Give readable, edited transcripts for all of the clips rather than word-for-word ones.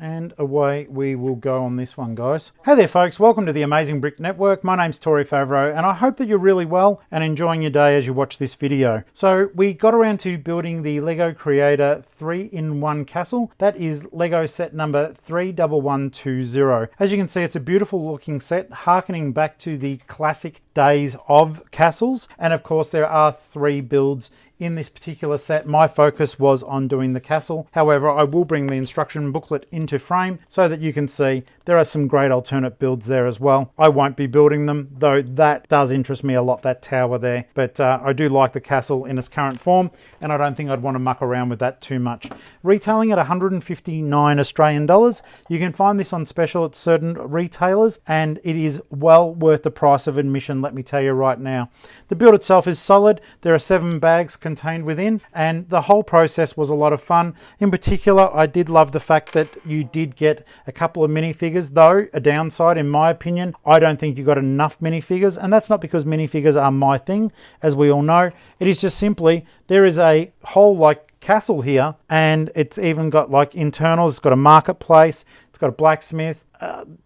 And away we will go on this one, guys. Hey there, folks. Welcome to the Amazing Brick Network. My name's Tori Favreau, and I hope that you're really well and enjoying your day as you watch this video. So we got around to building the Lego Creator 3-in-1 castle. That is Lego set number 31120. As you can see, it's a beautiful looking set, harkening back to the classic days of castles. And of course, there are 3 builds in this particular set. My focus was on doing the castle. However, I will bring the instruction booklet into frame so that you can see there are some great alternate builds there as well. I won't be building them, though that does interest me a lot, that tower there. But I do like the castle in its current form, and I don't think I'd want to muck around with that too much. Retailing at 159 Australian dollars. You can find this on special at certain retailers, and it is well worth the price of admission, let me tell you right now. The build itself is solid. There are 7 bags contained within, and the whole process was a lot of fun. In particular, I did love the fact that you did get a couple of minifigures, though a downside in my opinion, I don't think you got enough minifigures, and that's not because minifigures are my thing, as we all know. It is just simply there is a whole castle here, and it's even got internals. It's got a marketplace, it's got a blacksmith.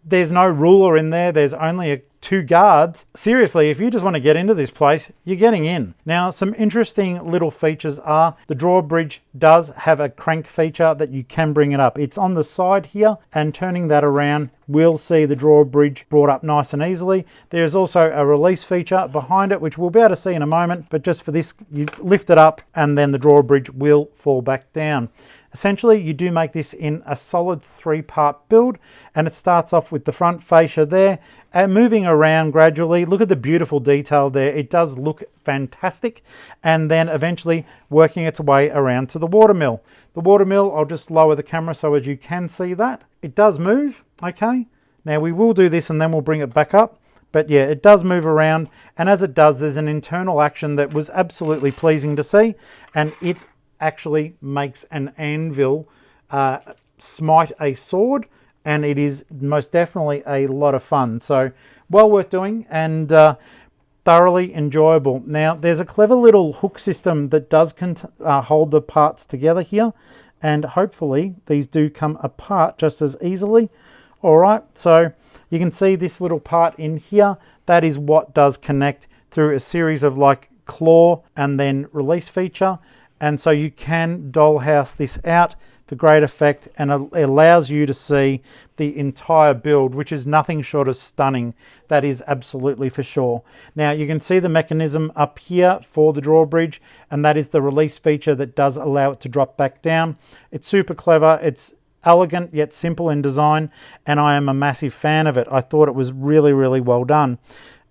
There's no ruler in there. There's only 2 guards. Seriously, if you just want to get into this place, you're getting in. Now, some interesting little features are the drawbridge does have a crank feature that you can bring it up. It's on the side here, and turning that around, we'll see the drawbridge brought up nice and easily. There's also a release feature behind it, which we'll be able to see in a moment, but just for this, you lift it up and then the drawbridge will fall back down. Essentially, you do make this in a solid 3-part build, and it starts off with the front fascia there and moving around gradually. Look at the beautiful detail there. It does look fantastic, and then eventually working its way around to the watermill. The watermill, I'll just lower the camera so as you can see that. It does move, okay? Now we will do this and then we'll bring it back up. But yeah, it does move around, and as it does, there's an internal action that was absolutely pleasing to see, and it actually makes an anvil smite a sword, and it is most definitely a lot of fun. So well worth doing, and thoroughly enjoyable. Now there's a clever little hook system that does hold the parts together here, and hopefully these do come apart just as easily. All right, so you can see this little part in here. That is what does connect through a series of claw and then release feature. And so you can dollhouse this out for great effect, and it allows you to see the entire build, which is nothing short of stunning. That is absolutely for sure. Now you can see the mechanism up here for the drawbridge, and that is the release feature that does allow it to drop back down. It's super clever. It's elegant yet simple in design, and I am a massive fan of it. I thought it was really, really well done.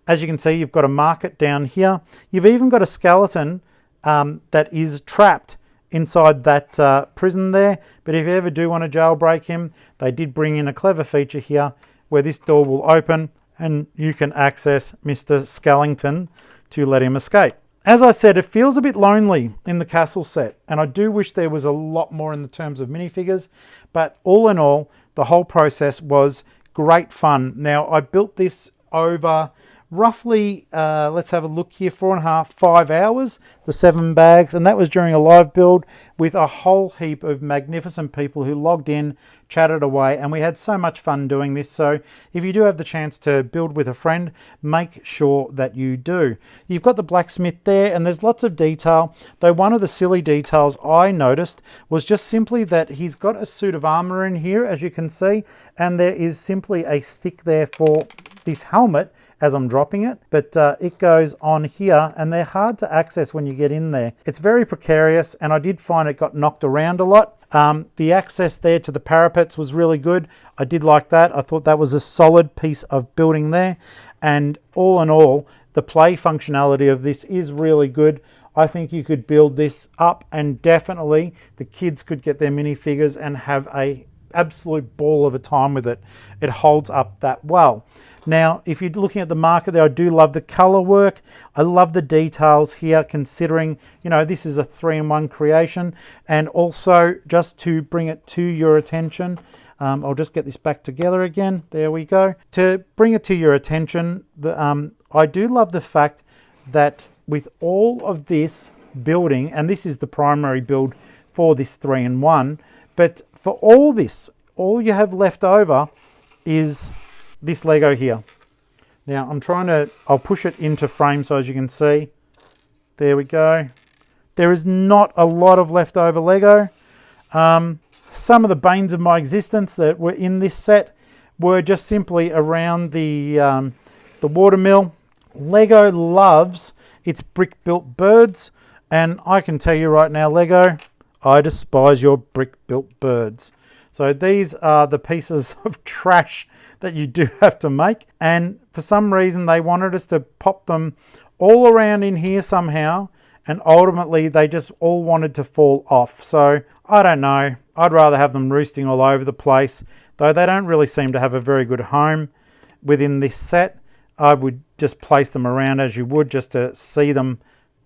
As you can see, you've got a market down here. You've even got a skeleton that is trapped inside that prison there. But if you ever do want to jailbreak him, they did bring in a clever feature here where this door will open and you can access Mr. Skellington to let him escape. As I said, it feels a bit lonely in the castle set, and I do wish there was a lot more in the terms of minifigures, but all in all, the whole process was great fun. Now, I built this over roughly, let's have a look here, 4.5, 5 hours, the 7 bags, and that was during a live build with a whole heap of magnificent people who logged in, chatted away, and we had so much fun doing this. So if you do have the chance to build with a friend, make sure that you do. You've got the blacksmith there, and there's lots of detail, though one of the silly details I noticed was just simply that he's got a suit of armor in here, as you can see, and there is simply a stick there for this helmet as I'm dropping it, but it goes on here, and they're hard to access when you get in there. It's very precarious, and I did find it got knocked around a lot. The access there to the parapets was really good. I did like that. I thought that was a solid piece of building there, and all in all, the play functionality of this is really good. I think you could build this up, and definitely the kids could get their minifigures and have a absolute ball of a time with it. It holds up that well. Now, if you're looking at the market there, I do love the color work. I love the details here, considering, you know, this is a 3-in-1 creation. And also, just to bring it to your attention, I'll just get this back together again. There we go. To bring it to your attention, I do love the fact that with all of this building, and this is the primary build for this 3-in-1, but for all this, all you have left over is this Lego here. Now I'll push it into frame so as you can see. There we go. There is not a lot of leftover Lego. Some of the banes of my existence that were in this set were just simply around the watermill. Lego loves its brick-built birds, and I can tell you right now, Lego, I despise your brick-built birds. So these are the pieces of trash that you do have to make, and for some reason they wanted us to pop them all around in here somehow, and ultimately they just all wanted to fall off. So I don't know, I'd rather have them roosting all over the place, though they don't really seem to have a very good home within this set. I would just place them around as you would, just to see them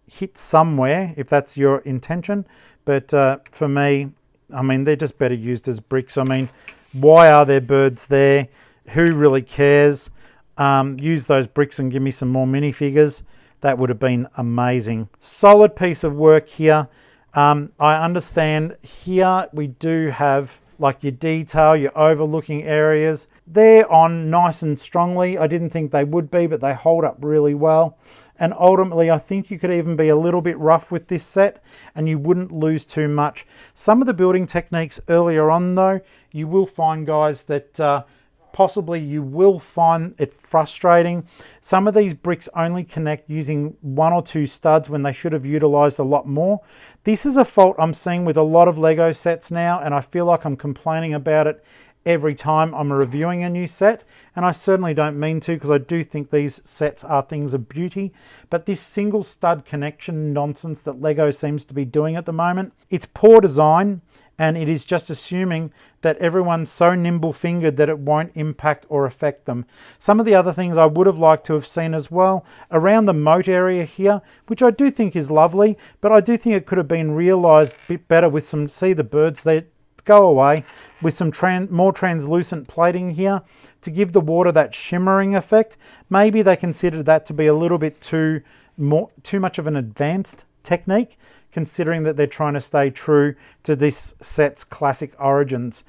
hit somewhere if that's your intention. But for me, I mean, they're just better used as bricks. I mean, why are there birds there? Who really cares? Use those bricks and give me some more minifigures. That would have been amazing. Solid piece of work here. I understand here we do have like your detail, your overlooking areas. They're on nice and strongly. I didn't think they would be, but they hold up really well. And ultimately, I think you could even be a little bit rough with this set and you wouldn't lose too much. Some of the building techniques earlier on though, you will find, guys, that possibly you will find it frustrating. Some of these bricks only connect using 1 or 2 studs when they should have utilized a lot more. This is a fault I'm seeing with a lot of Lego sets now, and I feel like I'm complaining about it every time I'm reviewing a new set, and I certainly don't mean to, because I do think these sets are things of beauty. But this single stud connection nonsense that Lego seems to be doing at the moment, it's poor design, and it is just assuming that everyone's so nimble-fingered that it won't impact or affect them. Some of the other things I would have liked to have seen as well, around the moat area here, which I do think is lovely, but I do think it could have been realised a bit better with some, see the birds, they go away, with some more translucent plating here to give the water that shimmering effect. Maybe they considered that to be a little bit too much of an advanced technique, considering that they're trying to stay true to this set's classic origins.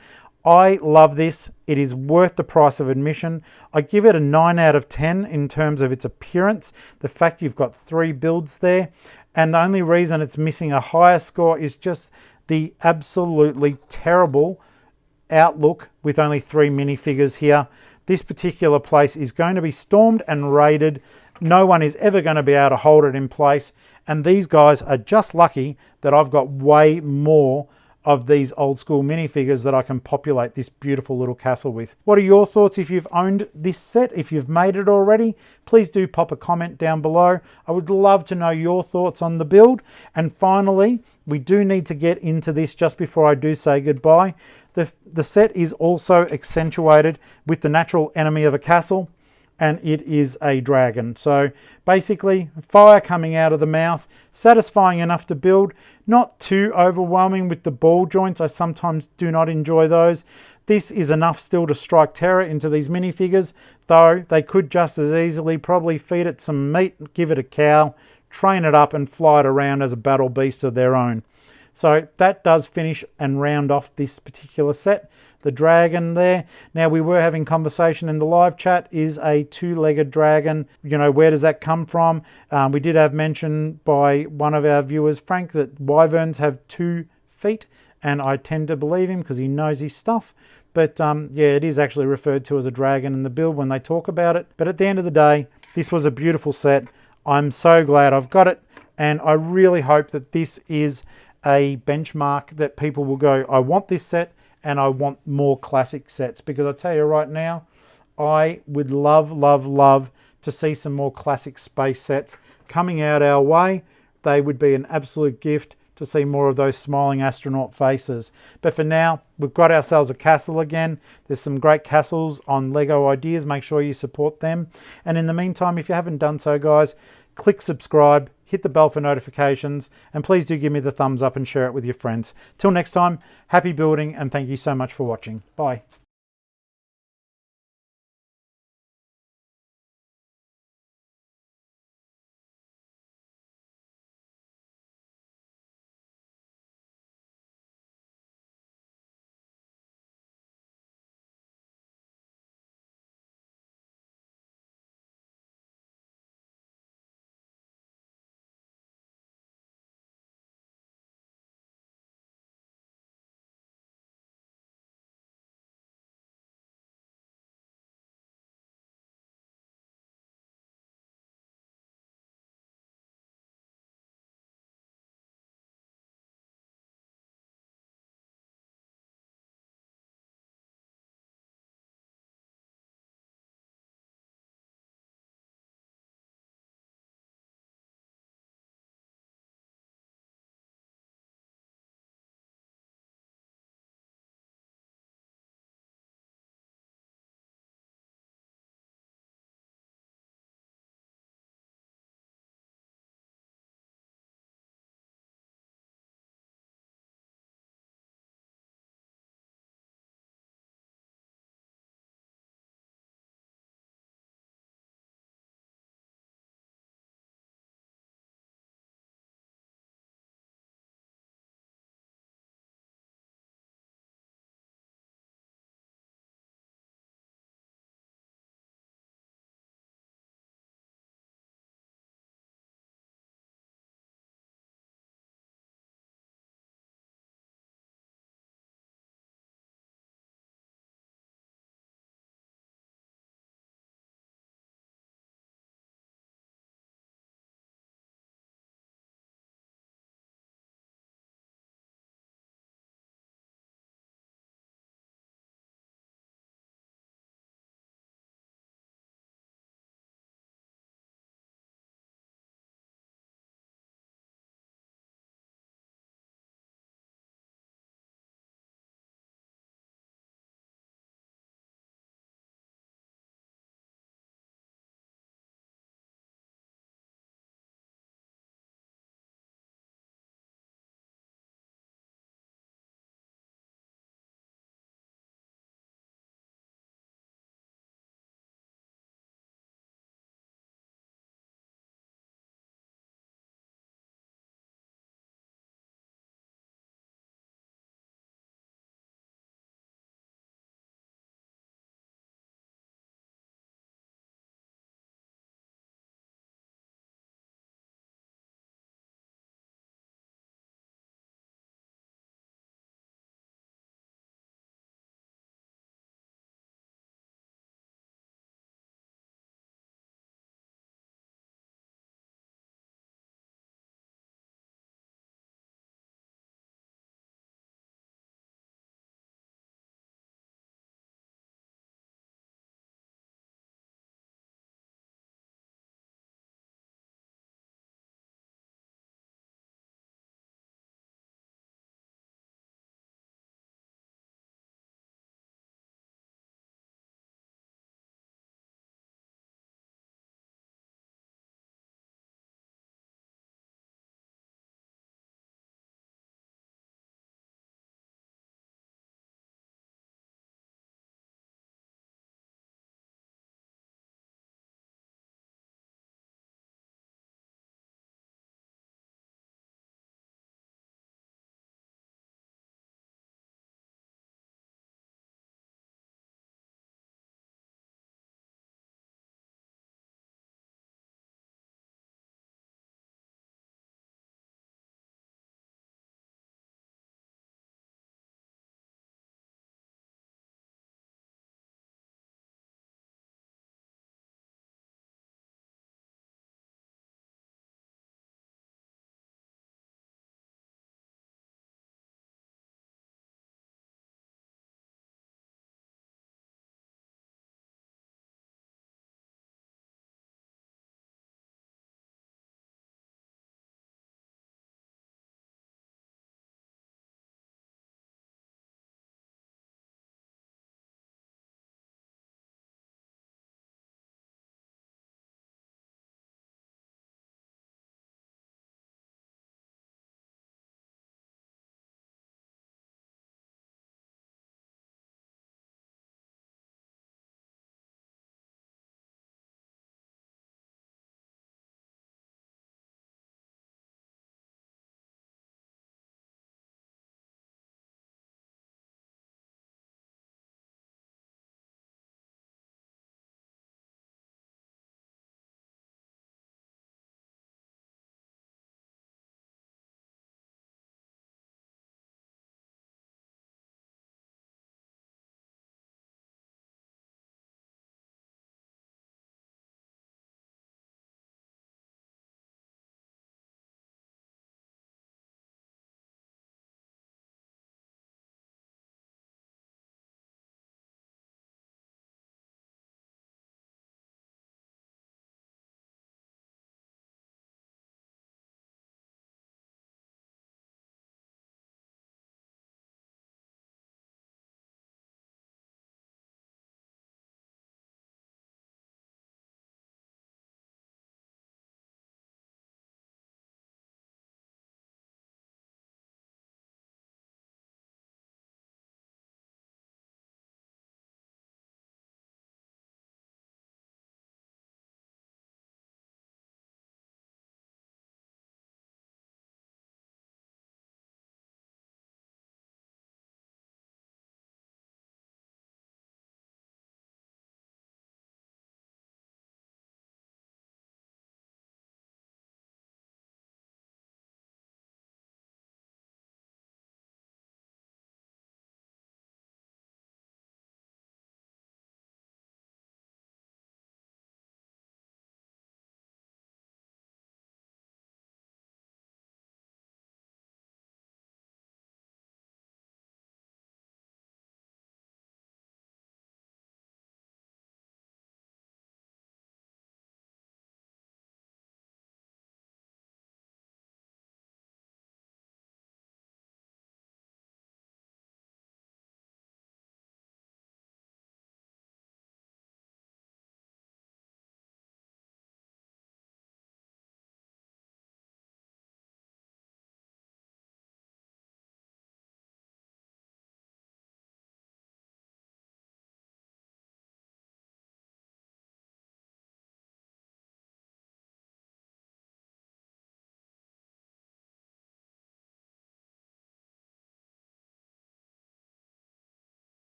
I love this. It is worth the price of admission. I give it a 9 out of 10 in terms of its appearance. The fact you've got 3 builds there, and the only reason it's missing a higher score is just the absolutely terrible outlook with only 3 minifigures here. This particular place is going to be stormed and raided. No one is ever going to be able to hold it in place. And these guys are just lucky that I've got way more of these old school minifigures that I can populate this beautiful little castle with. What are your thoughts if you've owned this set? If you've made it already, please do pop a comment down below. I would love to know your thoughts on the build. And finally, we do need to get into this just before I do say goodbye. The set is also accentuated with the natural enemy of a castle, and it is a dragon. So basically, fire coming out of the mouth, satisfying enough to build, not too overwhelming with the ball joints. I sometimes do not enjoy those. This is enough still to strike terror into these minifigures, though they could just as easily probably feed it some meat, give it a cow, train it up and fly it around as a battle beast of their own. So that does finish and round off this particular set. The dragon there. Now, we were having conversation in the live chat, is a 2-legged dragon. You know, where does that come from? We did have mention by one of our viewers, Frank, that wyverns have 2 feet, and I tend to believe him because he knows his stuff. But yeah, it is actually referred to as a dragon in the build when they talk about it. But at the end of the day, this was a beautiful set. I'm so glad I've got it, and I really hope that this is a benchmark that people will go, I want this set, and I want more classic sets, because I tell you right now, I would love, love, love to see some more classic space sets coming out our way. They would be an absolute gift to see more of those smiling astronaut faces. But for now, we've got ourselves a castle again. There's some great castles on Lego Ideas. Make sure you support them. And in the meantime, if you haven't done so, guys, click subscribe, hit the bell for notifications, and please do give me the thumbs up and share it with your friends. Till next time, happy building, and thank you so much for watching. Bye.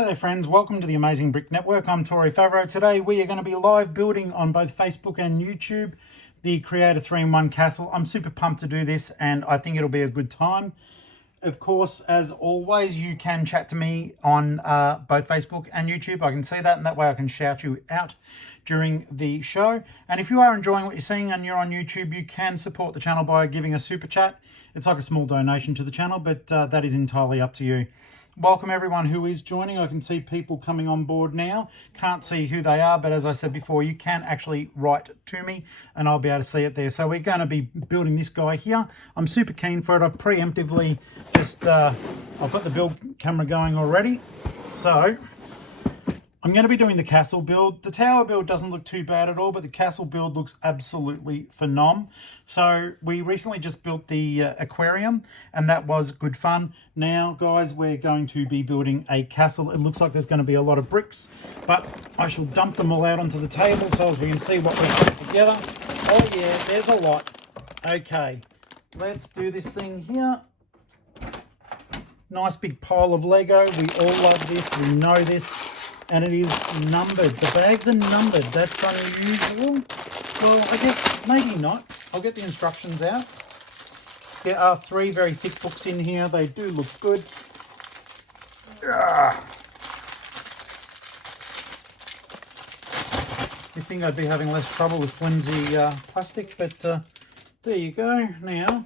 Hi there friends, welcome to the Amazing Brick Network. I'm Tori Favreau. Today we are going to be live building on both Facebook and YouTube the Creator 3-in-1 Castle. I'm super pumped to do this and I think it'll be a good time. Of course, as always, you can chat to me on both Facebook and YouTube. I can see that and that way I can shout you out during the show. And if you are enjoying what you're seeing and you're on YouTube, you can support the channel by giving a super chat. It's like a small donation to the channel, but that is entirely up to you. Welcome everyone who is joining. I can see people coming on board now. Can't see who they are, but as I said before, you can actually write to me and I'll be able to see it there. So we're going to be building this guy here. I'm super keen for it. I've preemptively just, I've got the build camera going already. So I'm going to be doing the castle build. The tower build doesn't look too bad at all, but the castle build looks absolutely phenom. So we recently just built the aquarium and that was good fun. Now guys, we're going to be building a castle. It looks like there's going to be a lot of bricks, but I shall dump them all out onto the table so as we can see what we've put together. Oh yeah, there's a lot. Okay, let's do this thing here. Nice big pile of Lego. We all love this, we know this. And it is numbered. The bags are numbered. That's unusual. Well, I guess maybe not. I'll get the instructions out. There are 3 very thick books in here. They do look good. You'd think I'd be having less trouble with flimsy plastic, but there you go. Now,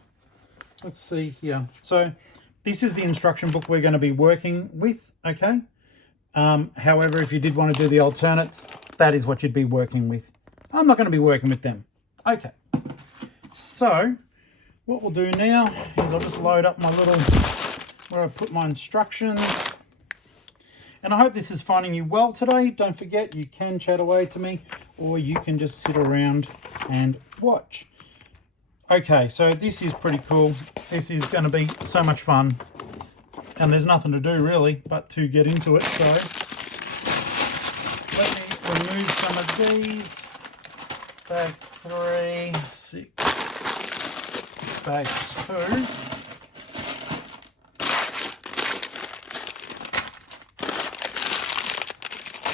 let's see here. So this is the instruction book we're going to be working with, okay? However, if you did want to do the alternates, that is what you'd be working with. I'm not going to be working with them. Okay. So, what we'll do now is I'll just load up my little, where I put my instructions. And I hope this is finding you well today. Don't forget, you can chat away to me, or you can just sit around and watch. Okay, so this is pretty cool. This is going to be so much fun. And there's nothing to do really but to get into it. So let me remove some of these. Bag 3, 6, bag 2.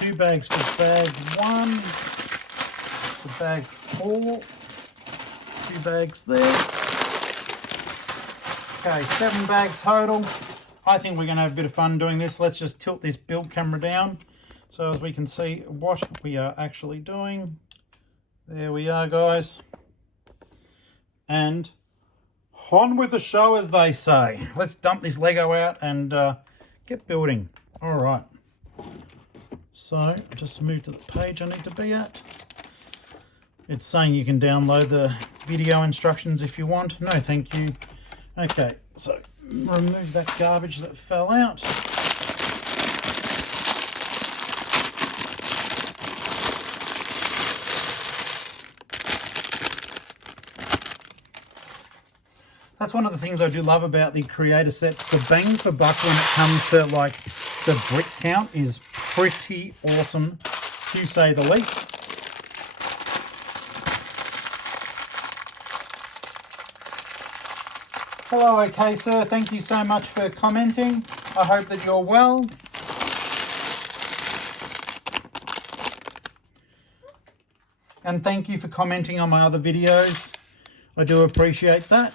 Two bags for bag 1. It's a bag 4. 2 bags there. Okay, 7 bag total. I think we're going to have a bit of fun doing this. Let's just tilt this build camera down so as we can see what we are actually doing. There we are, guys. And on with the show, as they say. Let's dump this Lego out and get building. All right. So just move to the page I need to be at. It's saying you can download the video instructions if you want. No, thank you. Okay, so remove that garbage that fell out. That's one of the things I do love about the creator sets. The bang for buck when it comes to like the brick count is pretty awesome, to say the least. Hello, okay sir, thank you so much for commenting. I hope that you're well. And thank you for commenting on my other videos. I do appreciate that.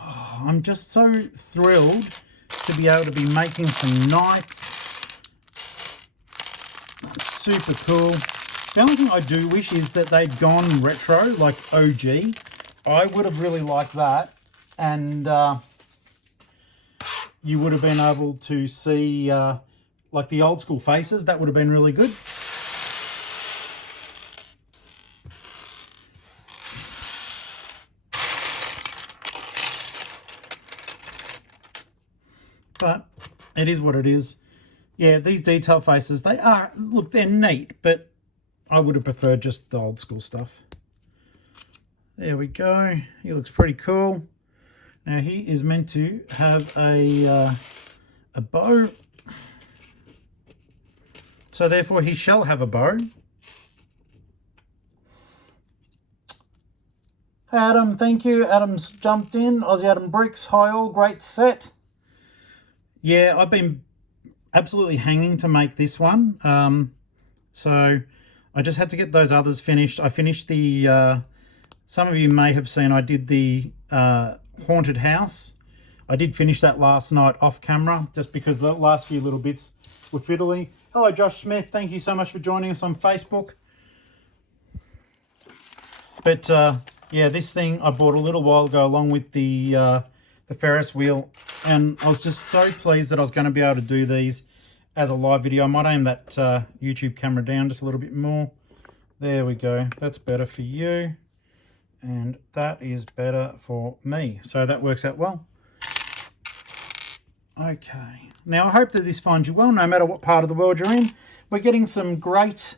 Oh, I'm just so thrilled to be able to be making some knights. That's super cool. The only thing I do wish is that they'd gone retro, like OG. I would have really liked that, and you would have been able to see like the old school faces. That would have been really good. But it is what it is. Yeah, these detail faces, they are, look, they're neat, but I would have preferred just the old school stuff. There we go. He looks pretty cool. Now he is meant to have a bow. So therefore he shall have a bow. Adam, thank you. Adam's jumped in. Aussie Adam Bricks, hi all, great set. yeah, I've been absolutely hanging to make this one. So I just had to get those others finished. I finished the, some of you may have seen I did the haunted house. I did finish that last night off camera just because the last few little bits were fiddly. Hello, Josh Smith. Thank you so much for joining us on Facebook. But yeah, this thing I bought a little while ago along with the Ferris wheel, and I was just so pleased that I was going to be able to do these as a live video. I might aim that YouTube camera down just a little bit more. There we go. That's better for you, and that is better for me. So that works out well. Okay. Now I hope that this finds you well, no matter what part of the world you're in. We're getting some great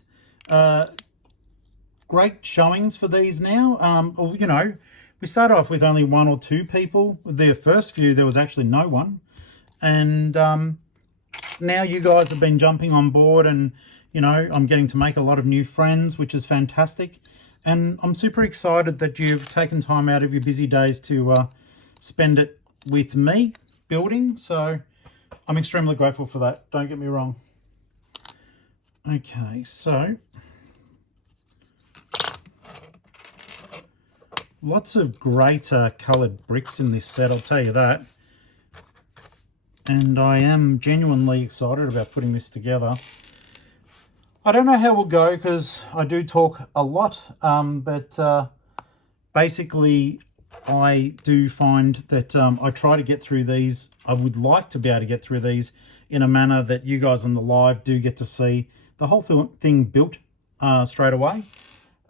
showings for these now. You know, we started off with only 1 or 2 people. The first few, there was actually no one. And now you guys have been jumping on board, and, you know, I'm getting to make a lot of new friends, which is fantastic. And I'm super excited that you've taken time out of your busy days to spend it with me building. So I'm extremely grateful for that. Don't get me wrong. Okay, so lots of great coloured bricks in this set, I'll tell you that. And I am genuinely excited about putting this together. I don't know how we'll go because I do talk a lot, but basically I do find that I try to get through these. I would like to be able to get through these in a manner that you guys on the live do get to see the whole thing built straight away.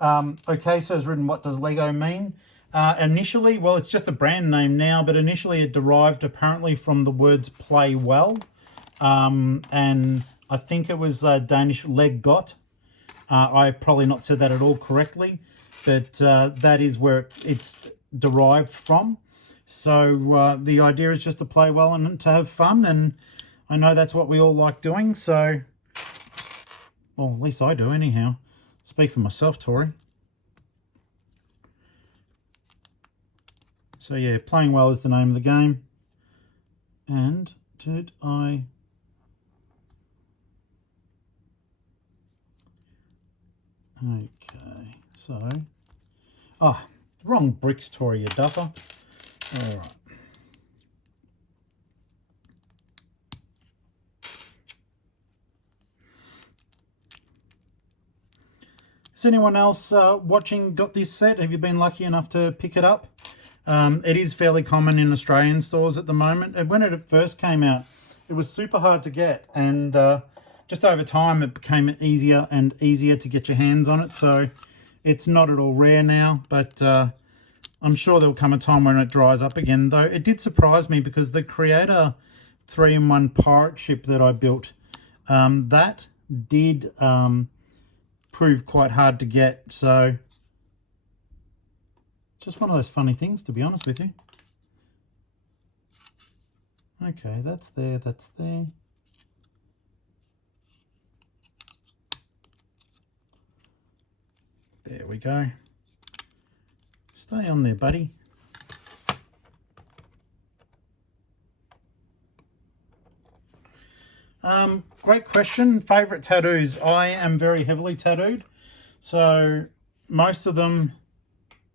Okay, so it's written, what does Lego mean? Initially, well, it's just a brand name now, but initially it derived apparently from the words play well. And I think it was Danish leg got. I've probably not said that at all correctly, but that is where it's derived from. So the idea is just to play well and to have fun, and I know that's what we all like doing. So, well, at least I do anyhow. Speak for myself, Tori. So yeah, playing well is the name of the game. And did I... Okay, so... Oh, wrong bricks, Tori, you duffer. All right. Has anyone else watching got this set? Have you been lucky enough to pick it up? It is fairly common in Australian stores at the moment. And when it first came out, it was super hard to get. And just over time, it became easier and easier to get your hands on it. So it's not at all rare now, but I'm sure there'll come a time when it dries up again. Though it did surprise me because the Creator 3-in-1 pirate ship that I built, that did prove quite hard to get. So just one of those funny things, to be honest with you. Okay, that's there, that's there. There we go. Stay on there, buddy. Great question. Favorite tattoos. I am very heavily tattooed. So most of them,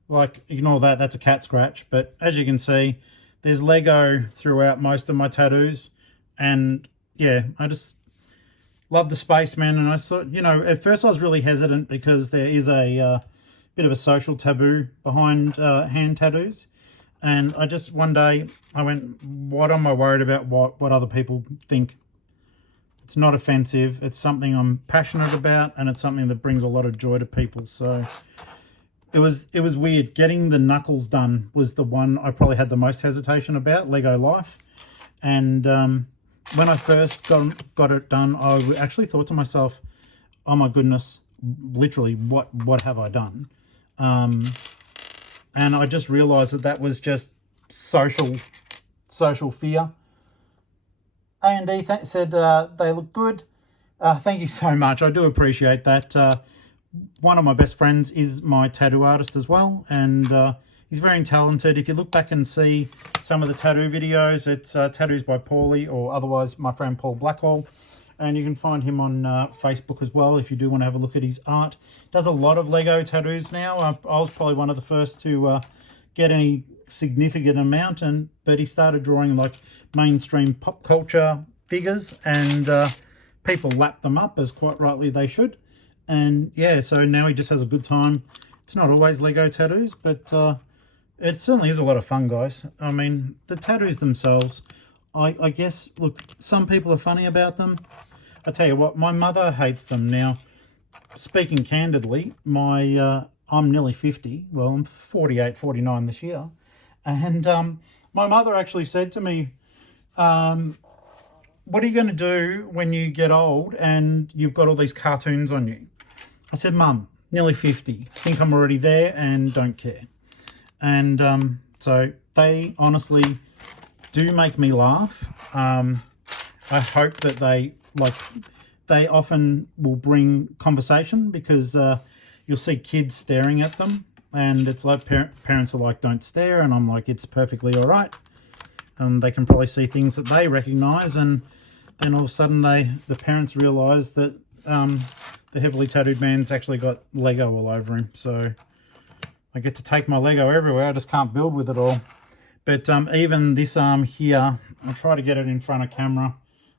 like, ignore that, that's a cat scratch. But as you can see, there's Lego throughout most of my tattoos. And yeah, I just love the spaceman. And I thought, you know, at first I was really hesitant because there is a bit of a social taboo behind hand tattoos. And I just, one day I went, what am I worried about what other people think? It's not offensive. It's something I'm passionate about, and it's something that brings a lot of joy to people. So it was weird. Getting the knuckles done was the one I probably had the most hesitation about, Lego Life. And when I first got it done, I actually thought to myself, oh my goodness, literally, what have I done? And I just realized that was just social fear. A&D said they look good. Thank you so much. I do appreciate that. One of my best friends is my tattoo artist as well. And He's very talented. If you look back and see some of the tattoo videos, it's tattoos by Paulie, or otherwise my friend Paul Blackwell. And you can find him on Facebook as well if you do want to have a look at his art. Does a lot of Lego tattoos now. I was probably one of the first to get any significant amount, but he started drawing like mainstream pop culture figures, and people lap them up, as quite rightly they should. And yeah, so now he just has a good time. It's not always Lego tattoos, but it certainly is a lot of fun, guys. I mean, the tattoos themselves, I guess, look, some people are funny about them. I tell you what, my mother hates them. Now, speaking candidly, I'm nearly 50. Well, I'm 48, 49 this year. And my mother actually said to me, what are you going to do when you get old and you've got all these cartoons on you? I said, Mum, nearly 50. Think I'm already there and don't care. And so they honestly do make me laugh. I hope that they often will bring conversation, because you'll see kids staring at them, and it's like parents are like, don't stare, and I'm like, it's perfectly all right. They can probably see things that they recognise, and then all of a sudden the parents realise that the heavily tattooed man's actually got Lego all over him. So I get to take my Lego everywhere. I just can't build with it all. But even this arm here, I'll try to get it in front of camera.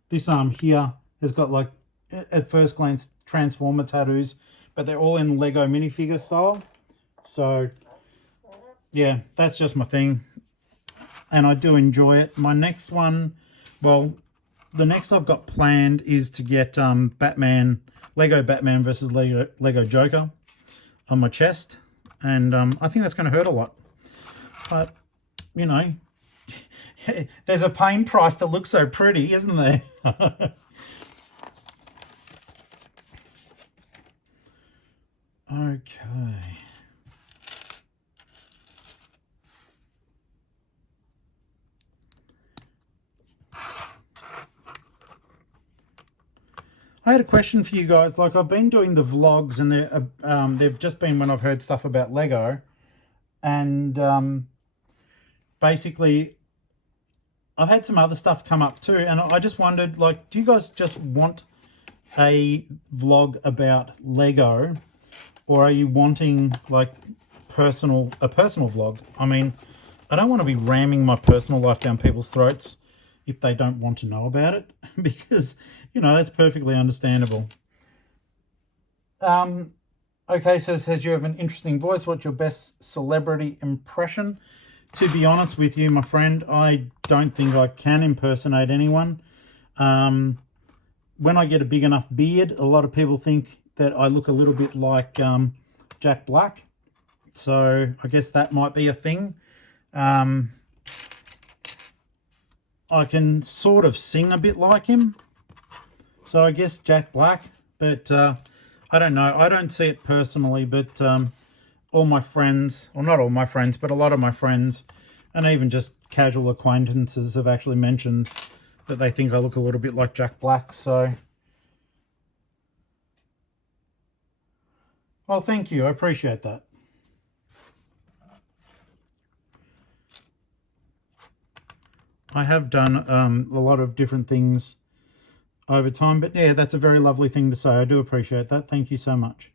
This arm here has got, like, at first glance, Transformer tattoos, but they're all in Lego minifigure style. So yeah, that's just my thing, and I do enjoy it. My next one, well, the next I've got planned is to get Lego Batman versus Lego Joker on my chest, and I think that's going to hurt a lot. But, you know, there's a pain price to look so pretty, isn't there? Okay. I had a question for you guys. Like, I've been doing the vlogs, and they've just been when I've heard stuff about Lego, and basically I've had some other stuff come up too, and I just wondered, like, do you guys just want a vlog about Lego, or are you wanting like a personal vlog? I mean, I don't want to be ramming my personal life down people's throats if they don't want to know about it, because, you know, that's perfectly understandable. Okay, so it says you have an interesting voice. What's your best celebrity impression? To be honest with you, my friend, I don't think I can impersonate anyone. When I get a big enough beard, a lot of people think that I look a little bit like Jack Black. So I guess that might be a thing. I can sort of sing a bit like him. So I guess Jack Black, but I don't know. I don't see it personally, but all my friends, or not all my friends, but a lot of my friends, and even just casual acquaintances, have actually mentioned that they think I look a little bit like Jack Black. So, well, thank you. I appreciate that. I have done a lot of different things over time, but yeah, that's a very lovely thing to say. I do appreciate that. Thank you so much.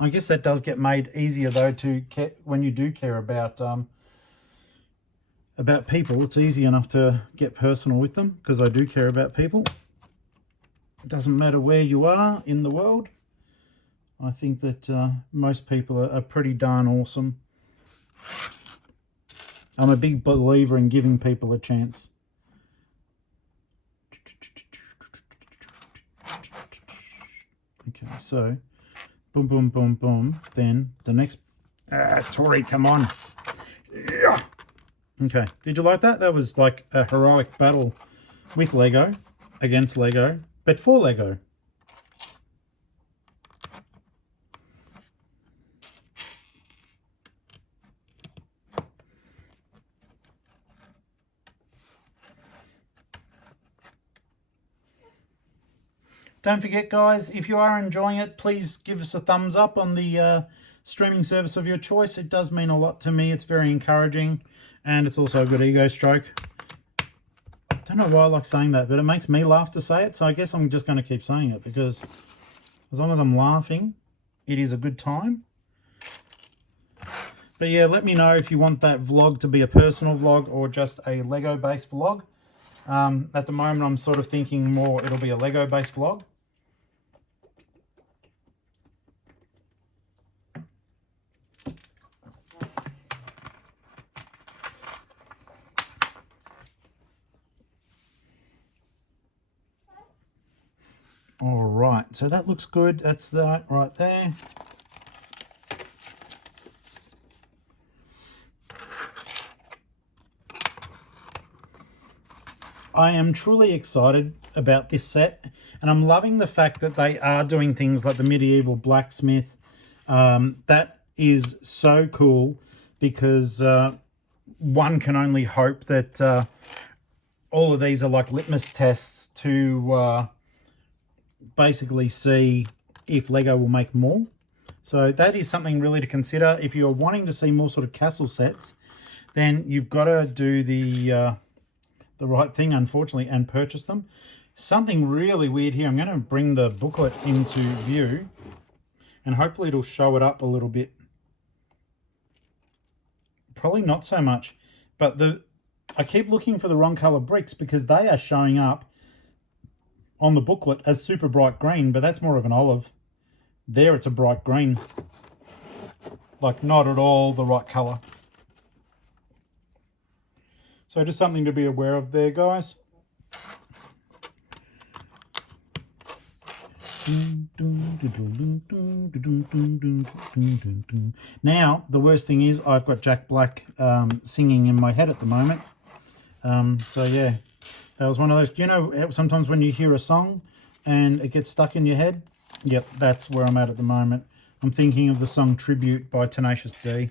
I guess that does get made easier, though, when you do care about people. It's easy enough to get personal with them, because I do care about people. It doesn't matter where you are in the world. I think that most people are pretty darn awesome. I'm a big believer in giving people a chance. Okay, so boom, boom, boom, boom. Then the next... Tori, come on. Yeah. Okay, did you like that? That was like a heroic battle with Lego, against Lego, but for Lego. Don't forget, guys, if you are enjoying it, please give us a thumbs up on the streaming service of your choice. It does mean a lot to me. It's very encouraging, and it's also a good ego stroke. I don't know why I like saying that, but it makes me laugh to say it, so I guess I'm just going to keep saying it, because as long as I'm laughing, it is a good time. But yeah, let me know if you want that vlog to be a personal vlog or just a Lego-based vlog. At the moment, I'm sort of thinking more it'll be a Lego-based vlog. All right, so that looks good. That's that right there. I am truly excited about this set, and I'm loving the fact that they are doing things like the medieval blacksmith. That is so cool, because one can only hope that all of these are like litmus tests to basically see if Lego will make more. So that is something really to consider. If you're wanting to see more sort of castle sets, then you've got to do the right thing, unfortunately, and purchase them. Something really weird here. I'm going to bring the booklet into view, and hopefully it'll show it up a little bit. Probably not so much, but I keep looking for the wrong color bricks, because they are showing up on the booklet as super bright green, but that's more of an olive. There it's a bright green. Like, not at all the right color. So just something to be aware of there, guys. Now, the worst thing is I've got Jack Black singing in my head at the moment. So yeah, that was one of those, you know, sometimes when you hear a song and it gets stuck in your head? Yep, that's where I'm at the moment. I'm thinking of the song Tribute by Tenacious D.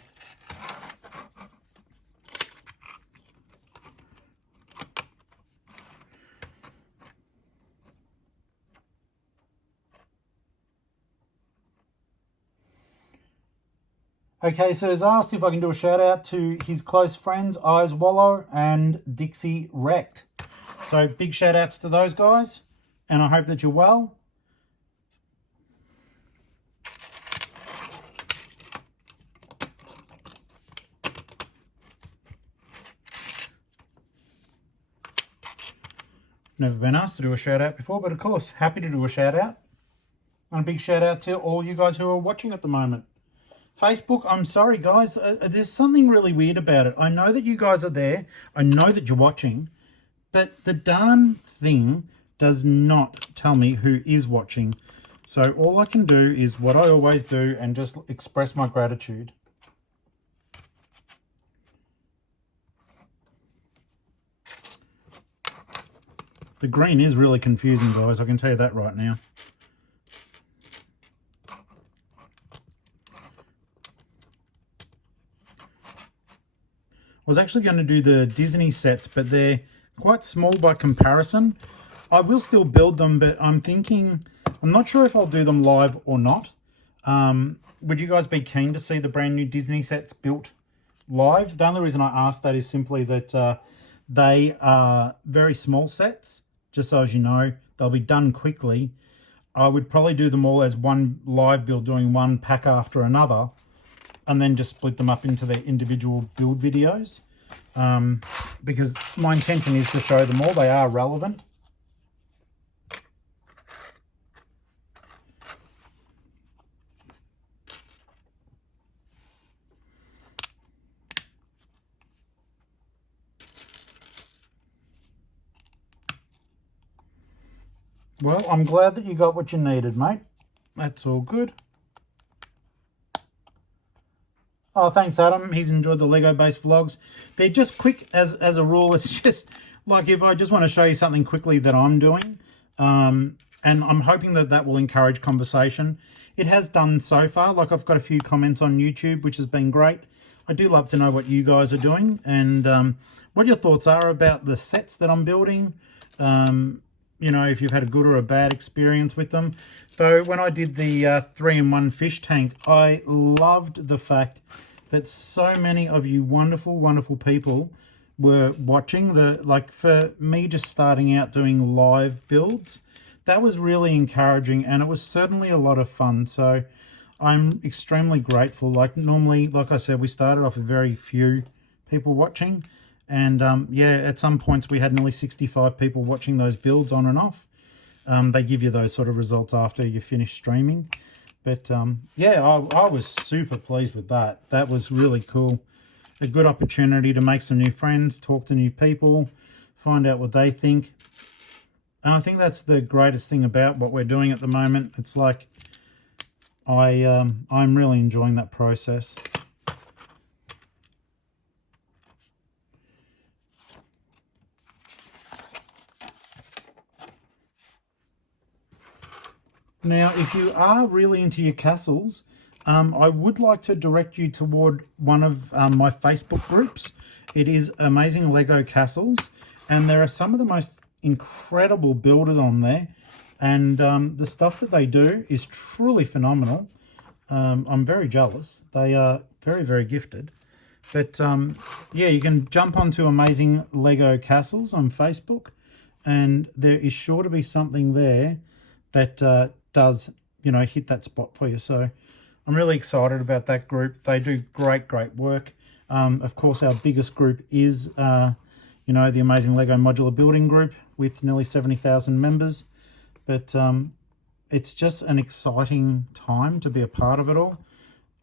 Okay, so he's asked if I can do a shout out to his close friends, Eyes Wallow and Dixie Wrecked. So big shout outs to those guys, and I hope that you're well. Never been asked to do a shout out before, but of course, happy to do a shout out. And a big shout out to all you guys who are watching at the moment. Facebook, I'm sorry guys, there's something really weird about it. I know that you guys are there, I know that you're watching, but the darn thing does not tell me who is watching. So all I can do is what I always do and just express my gratitude. The green is really confusing, guys, I can tell you that right now. I was actually going to do the Disney sets, but they're quite small by comparison. I will still build them, but I'm thinking, I'm not sure if I'll do them live or not. Would you guys be keen to see the brand new Disney sets built live? The only reason I ask that is simply that they are very small sets, just so as you know. They'll be done quickly. I would probably do them all as one live build, doing one pack after another, and then just split them up into their individual build videos, because my intention is to show them all. They are relevant. Well, I'm glad that you got what you needed, mate. That's all good. Oh, thanks, Adam. He's enjoyed the Lego-based vlogs. They're just quick as a rule. It's just like if I just want to show you something quickly that I'm doing, and I'm hoping that that will encourage conversation. It has done so far. Like, I've got a few comments on YouTube, which has been great. I do love to know what you guys are doing and what your thoughts are about the sets that I'm building. you know, if you've had a good or a bad experience with them. Though when I did the 3-in-1 fish tank, I loved the fact that so many of you wonderful, wonderful people were watching. Like for me just starting out doing live builds, that was really encouraging, and it was certainly a lot of fun. So I'm extremely grateful. Like normally, like I said, we started off with very few people watching, and yeah, at some points we had nearly 65 people watching those builds on and off. They give you those sort of results after you finish streaming. But yeah, I was super pleased with that. That was really cool. A good opportunity to make some new friends, talk to new people, find out what they think. And I think that's the greatest thing about what we're doing at the moment. It's like I'm really enjoying that process. Now, if you are really into your castles, I would like to direct you toward one of my Facebook groups. It is Amazing Lego Castles, and there are some of the most incredible builders on there, and the stuff that they do is truly phenomenal. I'm very jealous. They are very, very gifted. But yeah, you can jump onto Amazing Lego Castles on Facebook, and there is sure to be something there that does, you know, hit that spot for you. So I'm really excited about that group. They do great, great work. Of course, our biggest group is, you know, the Amazing Lego Modular Building Group with nearly 70,000 members. But it's just an exciting time to be a part of it all.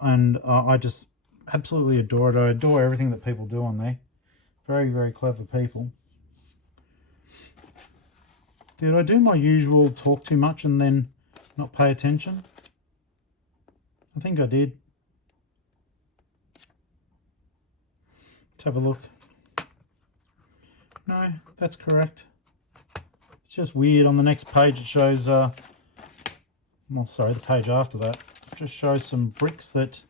And I just absolutely adore it. I adore everything that people do on there. Very, very clever people. Did I do my usual talk too much and then not pay attention? I think I did. Let's have a look. No, that's correct. It's just weird. On the next page it shows, well, sorry, the page after that. It just shows some bricks that,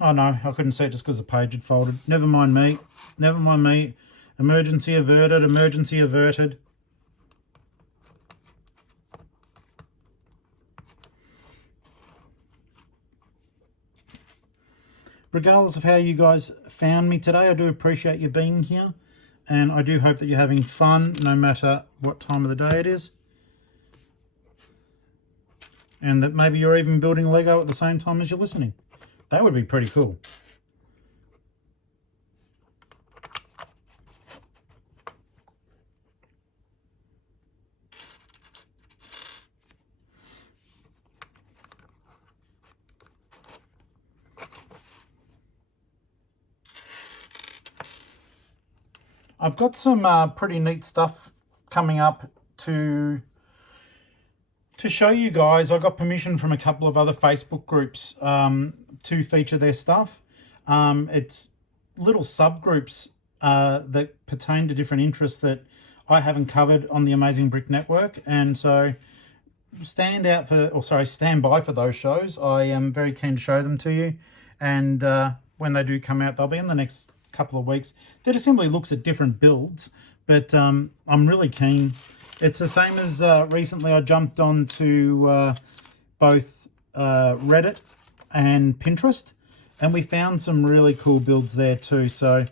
oh no, I couldn't see it just because the page had folded. Never mind me. Never mind me. Emergency averted, emergency averted. Regardless of how you guys found me today, I do appreciate you being here. And I do hope that you're having fun no matter what time of the day it is. And that maybe you're even building Lego at the same time as you're listening. That would be pretty cool. I've got some pretty neat stuff coming up to show you guys. I got permission from a couple of other Facebook groups to feature their stuff. It's little subgroups that pertain to different interests that I haven't covered on the Amazing Brick Network, and so stand by for those shows. I am very keen to show them to you, and when they do come out, they'll be in the next couple of weeks. That simply looks at different builds, but I'm really keen. It's the same as recently I jumped onto both Reddit and Pinterest, and we found some really cool builds there too. So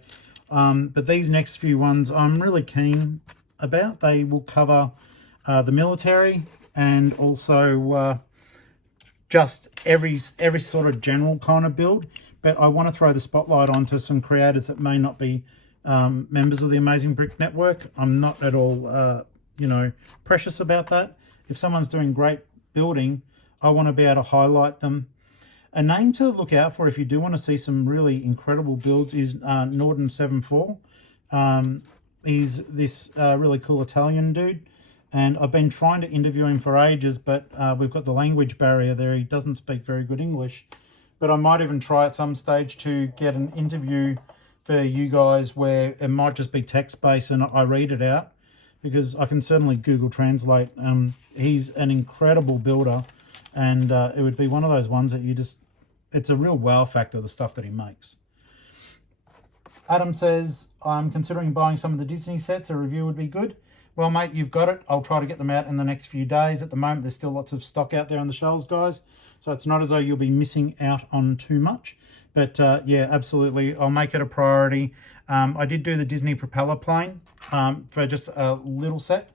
but these next few ones I'm really keen about. They will cover the military and also just every sort of general kind of build. But I want to throw the spotlight onto some creators that may not be members of the Amazing Brick Network. I'm not at all, you know, precious about that. If someone's doing great building, I want to be able to highlight them. A name to look out for if you do want to see some really incredible builds is Norden74. He's this really cool Italian dude, and I've been trying to interview him for ages, but we've got the language barrier there. He doesn't speak very good English. But I might even try at some stage to get an interview for you guys where it might just be text-based and I read it out, because I can certainly Google Translate. He's an incredible builder, and it would be one of those ones that you just, it's a real wow factor, the stuff that he makes. Adam says, I'm considering buying some of the Disney sets. A review would be good. Well, mate, you've got it. I'll try to get them out in the next few days. At the moment, there's still lots of stock out there on the shelves, guys. So it's not as though you'll be missing out on too much. But yeah, absolutely, I'll make it a priority. I did do the Disney propeller plane for just a little set.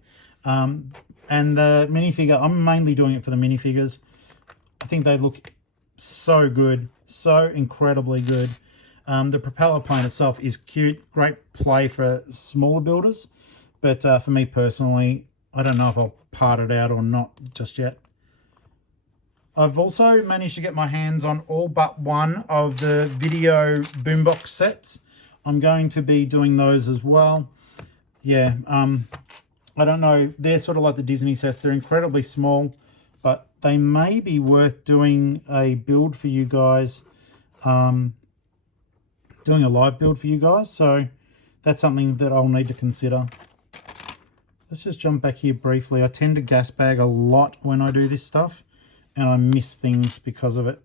And the minifigure, I'm mainly doing it for the minifigures. I think they look so good, so incredibly good. The propeller plane itself is cute, great play for smaller builders. But for me personally, I don't know if I'll part it out or not just yet. I've also managed to get my hands on all but one of the video boombox sets. I'm going to be doing those as well. Yeah, I don't know. They're sort of like the Disney sets. They're incredibly small, but they may be worth doing a build for you guys. Doing a live build for you guys. So that's something that I'll need to consider. Let's just jump back here briefly. I tend to gas bag a lot when I do this stuff, and I miss things because of it.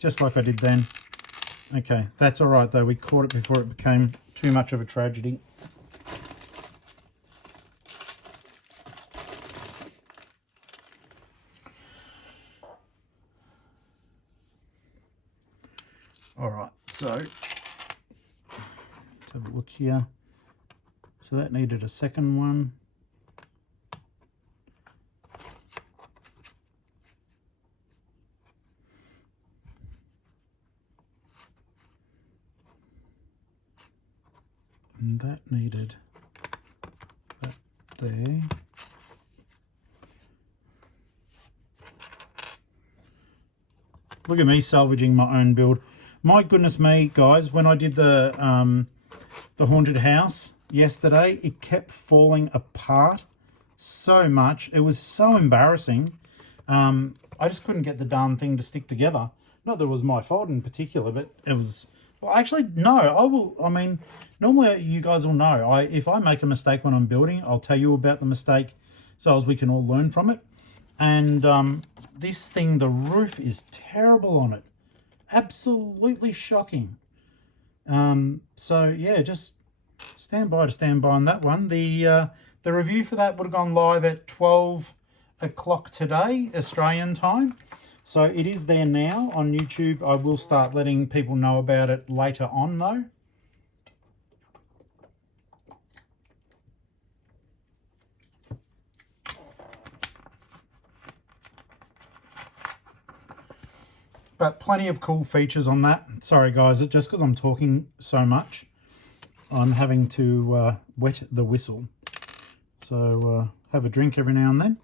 Just like I did then. Okay, that's all right though. We caught it before it became too much of a tragedy. All right, so let's have a look here. So that needed a second one. And that needed that there. Look at me salvaging my own build. My goodness me, guys, when I did the haunted house yesterday, it kept falling apart so much. It was so embarrassing. I just couldn't get the darn thing to stick together. Not that it was my fault in particular, but it was... Well, actually, no. I mean, normally you guys will know. If I make a mistake when I'm building, I'll tell you about the mistake so as we can all learn from it. And this thing, the roof is terrible on it. Absolutely shocking. So yeah, just stand by on that one. The review for that would have gone live at 12 o'clock today, Australian time. So it is there now on YouTube. I will start letting people know about it later on though. But plenty of cool features on that. Sorry guys, just because I'm talking so much, I'm having to wet the whistle. So have a drink every now and then.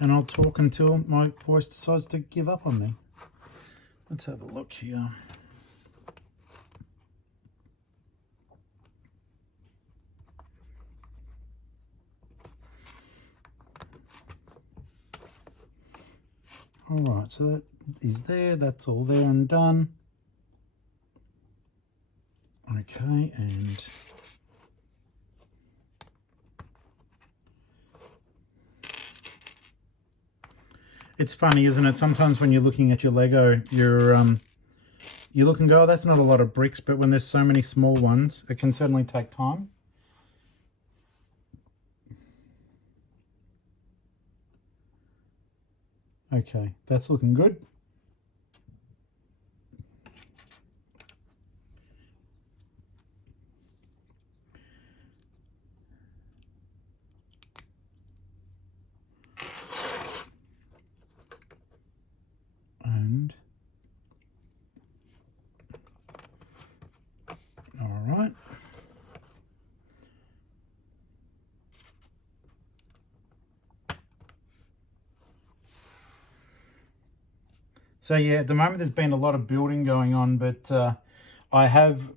And I'll talk until my voice decides to give up on me. Let's have a look here. All right, so that is there. That's all there and done. Okay, and it's funny, isn't it? Sometimes when you're looking at your Lego, you look and go, oh, that's not a lot of bricks, but when there's so many small ones, it can certainly take time. Okay, that's looking good. And all right. So yeah, at the moment there's been a lot of building going on, but I have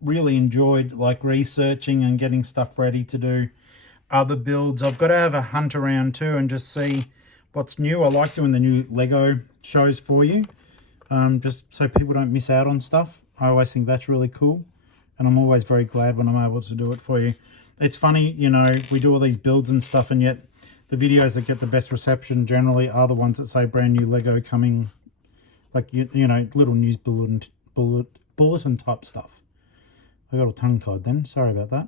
really enjoyed like researching and getting stuff ready to do other builds. I've got to have a hunt around too and just see what's new. I like doing the new Lego shows for you, just so people don't miss out on stuff. I always think that's really cool, and I'm always very glad when I'm able to do it for you. It's funny, you know, we do all these builds and stuff, and yet the videos that get the best reception generally are the ones that say brand new Lego coming. Like, you know, little news bulletin type stuff. I got all tongue-tied then, sorry about that.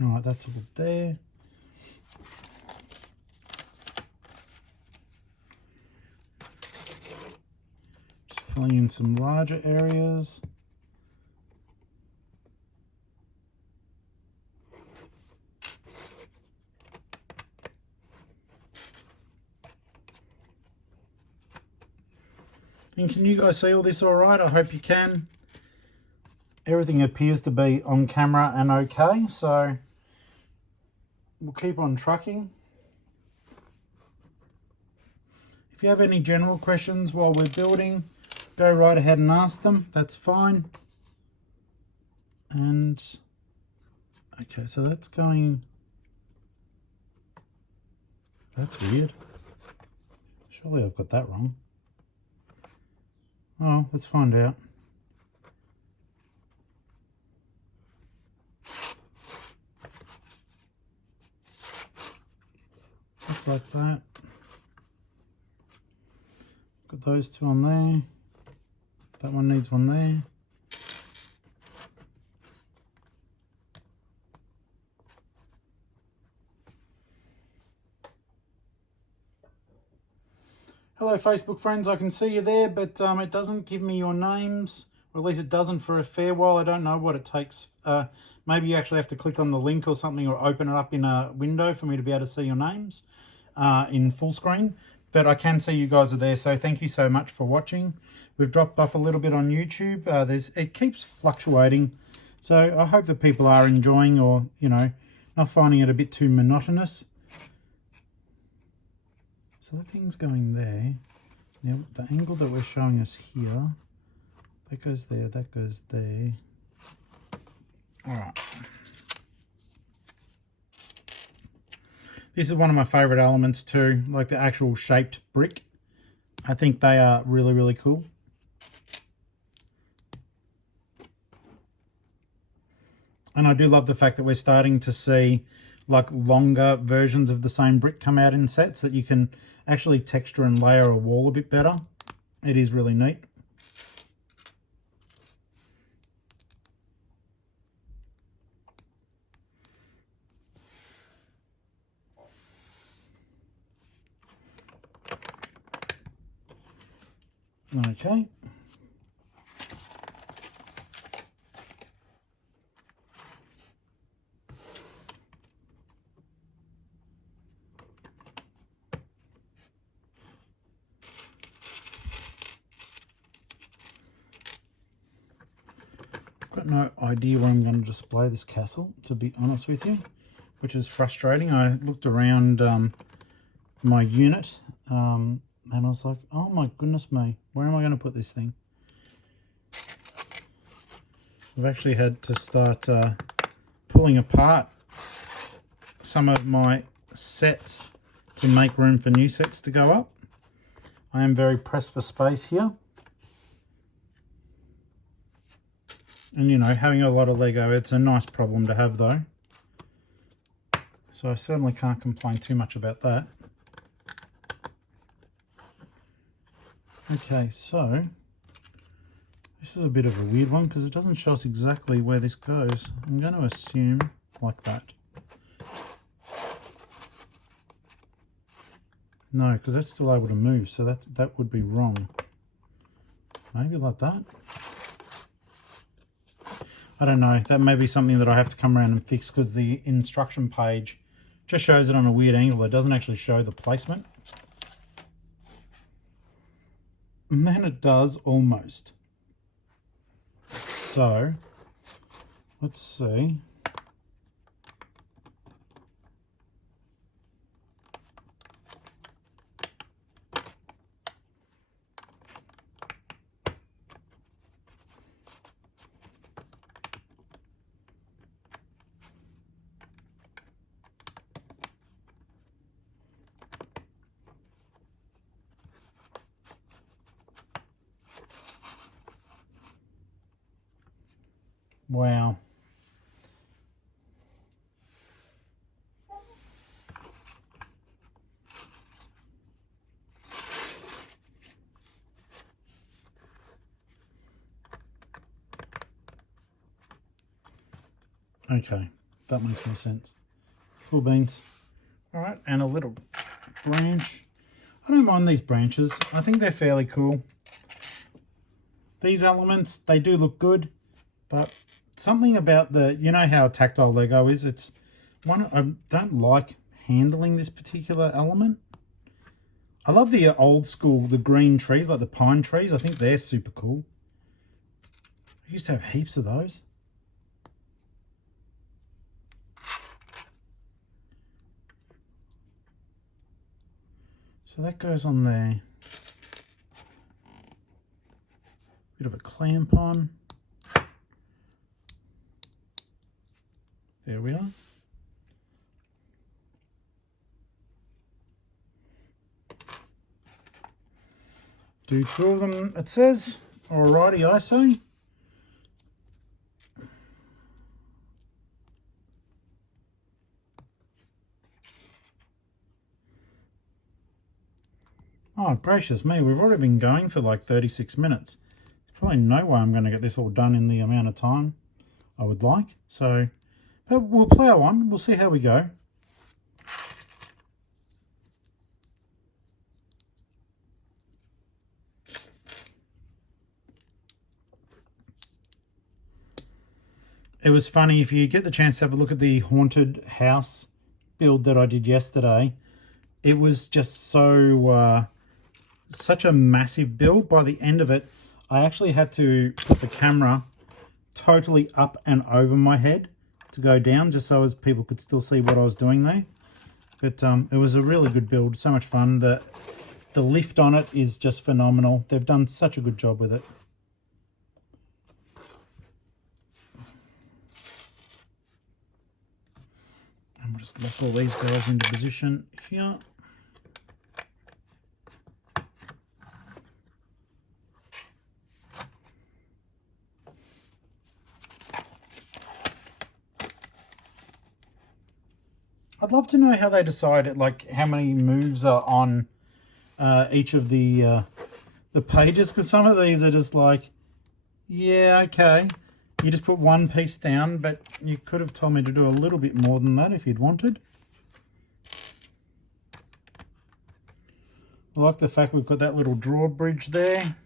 Alright, that's all there. Just filling in some larger areas. And can you guys see all this all right? I hope you can. Everything appears to be on camera and okay, so we'll keep on trucking. If you have any general questions while we're building, go right ahead and ask them. That's fine. And okay, so that's going... That's weird. Surely I've got that wrong. Oh, let's find out. Looks like that. Got those two on there. That one needs one there. Hello Facebook friends, I can see you there, but it doesn't give me your names, or at least it doesn't for a fair while. I don't know what it takes. Maybe you actually have to click on the link or something, or open it up in a window for me to be able to see your names in full screen. But I can see you guys are there, so thank you so much for watching. We've dropped off a little bit on YouTube. It keeps fluctuating, so I hope that people are enjoying, or, you know, not finding it a bit too monotonous. So the thing's going there. Now the angle that we're showing us here, that goes there, that goes there. All right. This is one of my favorite elements too, like the actual shaped brick. I think they are really, really cool. And I do love the fact that we're starting to see like longer versions of the same brick come out in sets, that you can actually texture and layer a wall a bit better. It is really neat. Okay. I've got no idea where I'm going to display this castle, to be honest with you, which is frustrating. I looked around my unit and I was like, oh my goodness me, where am I going to put this thing? I've actually had to start pulling apart some of my sets to make room for new sets to go up. I am very pressed for space here. And, you know, having a lot of Lego, it's a nice problem to have though. So I certainly can't complain too much about that. Okay, so this is a bit of a weird one because it doesn't show us exactly where this goes. I'm going to assume like that. No, because that's still able to move, so that would be wrong. Maybe like that. I don't know, that may be something that I have to come around and fix, because the instruction page just shows it on a weird angle. It doesn't actually show the placement. And then it does almost. So, let's see. Wow. Okay, that makes more sense. Cool beans. All right, and a little branch. I don't mind these branches. I think they're fairly cool. These elements, they do look good, but something about the, you know how tactile Lego is, it's one, I don't like handling this particular element. I love the old school, the green trees, like the pine trees. I think they're super cool. I used to have heaps of those. So that goes on there. Bit of a clamp on. There we are. Do 2 of them, it says. Alrighty, I say. Oh, gracious me, we've already been going for like 36 minutes. There's probably no way I'm going to get this all done in the amount of time I would like. So, but we'll plow on. We'll see how we go. It was funny, if you get the chance to have a look at the haunted house build that I did yesterday, it was just so such a massive build. By the end of it, I actually had to put the camera totally up and over my head to go down, just so as people could still see what I was doing there. But it was a really good build, so much fun. The lift on it is just phenomenal. They've done such a good job with it. And we'll just lock all these guys into position here. I'd love to know how they decide, like, how many moves are on each of the pages, because some of these are just like, yeah, okay, you just put one piece down, but you could have told me to do a little bit more than that if you'd wanted. I like the fact we've got that little drawbridge there.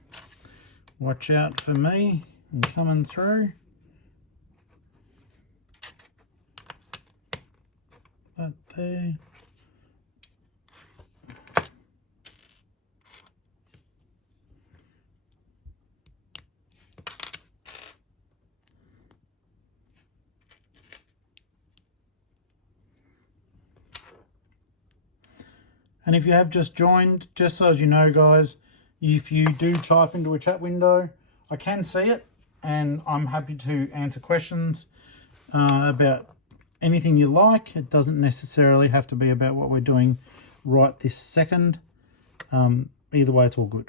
Watch out for me, I'm coming through. That there. And if you have just joined, just so as you know, guys, if you do type into a chat window, I can see it, and I'm happy to answer questions about anything you like. It doesn't necessarily have to be about what we're doing right this second. Either way, it's all good.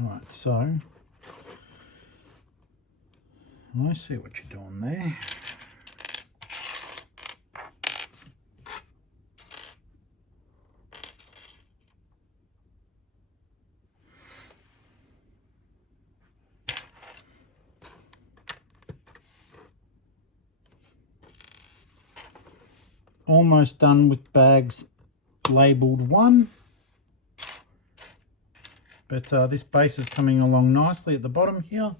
All right, so I see what you're doing there. Almost done with bags labelled 1. But this base is coming along nicely at the bottom here.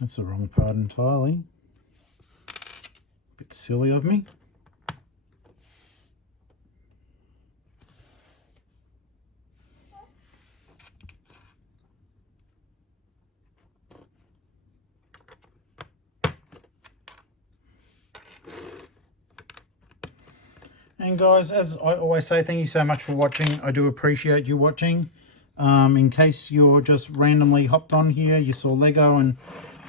That's the wrong part entirely. Bit silly of me. And guys, as I always say, thank you so much for watching. I do appreciate you watching. In case you're just randomly hopped on here, you saw Lego and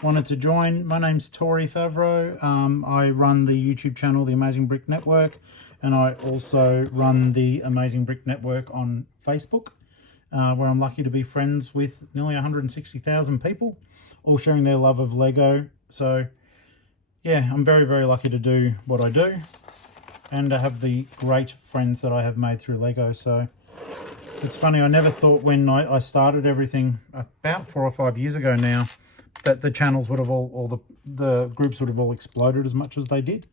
wanted to join, my name's Tori Favreau. I run the YouTube channel, The Amazing Brick Network, and I also run the Amazing Brick Network on Facebook, where I'm lucky to be friends with nearly 160,000 people, all sharing their love of Lego. So yeah, I'm very, very lucky to do what I do and to have the great friends that I have made through Lego. So it's funny, I never thought when I started everything about 4 or 5 years ago now that the channels would have all, the groups would have all exploded as much as they did.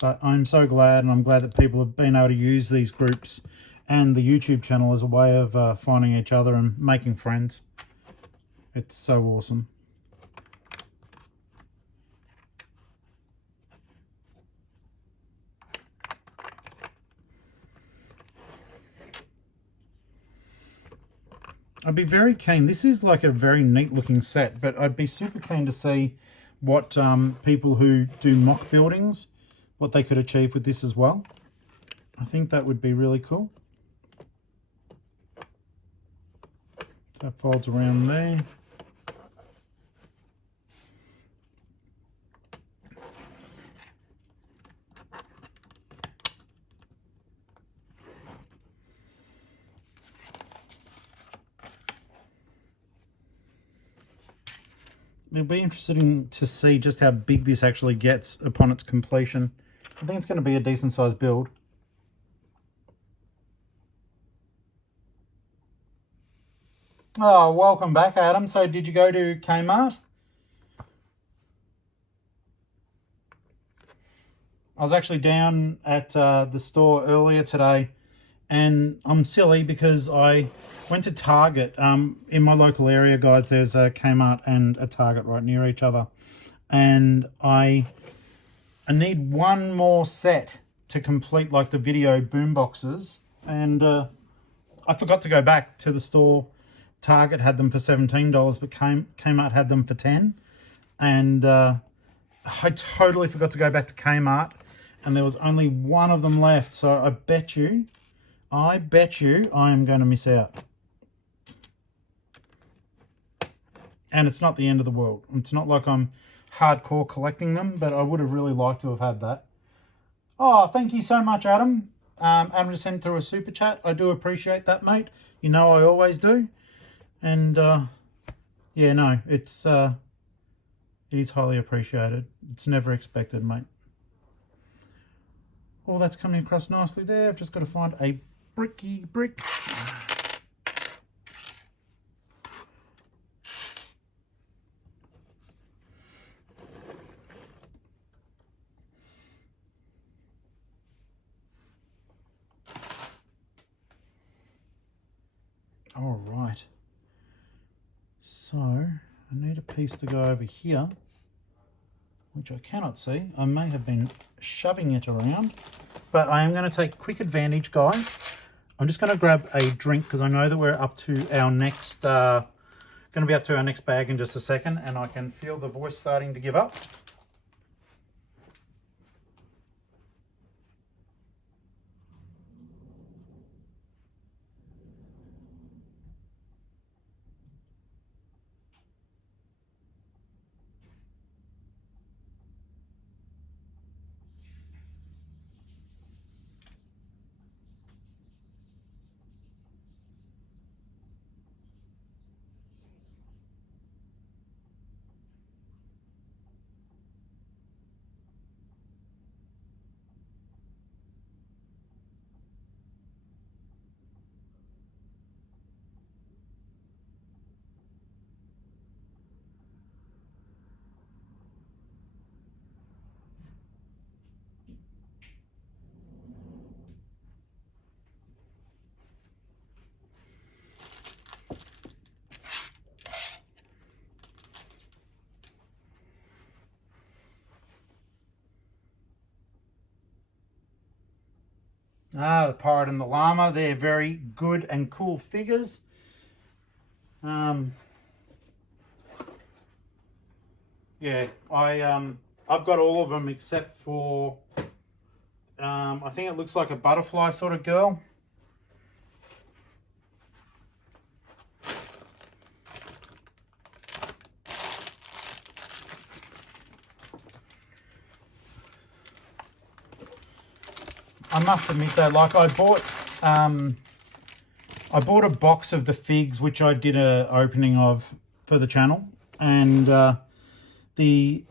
But I'm so glad, and I'm glad that people have been able to use these groups and the YouTube channel as a way of finding each other and making friends. It's so awesome. I'd be very keen. This is like a very neat looking set, but I'd be super keen to see what people who do mock buildings, what they could achieve with this as well. I think that would be really cool. That folds around there. It'll be interesting to see just how big this actually gets upon its completion. I think it's going to be a decent sized build. Oh, welcome back, Adam. So did you go to Kmart? I was actually down at the store earlier today, and I'm silly because I went to Target. In my local area, guys, there's a Kmart and a Target right near each other. And I need one more set to complete like the video boom boxes. And I forgot to go back to the store. Target had them for $17, but Kmart had them for $10. And I totally forgot to go back to Kmart. And there was only one of them left. So I bet you I am going to miss out. And it's not the end of the world. It's not like I'm hardcore collecting them, but I would have really liked to have had that. Oh, thank you so much, Adam. Adam just sent through a super chat. I do appreciate that, mate. You know I always do. And yeah, no, it is highly appreciated. It's never expected, mate. Oh, that's coming across nicely there. I've just got to find a bricky brick. All right. So I need a piece to go over here, which I cannot see. I may have been shoving it around, but I am going to take quick advantage, guys. I'm just going to grab a drink because I know that we're up to our next, going to be up to our next bag in just a second, and I can feel the voice starting to give up. Ah, the Pirate and the Llama. They're very good and cool figures. Yeah, I've got all of them except for I think it looks like a butterfly sort of girl. must admit though, like I bought a box of the figs, which I did a opening of for the channel, and the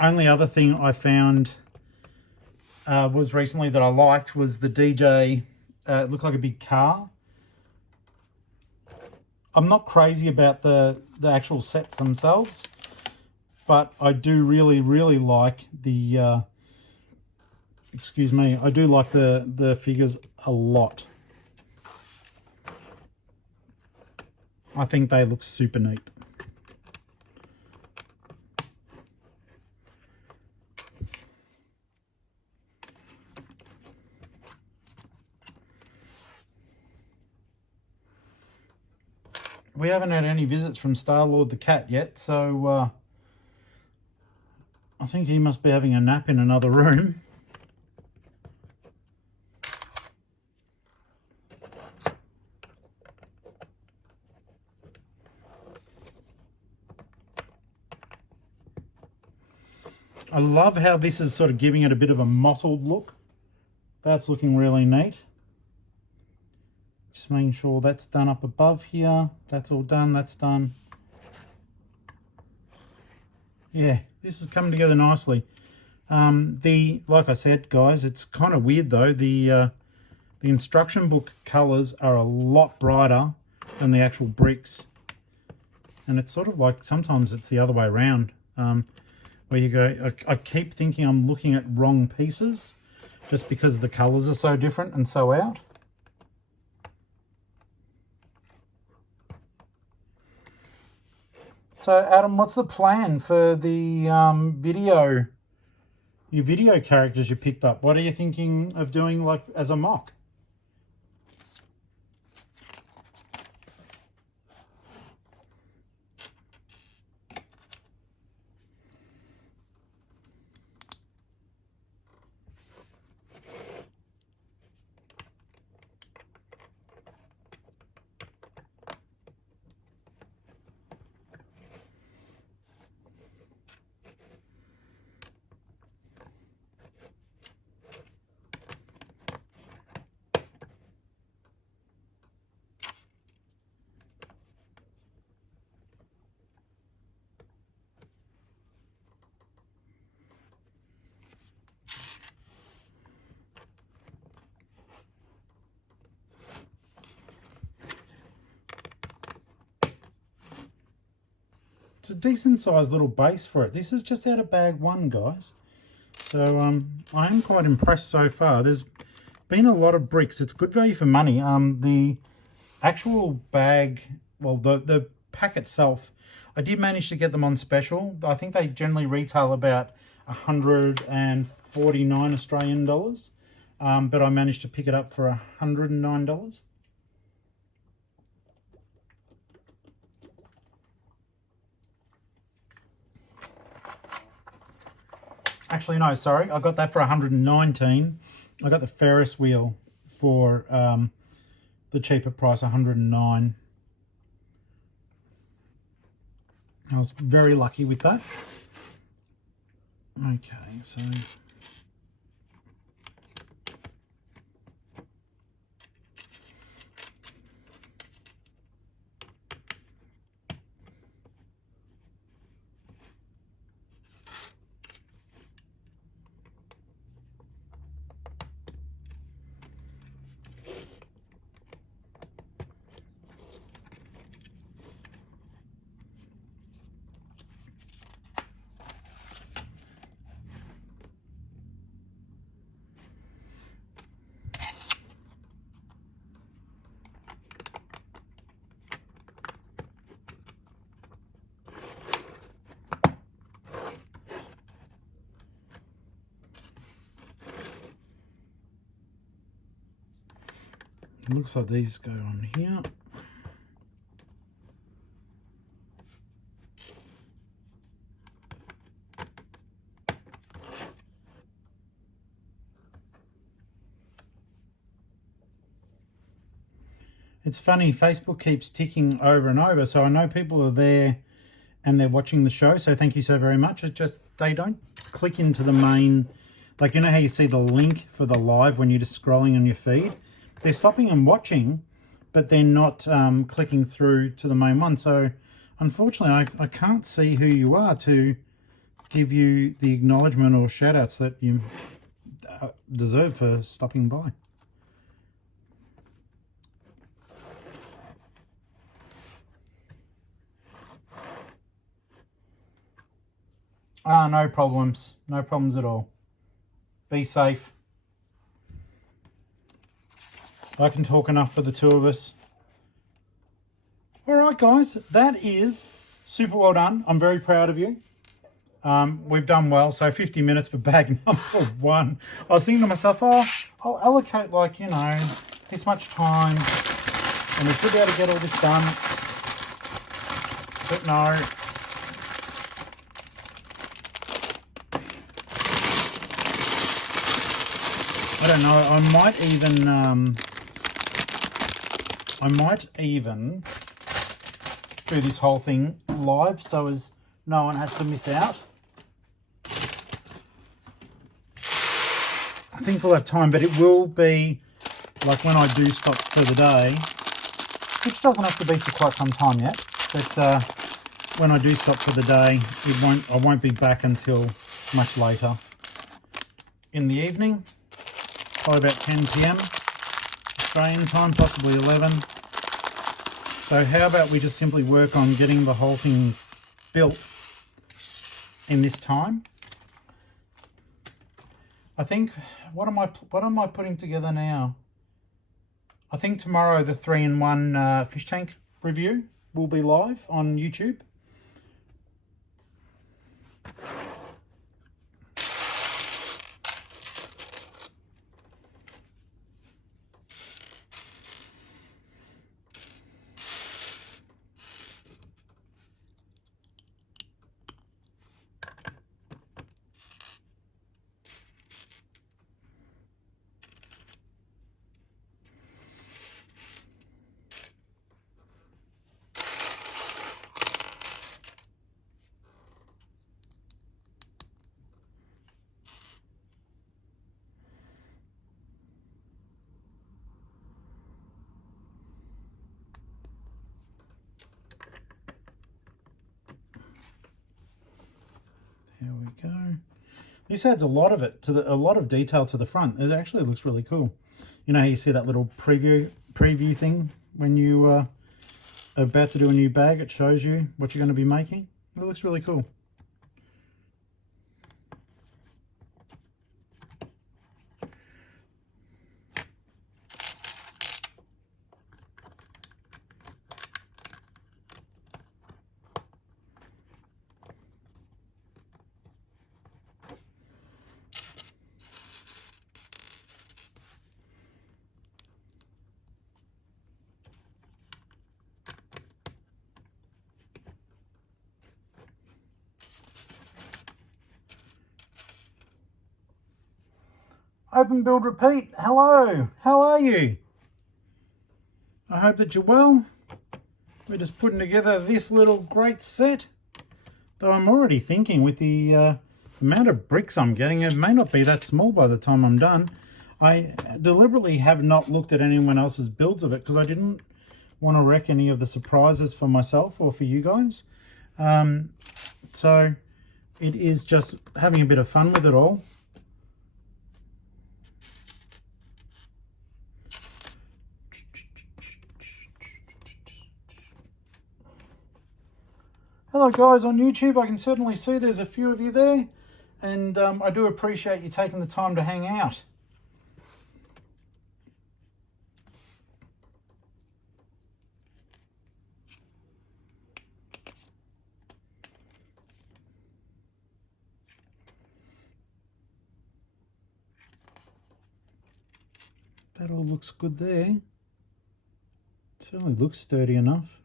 only other thing I found was recently that I liked was the DJ. It looked like a big car. I'm not crazy about the actual sets themselves, but I do really like the excuse me, I do like the figures a lot. I think they look super neat. We haven't had any visits from Star-Lord the cat yet, so I think he must be having a nap in another room. I love how this is sort of giving it a bit of a mottled look. That's looking really neat. Just making sure that's done up above here. That's all done, that's done. Yeah, this is coming together nicely. Like I said, guys, it's kind of weird though. The instruction book colours are a lot brighter than the actual bricks. And it's sort of like, sometimes it's the other way around. Where you go, I keep thinking I'm looking at wrong pieces just because the colours are so different and so out. So Adam, what's the plan for the your video characters you picked up? What are you thinking of doing, like, as a mock? It's a decent sized little base for it. This is just out of bag 1, guys. So I am quite impressed so far. There's been a lot of bricks. It's good value for money. The actual bag, well, the pack itself, I did manage to get them on special. I think they generally retail about 149 Australian dollars, but I managed to pick it up for $109. Actually, no, sorry. I got that for 119. I got the Ferris wheel for the cheaper price, 109. I was very lucky with that. Okay, so... It looks like these go on here. It's funny, Facebook keeps ticking over and over, so I know people are there and they're watching the show, so thank you so very much. It's just they don't click into the main Like, you know how you see the link for the live when you're just scrolling on your feed? They're stopping and watching, but they're not clicking through to the main one. So unfortunately, I can't see who you are to give you the acknowledgement or shout outs that you deserve for stopping by. No problems. No problems at all. Be safe. I can talk enough for the two of us. All right, guys, that is super well done. I'm very proud of you. We've done well. So 50 minutes for bag number 1. I was thinking to myself, oh, I'll allocate like, you know, this much time and we should be able to get all this done. But no. I don't know. I might even do this whole thing live so as no one has to miss out. I think we'll have time, but it will be like when I do stop for the day, which doesn't have to be for quite some time yet. But when I do stop for the day, I won't be back until much later in the evening. By about 10 PM Australian time, possibly 11. So how about we just simply work on getting the whole thing built in this time? I think, what am I putting together now? I think tomorrow the 3-in-1 fish tank review will be live on YouTube. There we go. This adds a lot of it to a lot of detail to the front. It actually looks really cool. You know how you see that little preview thing when you are about to do a new bag? It shows you what you're going to be making. It looks really cool. Open, build, repeat. Hello, how are you? I hope that you're well. We're just putting together this little great set. Though I'm already thinking with the amount of bricks I'm getting, it may not be that small by the time I'm done. I deliberately have not looked at anyone else's builds of it because I didn't want to wreck any of the surprises for myself or for you guys. So it is just having a bit of fun with it all. Hello guys on YouTube, I can certainly see there's a few of you there, and I do appreciate you taking the time to hang out. That all looks good there. It certainly looks sturdy enough.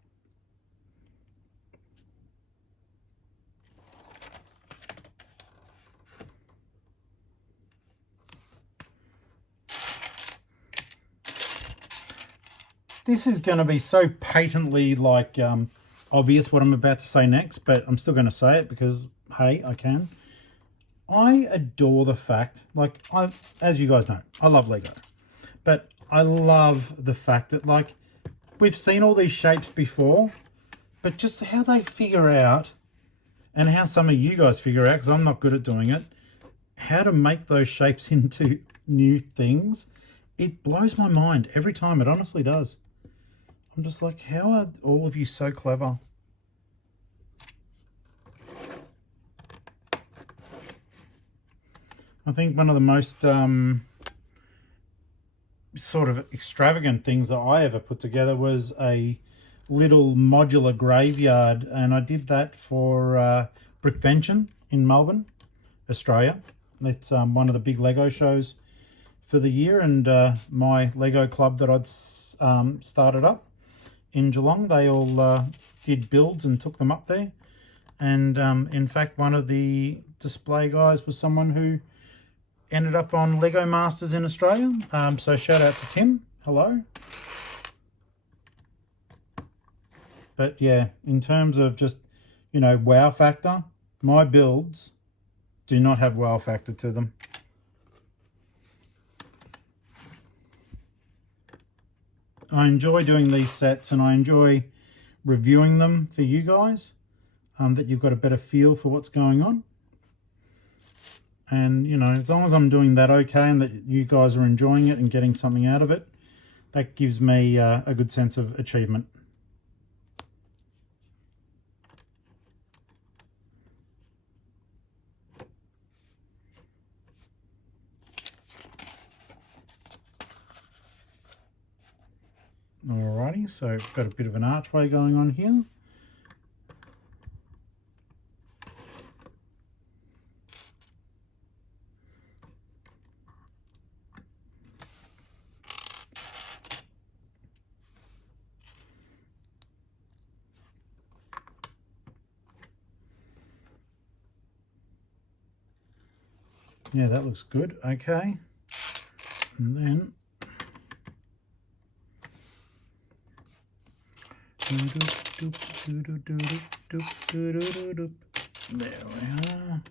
This is going to be so patently like obvious what I'm about to say next, but I'm still going to say it because, hey, I can. I adore the fact, like, as you guys know, I love Lego. But I love the fact that, like, we've seen all these shapes before, but just how they figure out, and how some of you guys figure out, because I'm not good at doing it, how to make those shapes into new things. It blows my mind every time. It honestly does. I'm just like, how are all of you so clever? I think one of the most sort of extravagant things that I ever put together was a little modular graveyard, and I did that for Brickvention in Melbourne, Australia. It's one of the big Lego shows for the year, and my Lego club that I'd started up in Geelong, they all did builds and took them up there. And in fact, one of the display guys was someone who ended up on Lego Masters in Australia. So shout out to Tim. Hello. But yeah, in terms of just, you know, wow factor, my builds do not have wow factor to them. I enjoy doing these sets, and I enjoy reviewing them for you guys, that you've got a better feel for what's going on. And, you know, as long as I'm doing that okay, and that you guys are enjoying it and getting something out of it, that gives me a good sense of achievement. Alrighty, so I've got a bit of an archway going on here. Yeah, that looks good. Okay. And then there we are.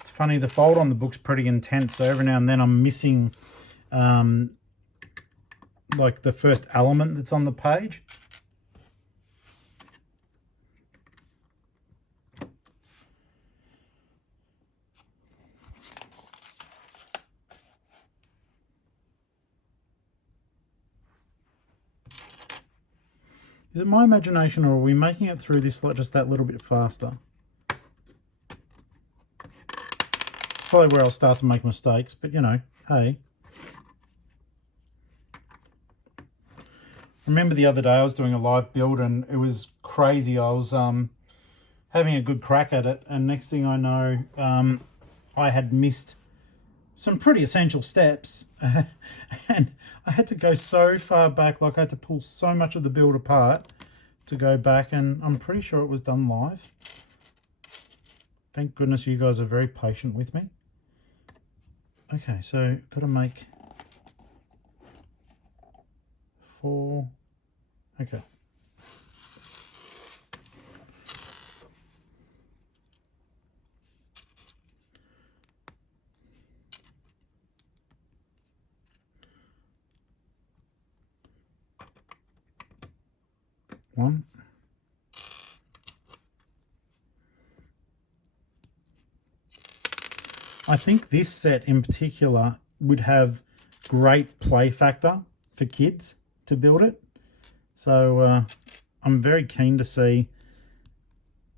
It's funny, the fold on the book's pretty intense, so every now and then I'm missing like the first element that's on the page. Is it my imagination, or are we making it through this just that little bit faster? It's probably where I'll start to make mistakes, but you know, hey. Remember the other day I was doing a live build and it was crazy. I was having a good crack at it, and next thing I know, I had missed some pretty essential steps and I had to go so far back, like I had to pull so much of the build apart to go back, and I'm pretty sure it was done live. Thank goodness you guys are very patient with me. Okay, so got to make 4. Okay. One. I think this set in particular would have great play factor for kids to build it. So I'm very keen to see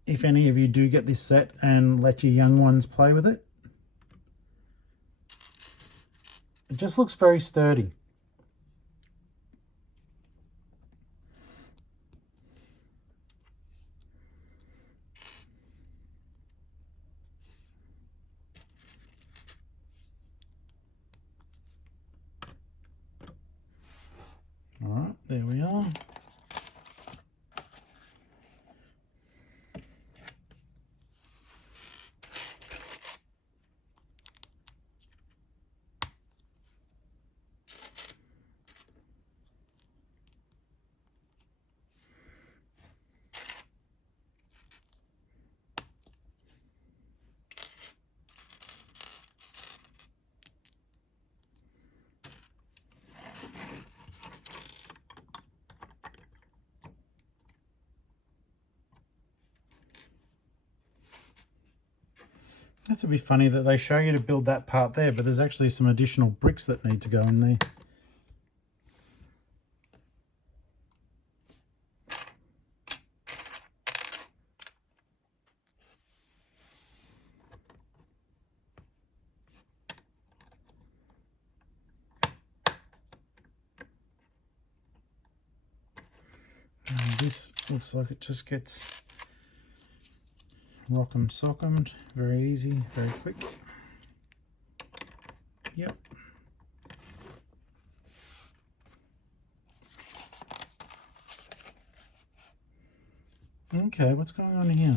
if any of you do get this set and let your young ones play with it. It just looks very sturdy. All right, there we are. That's a bit funny that they show you to build that part there, but there's actually some additional bricks that need to go in there. And this looks like it just gets rock'em sock'em, very easy, very quick. Yep. Okay, what's going on here?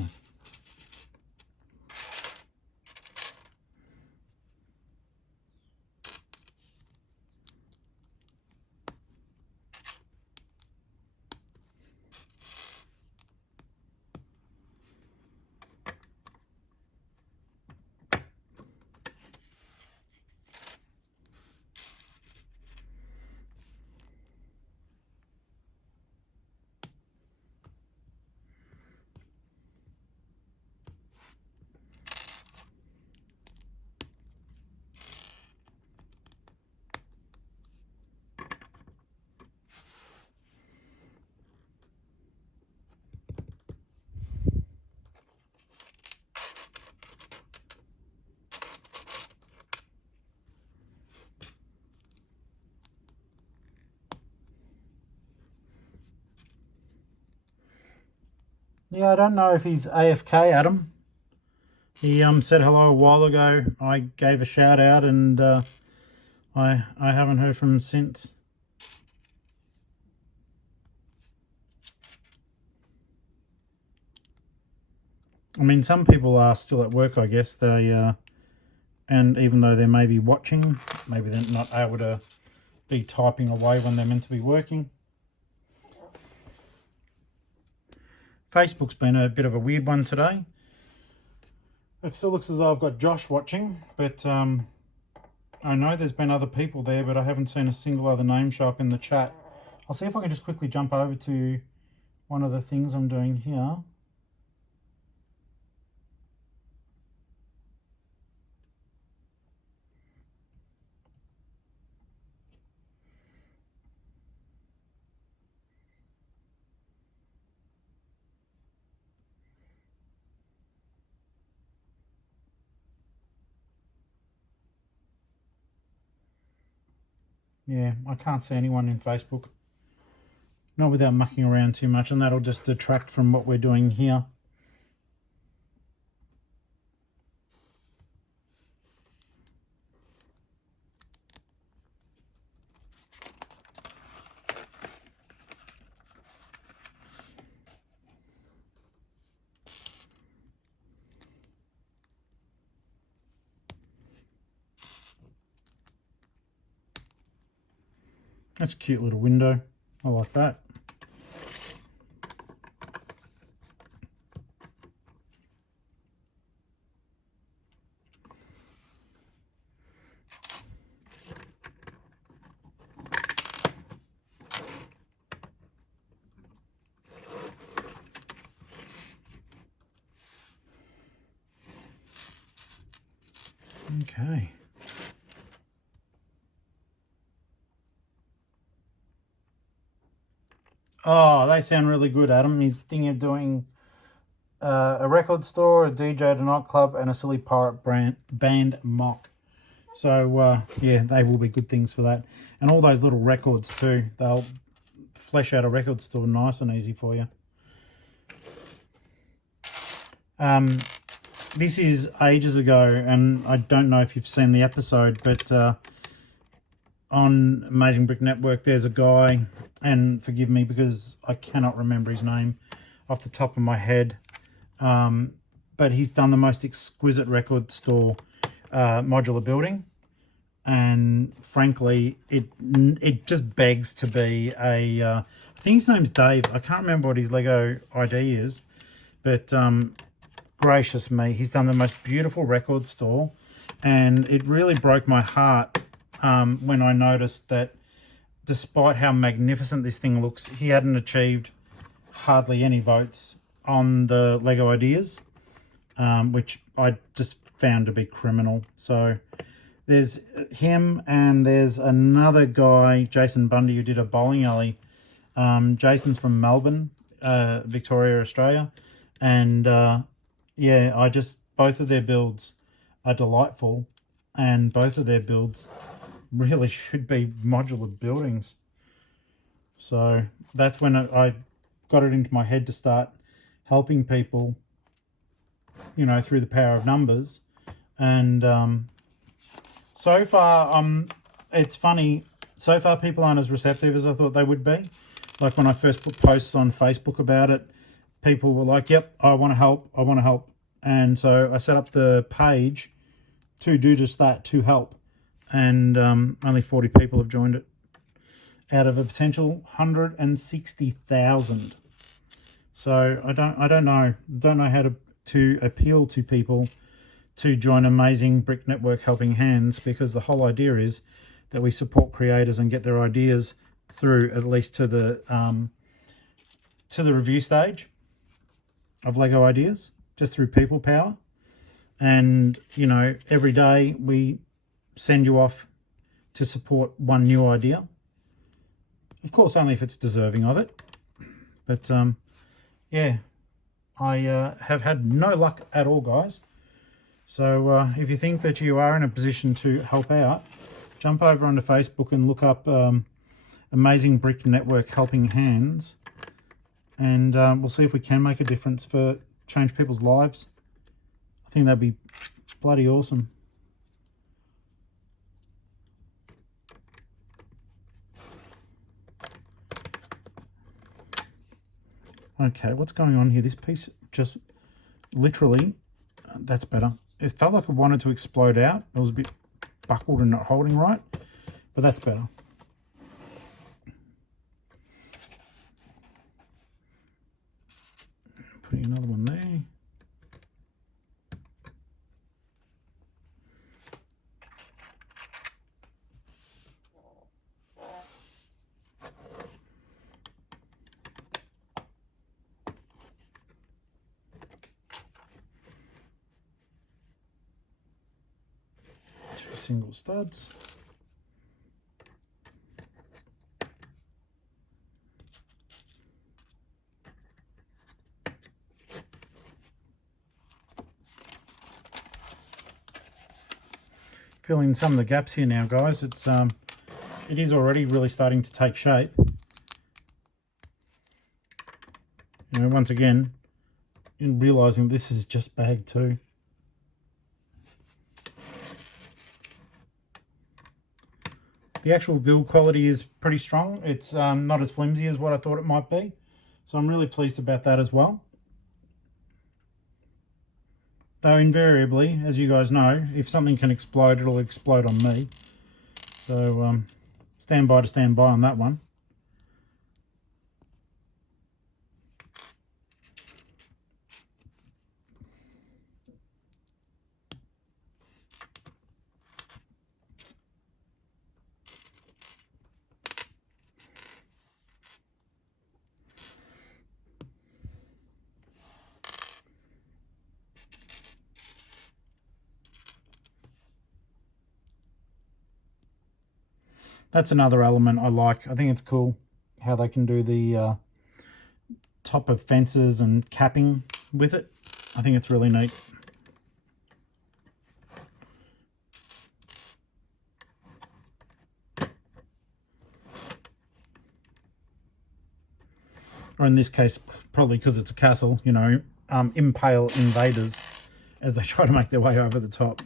Yeah, I don't know if he's AFK, Adam. He said hello a while ago. I gave a shout out, and I haven't heard from him since. I mean, some people are still at work, I guess. They and even though they may be watching, maybe they're not able to be typing away when they're meant to be working. Facebook's been a bit of a weird one today. It still looks as though I've got Josh watching, but I know there's been other people there, but I haven't seen a single other name show up in the chat. I'll see if I can just quickly jump over to one of the things I'm doing here. Yeah, I can't see anyone in Facebook. Not without mucking around too much, and that'll just detract from what we're doing here. That's a cute little window. I like that. Okay. Oh, they sound really good, Adam. He's thinking of doing a record store, a DJ at a nightclub, and a silly pirate band mock. So, yeah, they will be good things for that. And all those little records too. They'll flesh out a record store nice and easy for you. This is ages ago, and I don't know if you've seen the episode, but on Amazing Brick Network, there's a guy, and forgive me because I cannot remember his name off the top of my head, but he's done the most exquisite record store modular building, and frankly, it just begs to be a, I think his name's Dave. I can't remember what his Lego ID is, but gracious me, he's done the most beautiful record store, and it really broke my heart when I noticed that despite how magnificent this thing looks, he hadn't achieved hardly any votes on the Lego ideas, which I just found to be criminal. So there's him, and there's another guy, Jason Bundy, who did a bowling alley. Jason's from Melbourne, Victoria, Australia. And yeah, both of their builds are delightful, and both of their builds really should be modular buildings. So that's when I got it into my head to start helping people, you know, through the power of numbers. And so far, it's funny, so far people aren't as receptive as I thought they would be. Like when I first put posts on Facebook about it, people were like, yep, I want to help, I want to help. And so I set up the page to do just that, to help. And only 40 people have joined it out of a potential 160,000. So I don't know how to appeal to people to join Amazing Brick Network Helping Hands, because the whole idea is that we support creators and get their ideas through at least to the review stage of Lego ideas, just through people power. And, you know, every day we send you off to support one new idea. Of course, only if it's deserving of it. But, yeah, I have had no luck at all, guys. So if you think that you are in a position to help out, jump over onto Facebook and look up Amazing Brick Network Helping Hands. And we'll see if we can make a difference for change people's lives. I think that'd be bloody awesome. Okay, what's going on here? This piece just literally, that's better. It felt like it wanted to explode out. It was a bit buckled and not holding right, but that's better. Putting another one there. Two single studs. Fill in some of the gaps here now, guys. It is already really starting to take shape. You know, once again, in realizing this is just bag 2. The actual build quality is pretty strong. It's not as flimsy as what I thought it might be. So I'm really pleased about that as well. Though invariably, as you guys know, if something can explode, it'll explode on me. So stand by on that one. That's another element I like. I think it's cool how they can do the top of fences and capping with it. I think it's really neat. Or in this case, probably because it's a castle, you know, impale invaders as they try to make their way over the top.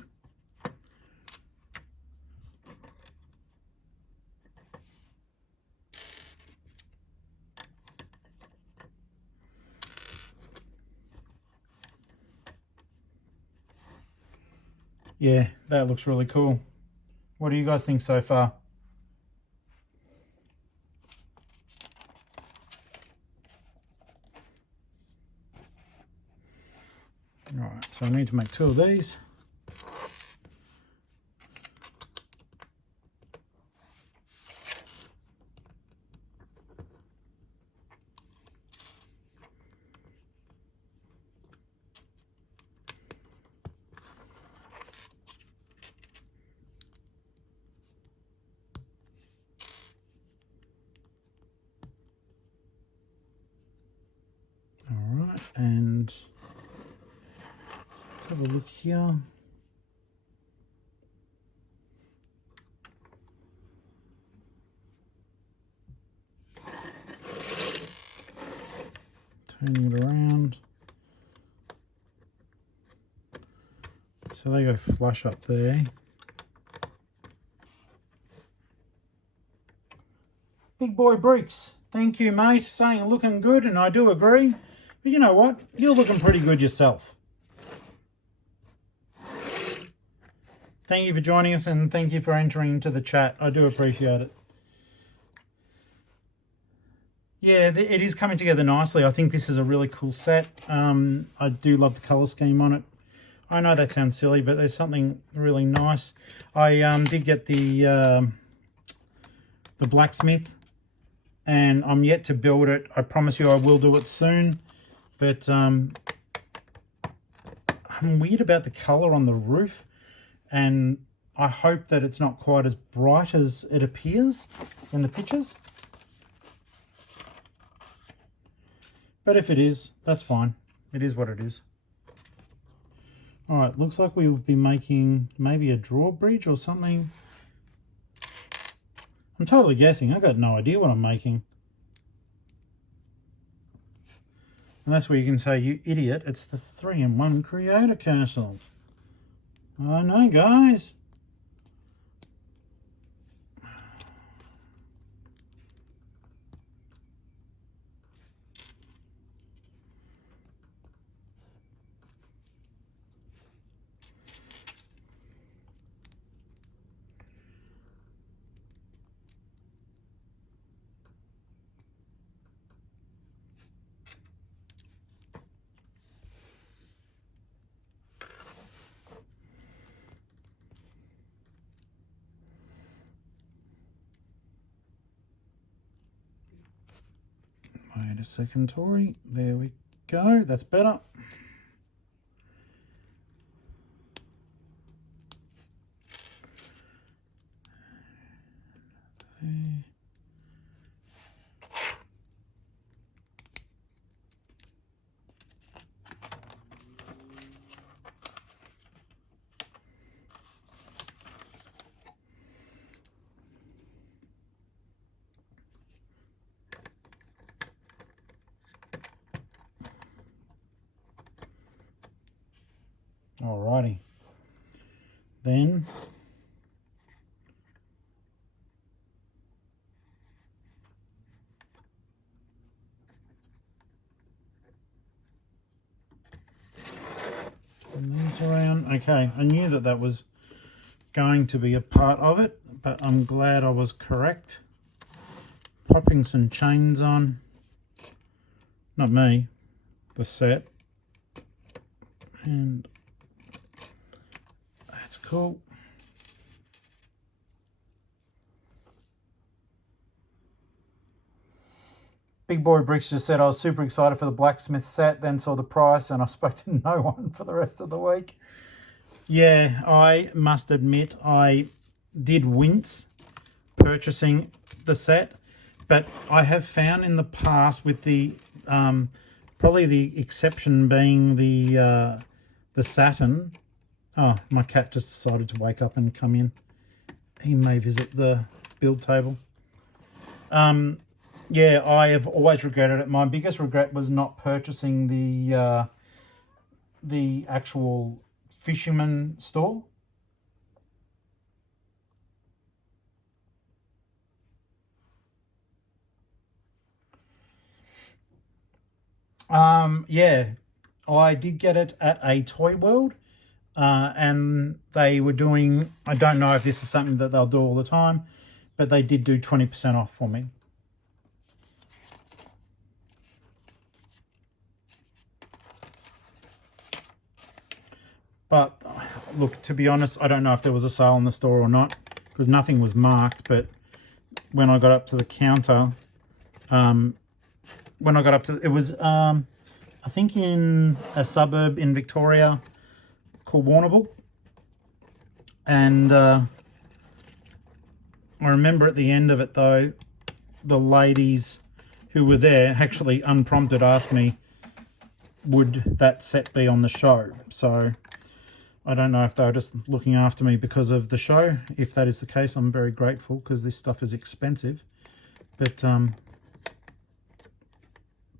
Yeah, that looks really cool. What do you guys think so far? Alright, so I need to make 2 of these. have a look here. Turning it around. So they go flush up there. Big Boy Bricks, thank you mate, saying looking good, and I do agree. But you know what? You're looking pretty good yourself. Thank you for joining us and thank you for entering into the chat. I do appreciate it. Yeah, it is coming together nicely. I think this is a really cool set. I do love the colour scheme on it. I know that sounds silly, but there's something really nice. I did get the Blacksmith, and I'm yet to build it. I promise you I will do it soon. But I'm weird about the colour on the roof, and I hope that it's not quite as bright as it appears in the pictures. But if it is, that's fine. It is what it is. All right, looks like we will be making maybe a drawbridge or something. I'm totally guessing. I've got no idea what I'm making. And that's where you can say, you idiot, it's the 3-in-1 Creator Castle. I know, guys. Wait a second, Tori. There we go. That's better. Alrighty. Then turn these around. Okay, I knew that that was going to be a part of it, but I'm glad I was correct. Popping some chains on. Not me, the set. And that's cool. Big Boy Bricks just said, I was super excited for the Blacksmith set, then saw the price and I spoke to no one for the rest of the week. Yeah, I must admit I did wince purchasing the set, but I have found in the past with the, probably the exception being the Saturn. Oh, my cat just decided to wake up and come in. He may visit the build table. Yeah, I have always regretted it. My biggest regret was not purchasing the actual fisherman store. Yeah, I did get it at a Toy World, and they were doing, I don't know if this is something that they'll do all the time, but they did do 20% off for me. But look, to be honest, I don't know if there was a sale in the store or not, because nothing was marked. But when I got up to the counter, it was, I think in a suburb in Victoria called Warrnambool. And I remember at the end of it, though, the ladies who were there actually unprompted asked me, would that set be on the show? So I don't know if they were just looking after me because of the show. If that is the case, I'm very grateful because this stuff is expensive. But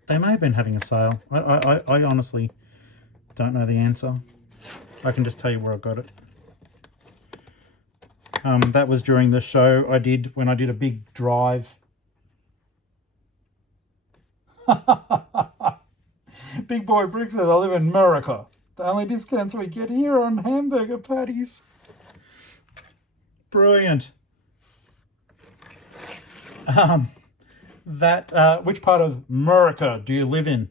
they may have been having a sale. I honestly don't know the answer. I can just tell you where I got it. That was during the show I did when I did a big drive. Big Boy Brick says, I live in America. The only discounts we get here are on hamburger patties. Brilliant. Which part of America do you live in?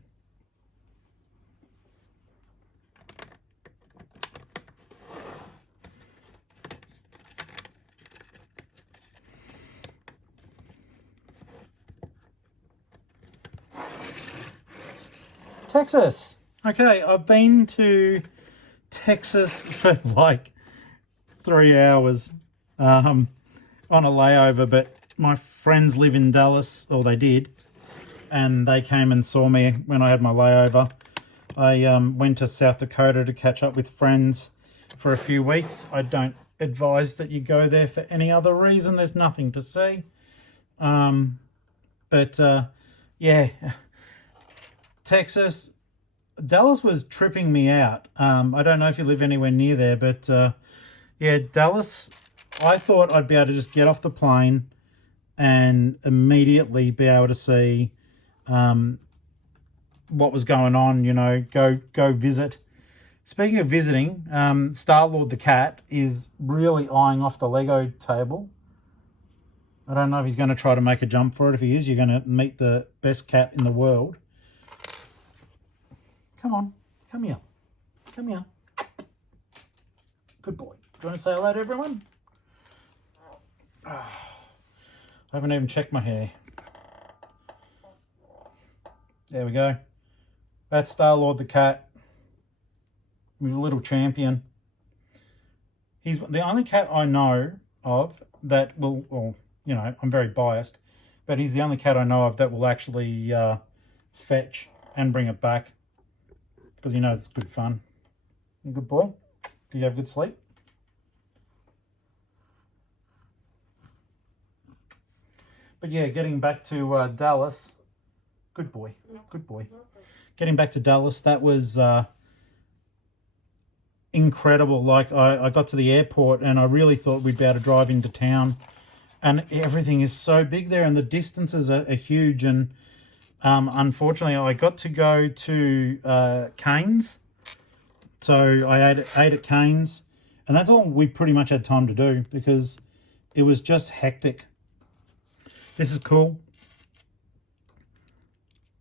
Texas. Okay, I've been to Texas for like 3 hours on a layover, but my friends live in Dallas, or they did, and they came and saw me when I had my layover. I went to South Dakota to catch up with friends for a few weeks. I don't advise that you go there for any other reason. There's nothing to see. Yeah, Texas, Dallas was tripping me out. I don't know if you live anywhere near there, but yeah, Dallas, I thought I'd be able to just get off the plane and immediately be able to see what was going on, you know, go visit. Speaking of visiting, Star-Lord the cat is really eyeing off the Lego table. I don't know if he's going to try to make a jump for it. If he is, you're going to meet the best cat in the world. Come on, come here. Come here. Good boy. Do you want to say hello to everyone? I haven't even checked my hair. There we go. That's Star-Lord the cat. He's a little champion. He's the only cat I know of that will, well, you know, I'm very biased, but he's the only cat I know of that will actually fetch and bring it back because he knows it's good fun. You a good boy? Do you have good sleep? But yeah, getting back to Dallas, good boy, good boy. Getting back to Dallas, that was incredible. Like I got to the airport and I really thought we'd be able to drive into town, and everything is so big there and the distances are huge. And unfortunately, I got to go to Cane's, so I ate at Cane's, and that's all we pretty much had time to do because it was just hectic. This is cool.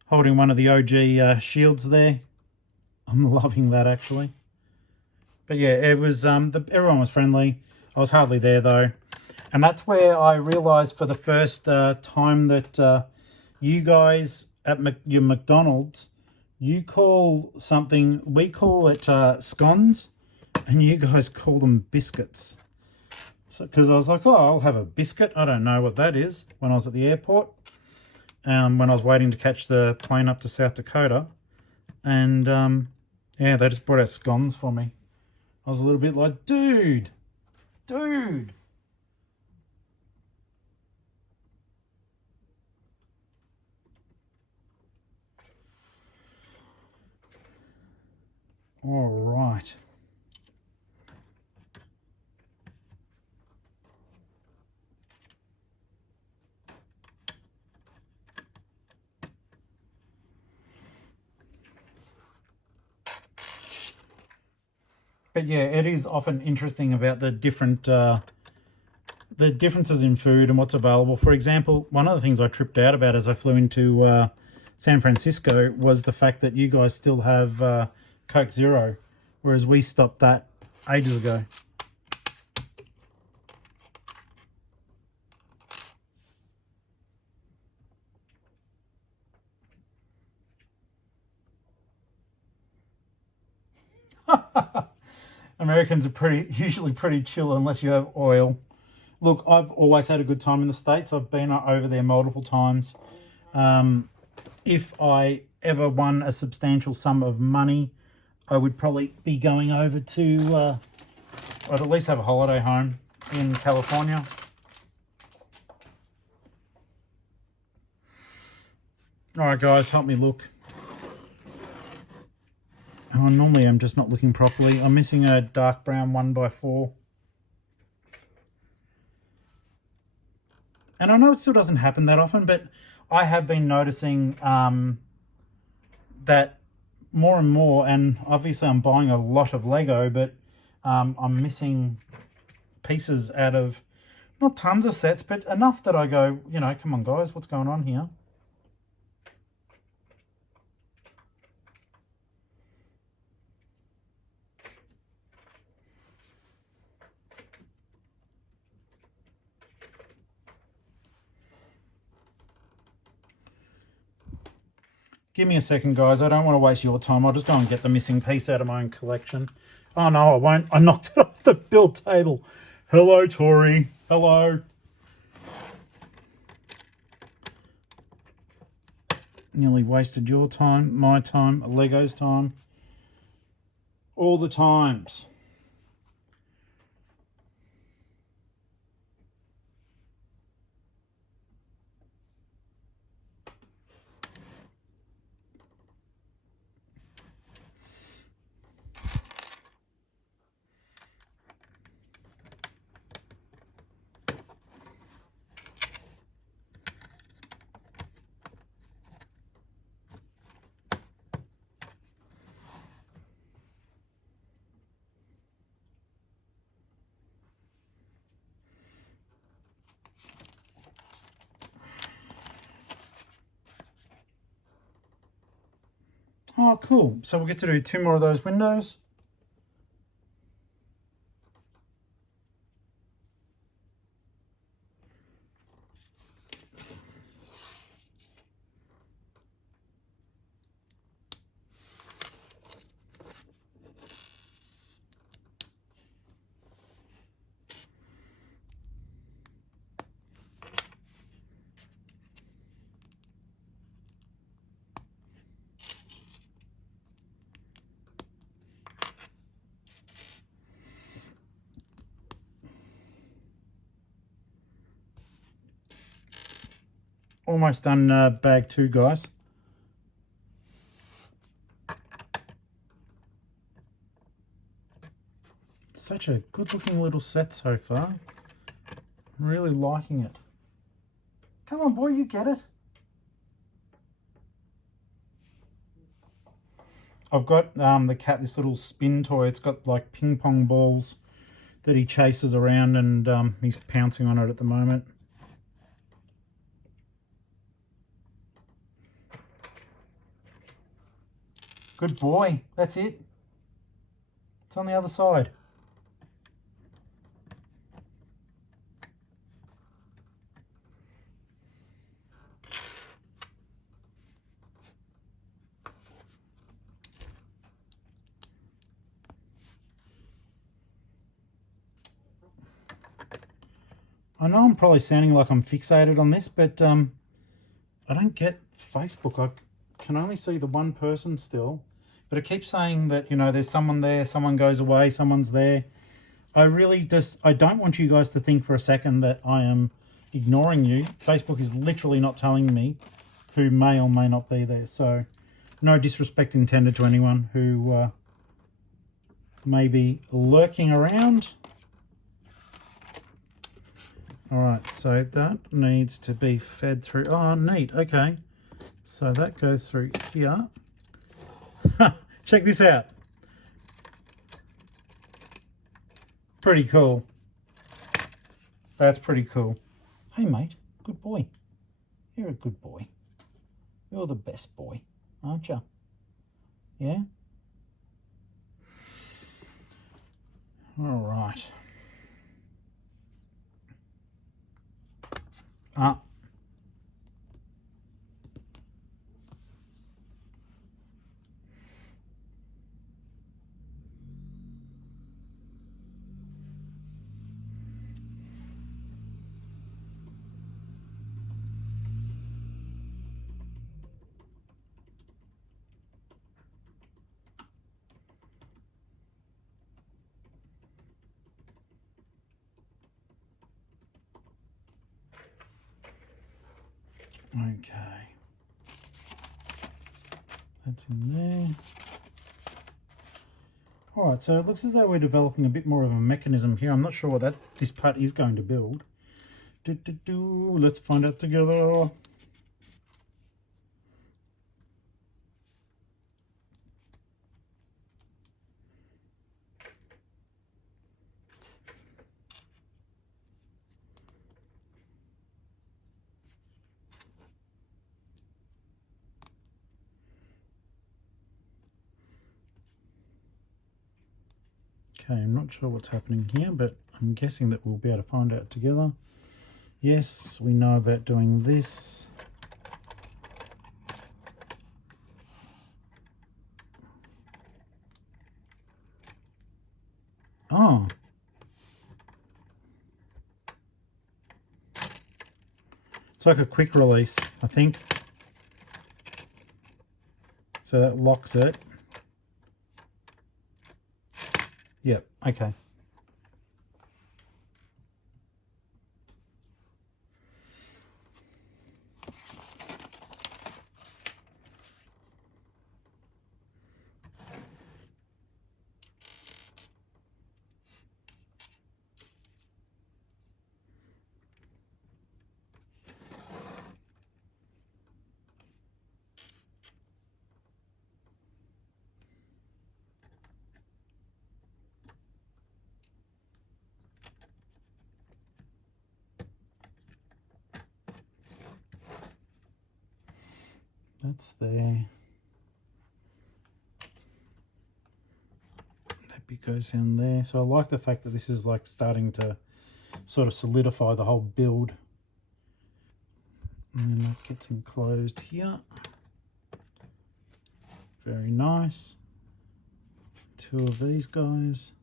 Holding one of the OG shields there. I'm loving that actually. But yeah, it was everyone was friendly. I was hardly there though, and that's where I realised for the first time that you guys at your McDonald's, you call something, we call it scones, and you guys call them biscuits. So, because I was like, oh, I'll have a biscuit. I don't know what that is when I was at the airport, when I was waiting to catch the plane up to South Dakota. And yeah, they just brought out scones for me. I was a little bit like, dude. All right. But yeah, it is often interesting about the differences in food and what's available. For example, one of the things I tripped out about as I flew into San Francisco was the fact that you guys still have Coke Zero, whereas we stopped that ages ago. Americans are usually pretty chill unless you have oil. Look, I've always had a good time in the States. I've been over there multiple times. If I ever won a substantial sum of money, I would probably be going over to, I'd at least have a holiday home in California. All right, guys, help me look. Oh, normally I'm just not looking properly. I'm missing a dark brown 1x4. And I know it still doesn't happen that often, but I have been noticing that more and more, and obviously I'm buying a lot of Lego, but I'm missing pieces out of, not tons of sets, but enough that I go, you know, come on guys, what's going on here? Give me a second, guys. I don't want to waste your time. I'll just go and get the missing piece out of my own collection. Oh, no, I won't. I knocked it off the build table. Hello, Tori. Hello. Nearly wasted your time, my time, Lego's time. All the times. Oh, cool. So we'll get to do 2 more of those windows. Almost done bag 2, guys. Such a good looking little set so far. I'm really liking it. Come on, boy, you get it. I've got the cat, this little spin toy. It's got like ping pong balls that he chases around, and he's pouncing on it at the moment. Good boy. That's it. It's on the other side. I know I'm probably sounding like I'm fixated on this, but I don't get Facebook. I can only see the one person still, but it keeps saying that, you know, there's someone there, someone goes away, someone's there. I don't want you guys to think for a second that I am ignoring you. Facebook is literally not telling me who may or may not be there. So no disrespect intended to anyone who may be lurking around. All right, so that needs to be fed through. Oh, neat. Okay. So that goes through here. Check this out. Pretty cool. That's pretty cool. Hey, mate. Good boy. You're a good boy. You're the best boy, aren't you? Yeah? All right. Okay. That's in there. Alright, so it looks as though we're developing a bit more of a mechanism here. I'm not sure what this part is going to build. Let's find out together. Okay, I'm not sure what's happening here, but I'm guessing that we'll be able to find out together. Yes, we know about doing this. Oh. It's like a quick release, I think. So that locks it. Yep, okay. That's there. That bit goes down there. So I like the fact that this is like starting to sort of solidify the whole build. And then that gets enclosed here. Very nice. Two of these guys.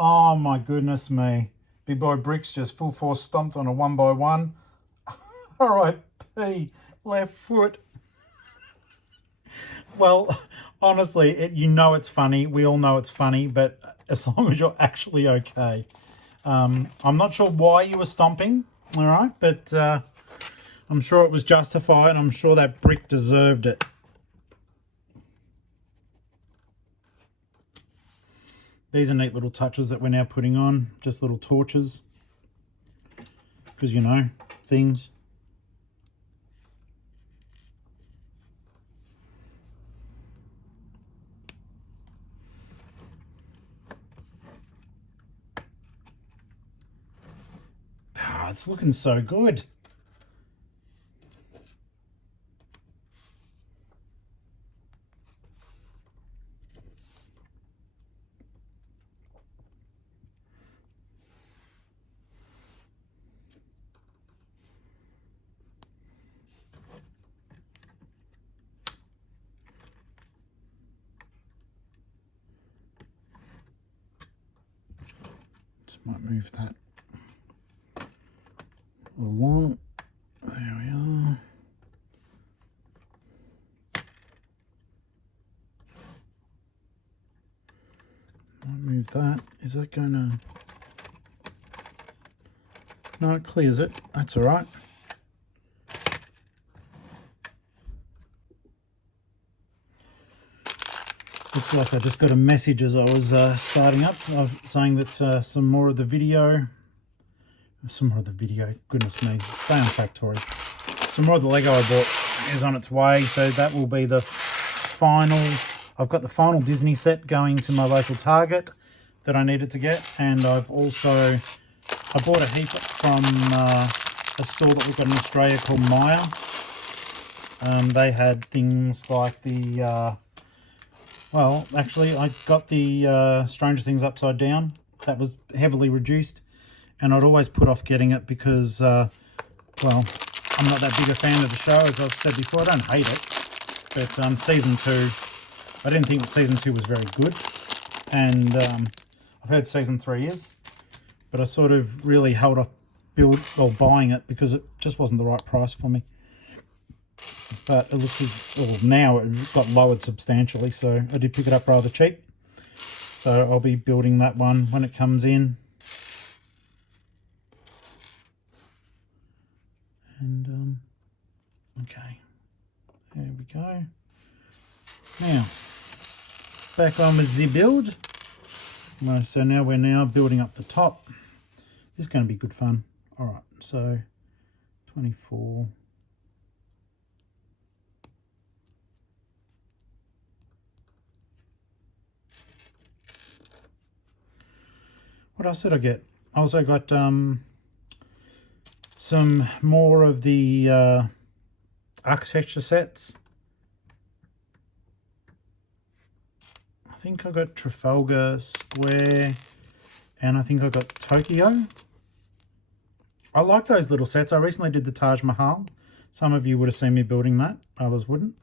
Oh my goodness me. Big boy Bricks just full force stomped on a 1x1. R.I.P. left foot. Well, honestly, you know it's funny. We all know it's funny, but as long as you're actually okay. I'm not sure why you were stomping, all right? But I'm sure it was justified. I'm sure that brick deserved it. These are neat little touches that we're now putting on, just little torches, because, you know, things. Ah, it's looking so good. Just might move that along. There we are. Might move that. Is that gonna... No, it clears it. That's all right. Looks like I just got a message as I was starting up saying that some more of the video, goodness me, stay on track, Tori. Some more of the Lego I bought is on its way, so that will be the final. I've got the final Disney set going to my local Target that I needed to get, and I bought a heap from a store that we've got in Australia called Maya. They had things like the well, actually, I got the Stranger Things Upside Down. That was heavily reduced, and I'd always put off getting it because, well, I'm not that big a fan of the show, as I've said before. I don't hate it, but season 2 I didn't think season 2 was very good, and I've heard season 3 is, but I sort of really held off buying it because it just wasn't the right price for me. But it looks as, well, now it got lowered substantially, so I did pick it up rather cheap. So I'll be building that one when it comes in. And okay, there we go. Now back on with the build. Right, so now we're building up the top. This is going to be good fun. All right, so 24. What else did I get? I also got some more of the architecture sets. I think I got Trafalgar Square, and I think I got Tokyo. I like those little sets. I recently did the Taj Mahal. Some of you would have seen me building that, others wouldn't.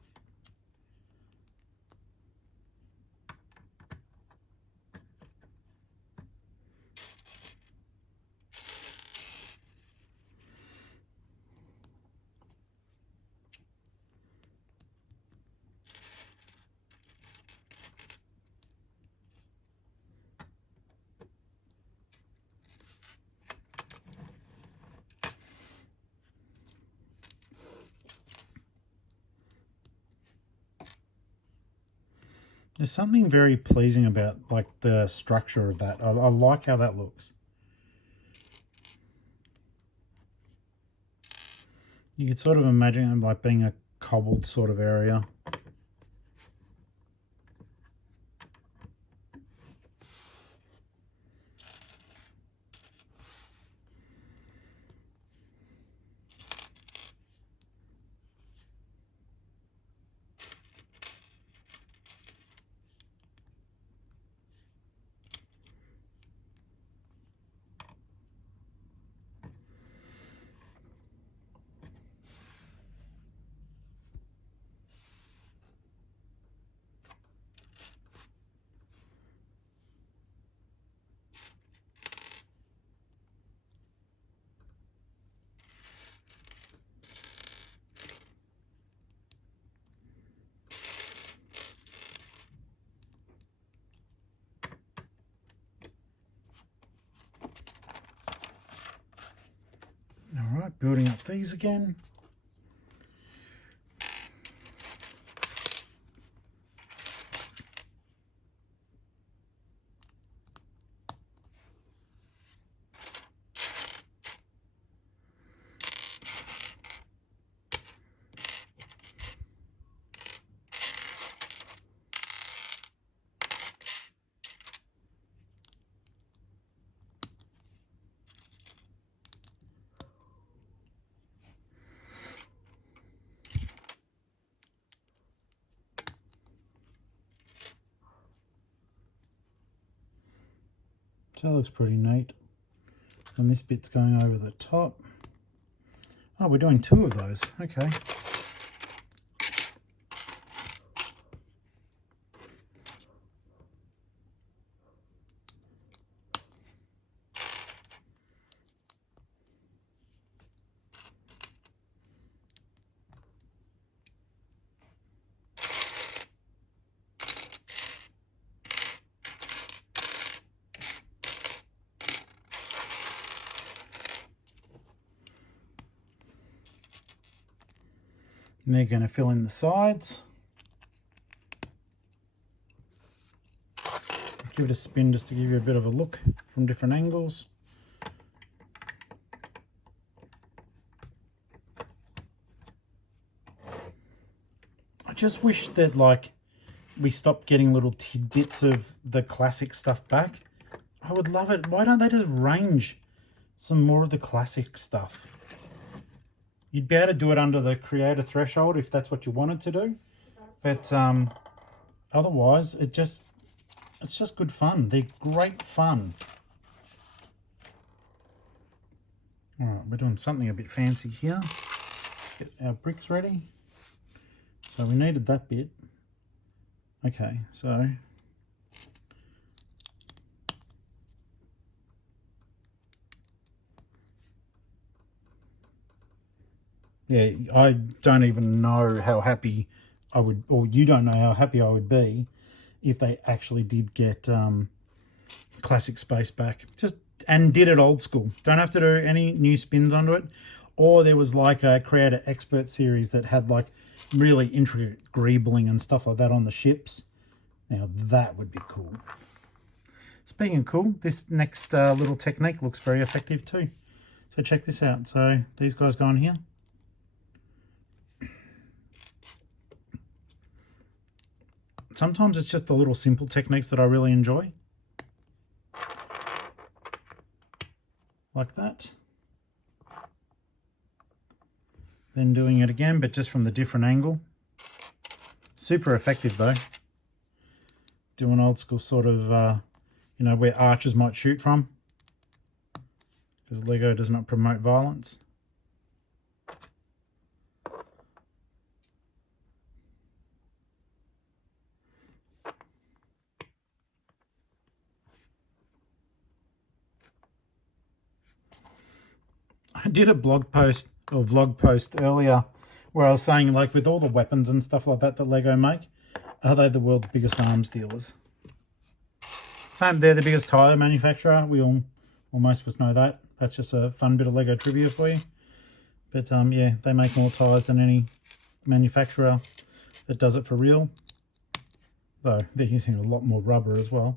There's something very pleasing about like the structure of that. I like how that looks. You could sort of imagine it like being a cobbled sort of area. All right, building up these again. So that looks pretty neat. And this bit's going over the top. Oh, we're doing 2 of those. Okay. And they're going to fill in the sides. Give it a spin just to give you a bit of a look from different angles. I just wish that like we stopped getting little tidbits of the classic stuff back. I would love it. Why don't they just range some more of the classic stuff? You'd be able to do it under the creator threshold if that's what you wanted to do. But otherwise, it's just good fun. They're great fun. All right, we're doing something a bit fancy here. Let's get our bricks ready. So we needed that bit. Okay, so yeah, I don't even know how happy I would, or you don't know how happy I would be if they actually did get classic space back, just and did it old school. Don't have to do any new spins onto it. Or there was like a creator expert series that had like really intricate greebling and stuff like that on the ships. Now that would be cool. Speaking of cool, this next little technique looks very effective too. So check this out. So these guys go on here. Sometimes it's just the little simple techniques that I really enjoy. Like that. Then doing it again, but just from the different angle. Super effective though. Do an old school sort of, you know, where archers might shoot from. Because Lego does not promote violence. I did a blog post or vlog post earlier where I was saying, like, with all the weapons and stuff like that that Lego make, are they the world's biggest arms dealers? Same, they're the biggest tyre manufacturer. Well, most of us know that. That's just a fun bit of Lego trivia for you. But yeah, they make more tyres than any manufacturer that does it for real. Though they're using a lot more rubber as well.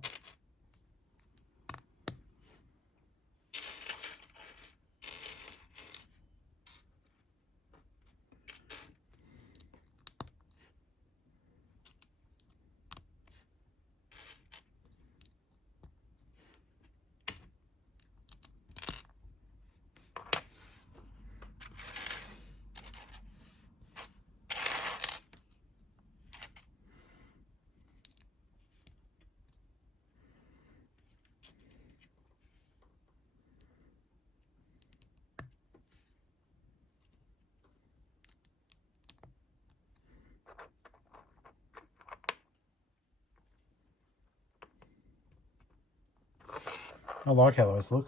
I like how those look.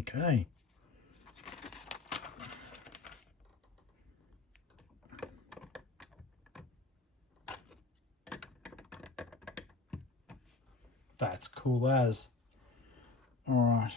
Okay. That's cool as. All right.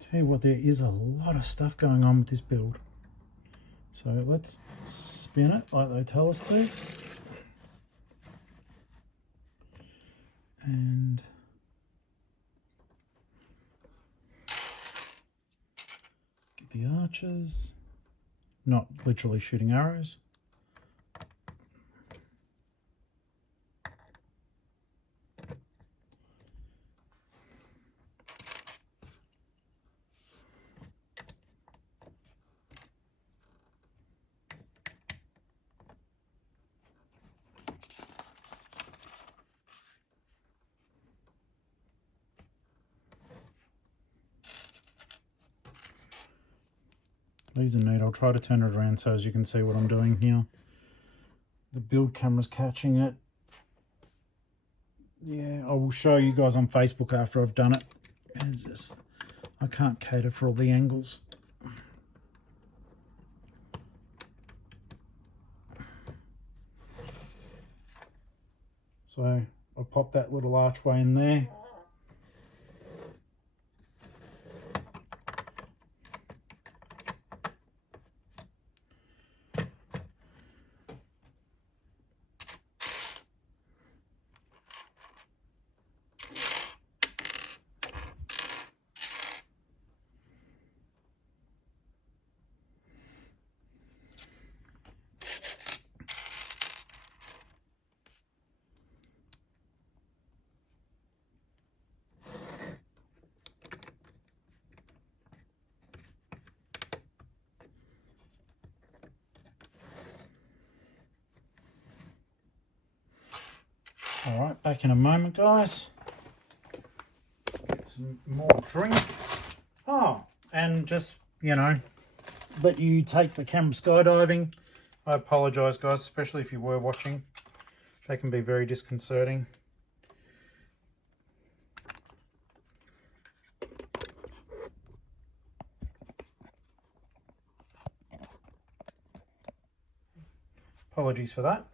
Tell you what, there is a lot of stuff going on with this build. So let's spin it like they tell us to. And get the archers. Not literally shooting arrows. These are neat. I'll try to turn it around so as you can see what I'm doing here. The build camera's catching it. Yeah, I will show you guys on Facebook after I've done it. And I can't cater for all the angles. So I'll pop that little archway in there. All right, back in a moment, guys. Get some more drink. Oh, and just, you know, let you take the camera skydiving. I apologise, guys, especially if you were watching. They can be very disconcerting. Apologies for that.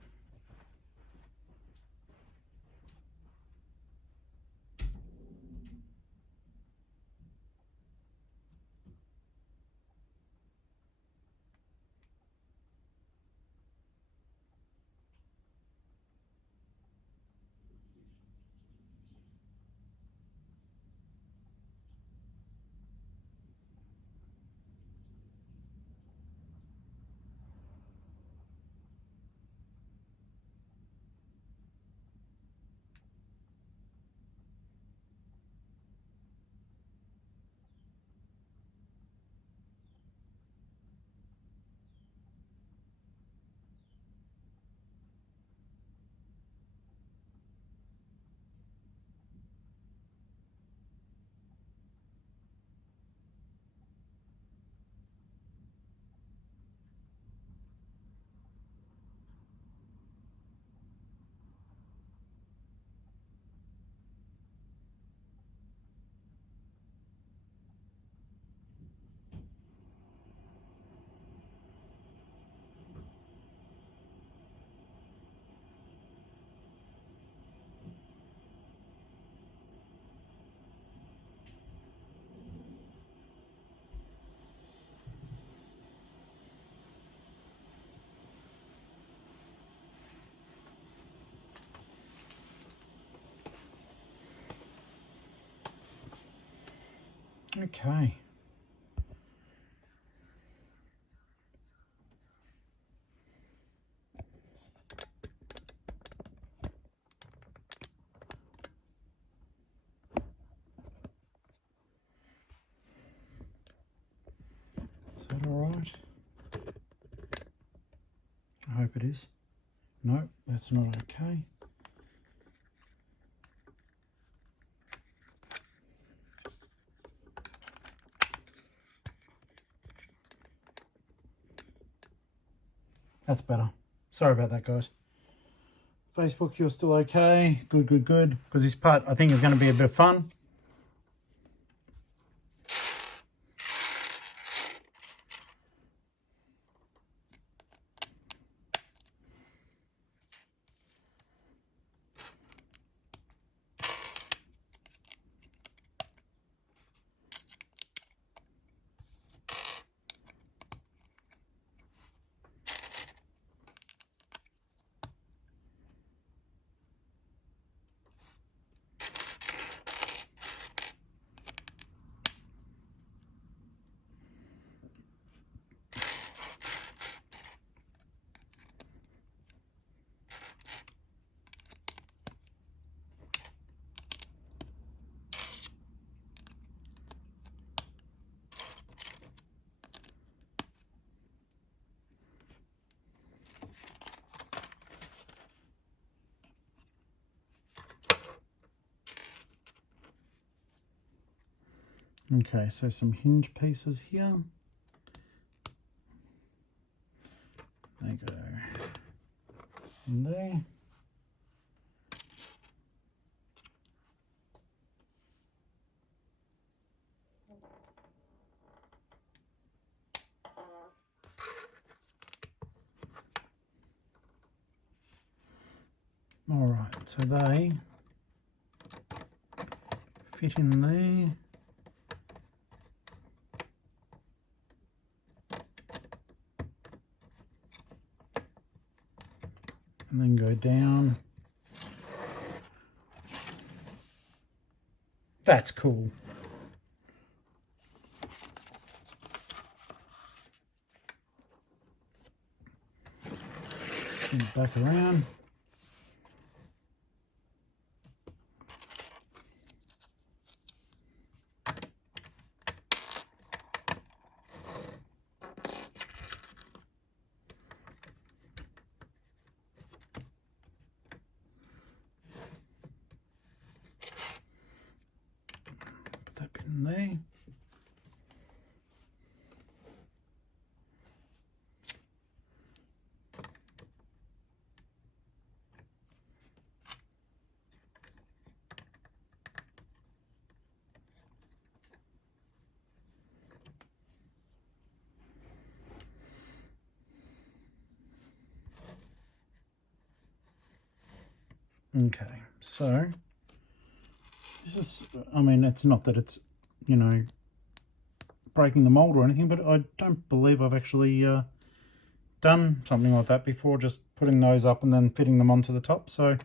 Okay. Is that all right? I hope it is. No, that's not okay. That's better. Sorry about that, guys. Facebook, you're still okay. Good, good, good. Because this part, I think, is going to be a bit of fun. Okay, so some hinge pieces here. They go. in there. All right, so they fit in there. And then go down. That's cool. Spin it back around. Put that bit in there. Okay, so this is, I mean, it's not that it's, you know, breaking the mold or anything, but I don't believe I've actually done something like that before, just putting those up and then fitting them onto the top. So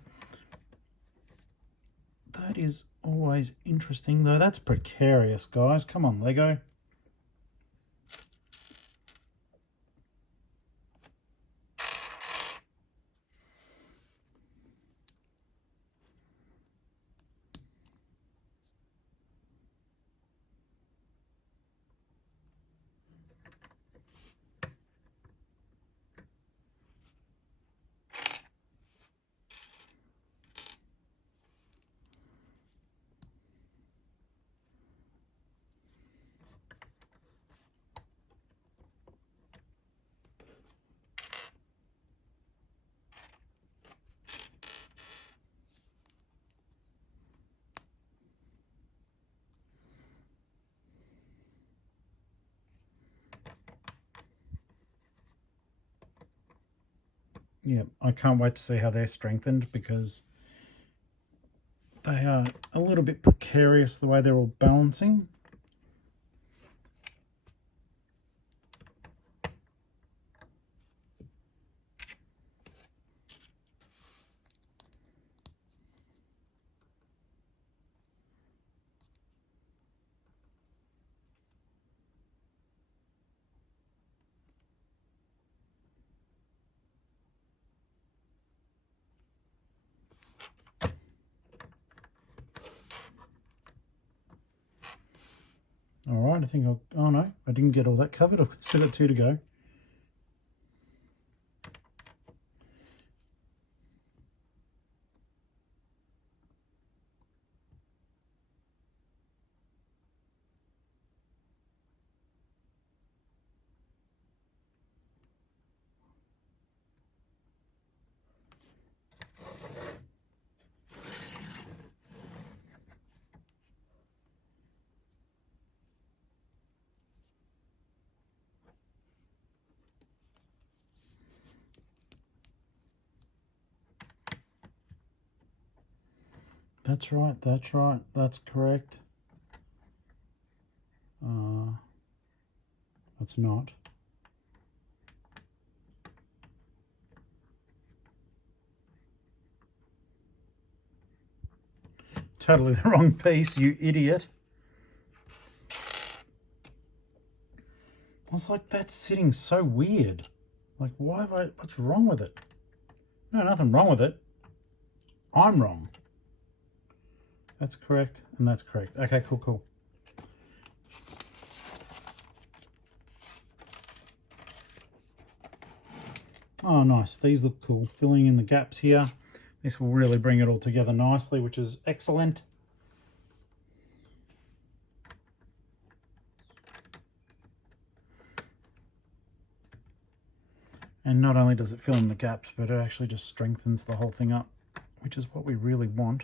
that is always interesting, though. That's precarious, guys. Come on, Lego. Yeah, I can't wait to see how they're strengthened, because they are a little bit precarious the way they're all balancing. All right, I think I'll, oh no, I didn't get all that covered. I've still got 2 to go. That's right, that's right, that's correct. That's not. Totally the wrong piece, you idiot. I was like, that's sitting so weird. Like, why have I, what's wrong with it? No, nothing wrong with it. I'm wrong. That's correct, and that's correct. Okay, cool, cool. Oh, nice. These look cool. Filling in the gaps here. This will really bring it all together nicely, which is excellent. And not only does it fill in the gaps, but it actually just strengthens the whole thing up, which is what we really want.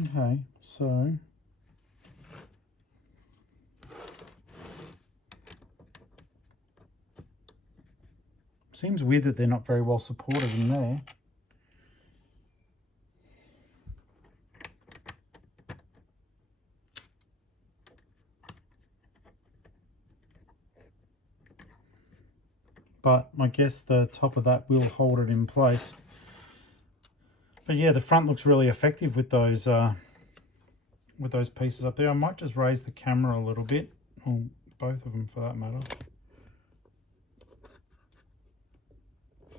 Okay, so seems weird that they're not very well supported in there. But I guess the top of that will hold it in place. But yeah, the front looks really effective with those pieces up there. I might just raise the camera a little bit, or both of them for that matter.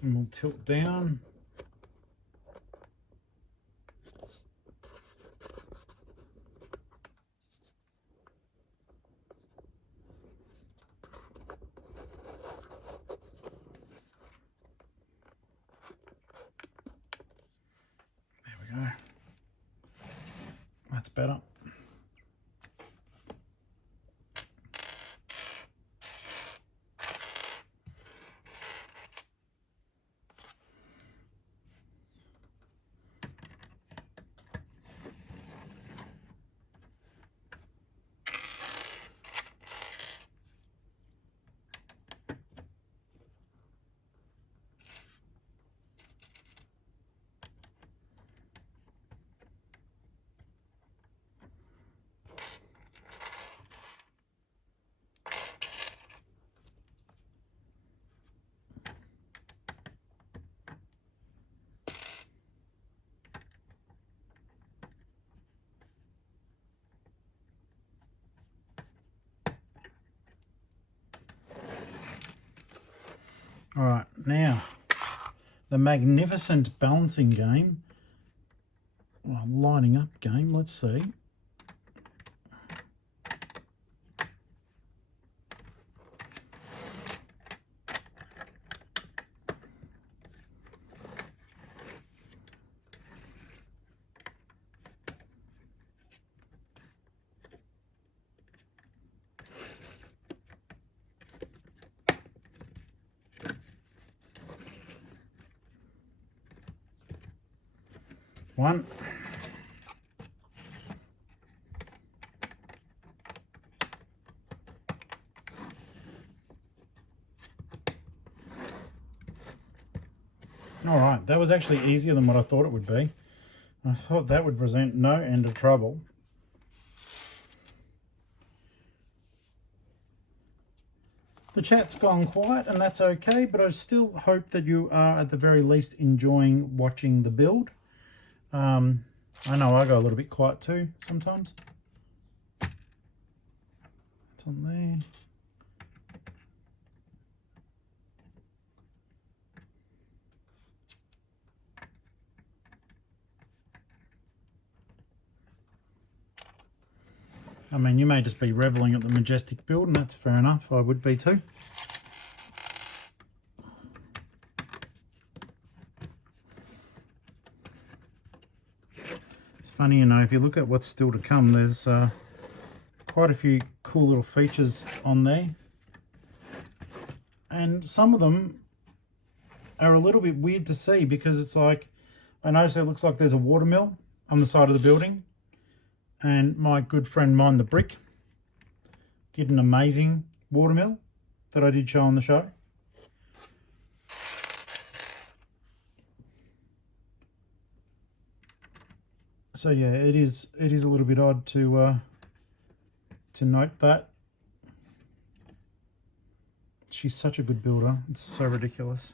And we'll tilt down. There we go. That's better. All right, now the magnificent balancing game, well, lining up game, let's see. One. All right, that was actually easier than what I thought it would be. I thought that would present no end of trouble. The chat's gone quiet and that's okay, but I still hope that you are at the very least enjoying watching the build. I know I go a little bit quiet too sometimes. It's on there. I mean, you may just be reveling at the majestic build, and that's fair enough. I would be too. It's funny, you know, if you look at what's still to come, there's quite a few cool little features on there. And some of them are a little bit weird to see because it's like, I notice it looks like there's a watermill on the side of the building. And my good friend Mine the Brick did an amazing watermill that I did show on the show. So yeah, it is a little bit odd to note that. She's such a good builder. It's so ridiculous.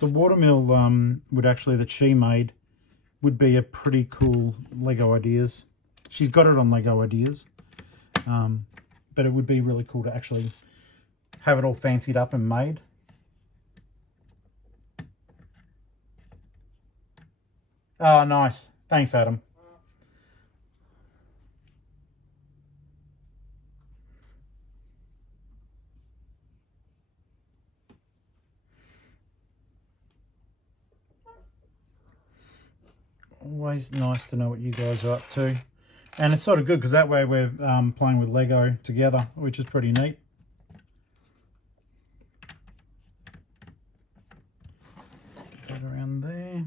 The watermill would actually, that she made, would be a pretty cool Lego Ideas. She's got it on Lego Ideas. But it would be really cool to actually have it all fancied up and made. Oh, nice. Thanks, Adam. Always nice to know what you guys are up to. And it's sort of good because that way we're playing with Lego together, which is pretty neat. Get that around there.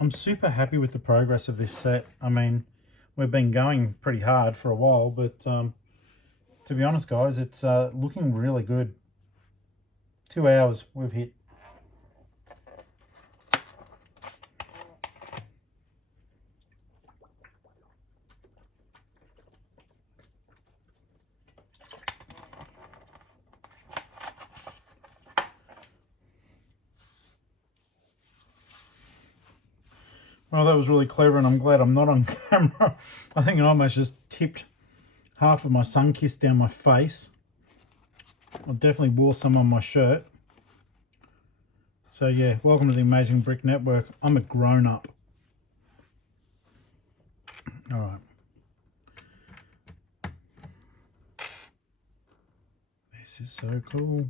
I'm super happy with the progress of this set. I mean, we've been going pretty hard for a while, but to be honest, guys, it's looking really good. 2 hours we've hit. Well, that was really clever, and I'm glad I'm not on camera. I think I almost just tipped half of my Sunkiss down my face. I definitely wore some on my shirt. So yeah, welcome to the Amazing Brick Network. I'm a grown-up. All right. This is so cool.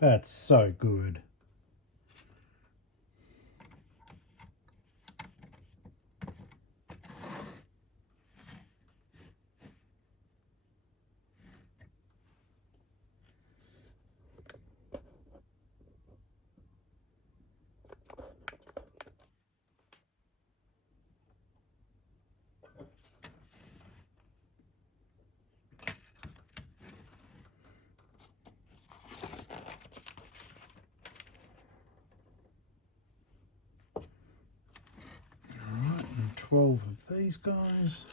That's so good. All right, and 12 of these guys.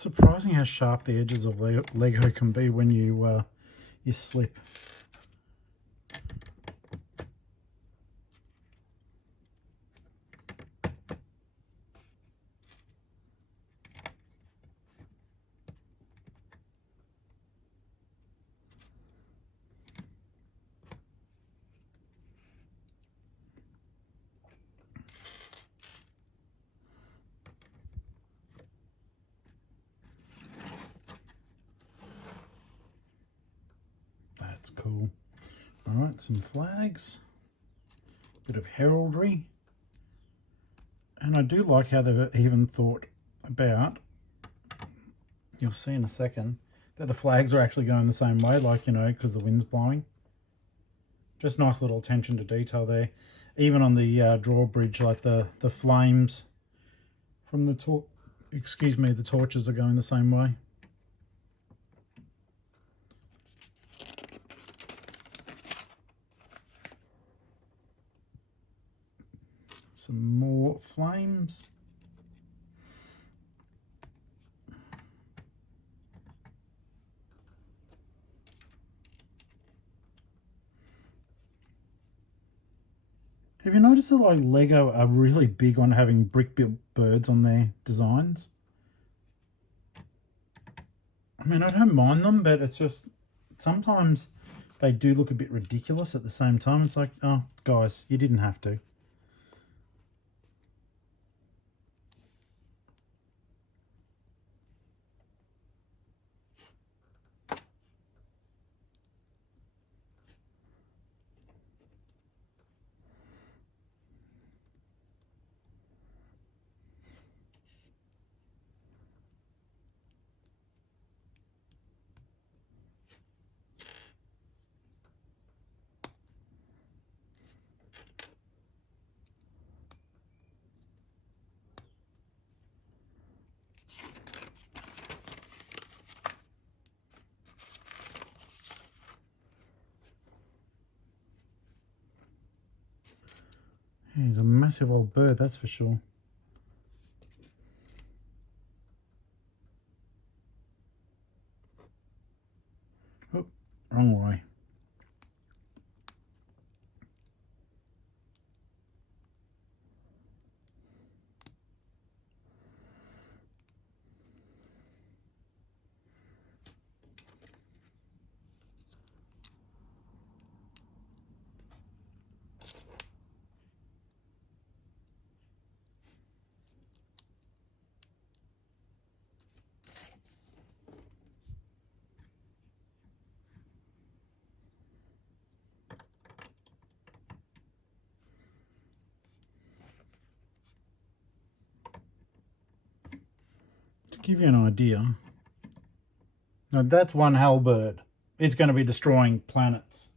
It's surprising how sharp the edges of Lego can be when you slip. That's cool. All right, some flags, bit of heraldry, and I do like how they've even thought about, you'll see in a second, that the flags are actually going the same way, like, you know, because the wind's blowing. Just nice little attention to detail there. Even on the drawbridge, like the flames from the the torches are going the same way. Some more flames. Have you noticed that like Lego are really big on having brick-built birds on their designs? I mean, I don't mind them, but it's just sometimes they do look a bit ridiculous at the same time. It's like, oh, guys, you didn't have to. He's a massive old bird, that's for sure. Oh, wrong way. To give you an idea, now that's one hell bird. It's going to be destroying planets.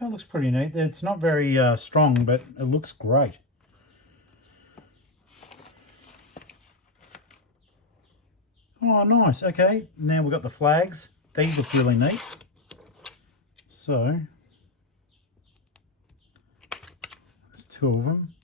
That looks pretty neat. It's not very strong, but it looks great. Oh, nice. Okay, now we've got the flags. These look really neat. So, there's two of them.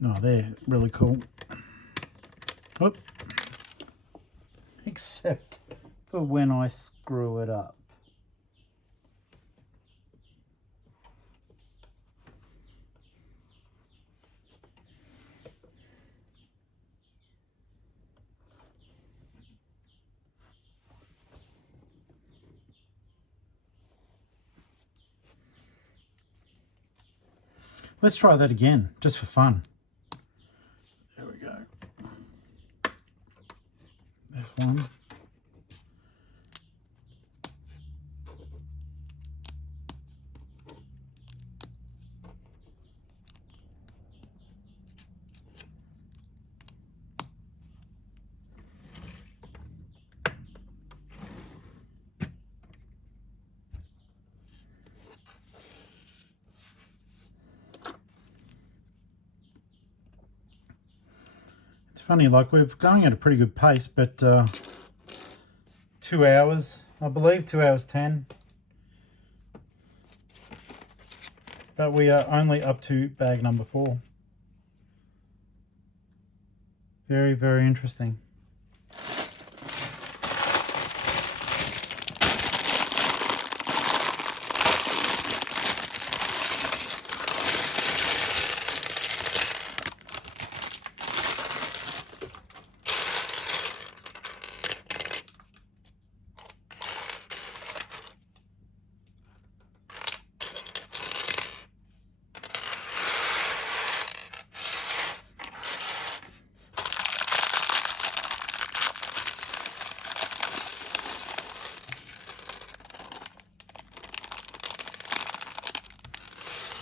Oh, they're really cool. Oop. Except for when I screw it up. Let's try that again, just for fun. There we go. There's one. It's funny, like we're going at a pretty good pace, but 2 hours, I believe, 2 hours 10. But we are only up to bag number 4. Very, very interesting.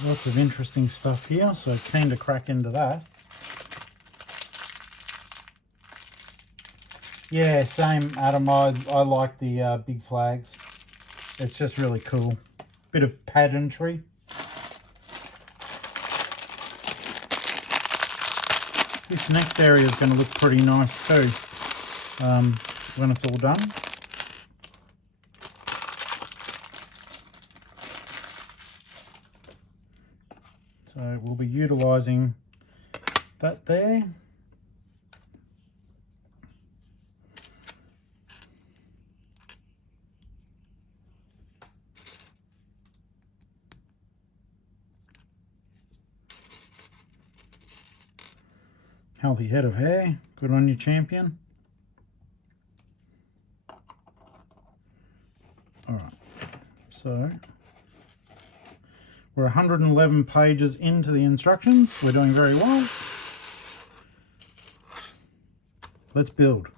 Lots of interesting stuff here, so keen to crack into that. Yeah, same, Adam. I like the big flags. It's just really cool. Bit of pageantry. This next area is going to look pretty nice too when it's all done. So we'll be utilising that there. Healthy head of hair. Good on you, champion. Alright, so we're 111 pages into the instructions. We're doing very well. Let's build.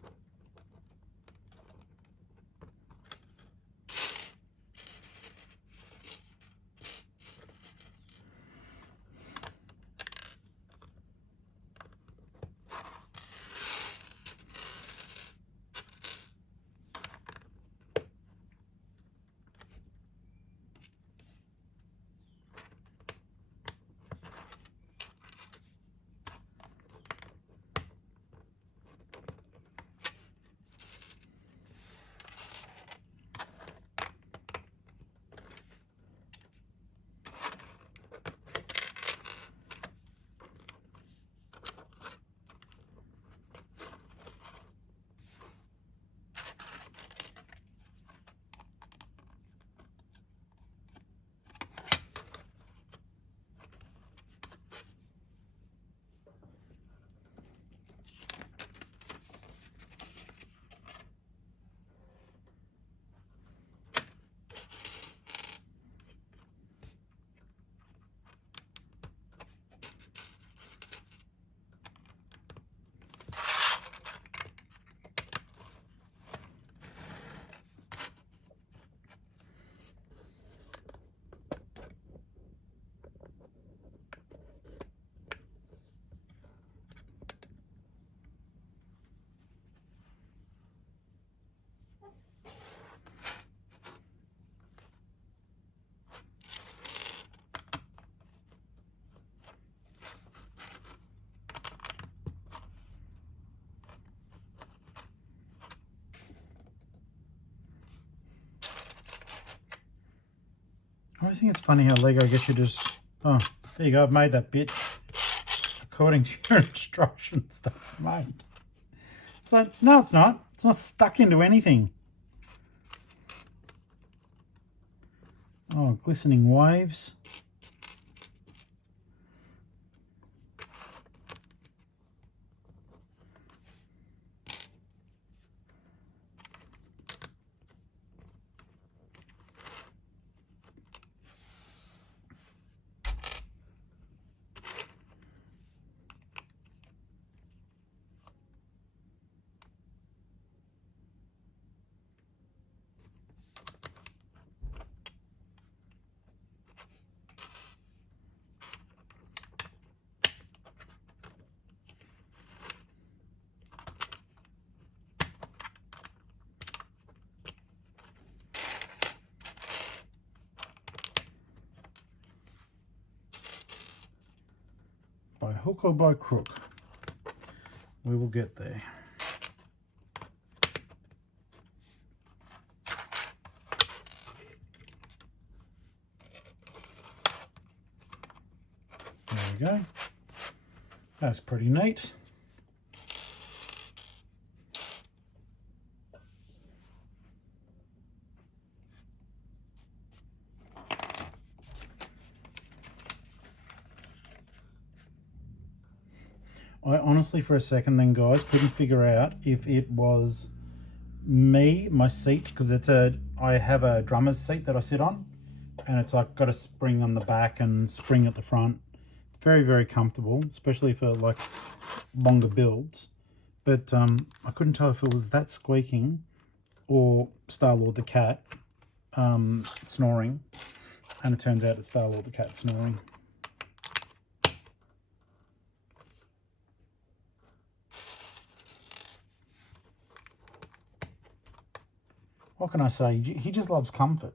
I always think it's funny how Lego gets you just, oh, there you go, I've made that bit according to your instructions. That's made. It's like, no, it's not. It's not stuck into anything. Oh, glistening waves. By hook or by crook, we will get there. There we go. That's pretty neat. I honestly, for a second then, guys, couldn't figure out if it was me, my seat, because I have a drummer's seat that I sit on, and it's like got a spring on the back and spring at the front. Very, very comfortable, especially for like longer builds. But I couldn't tell if it was that squeaking or Star-Lord the cat snoring. And it turns out it's Starlord the cat snoring. What can I say? He just loves comfort.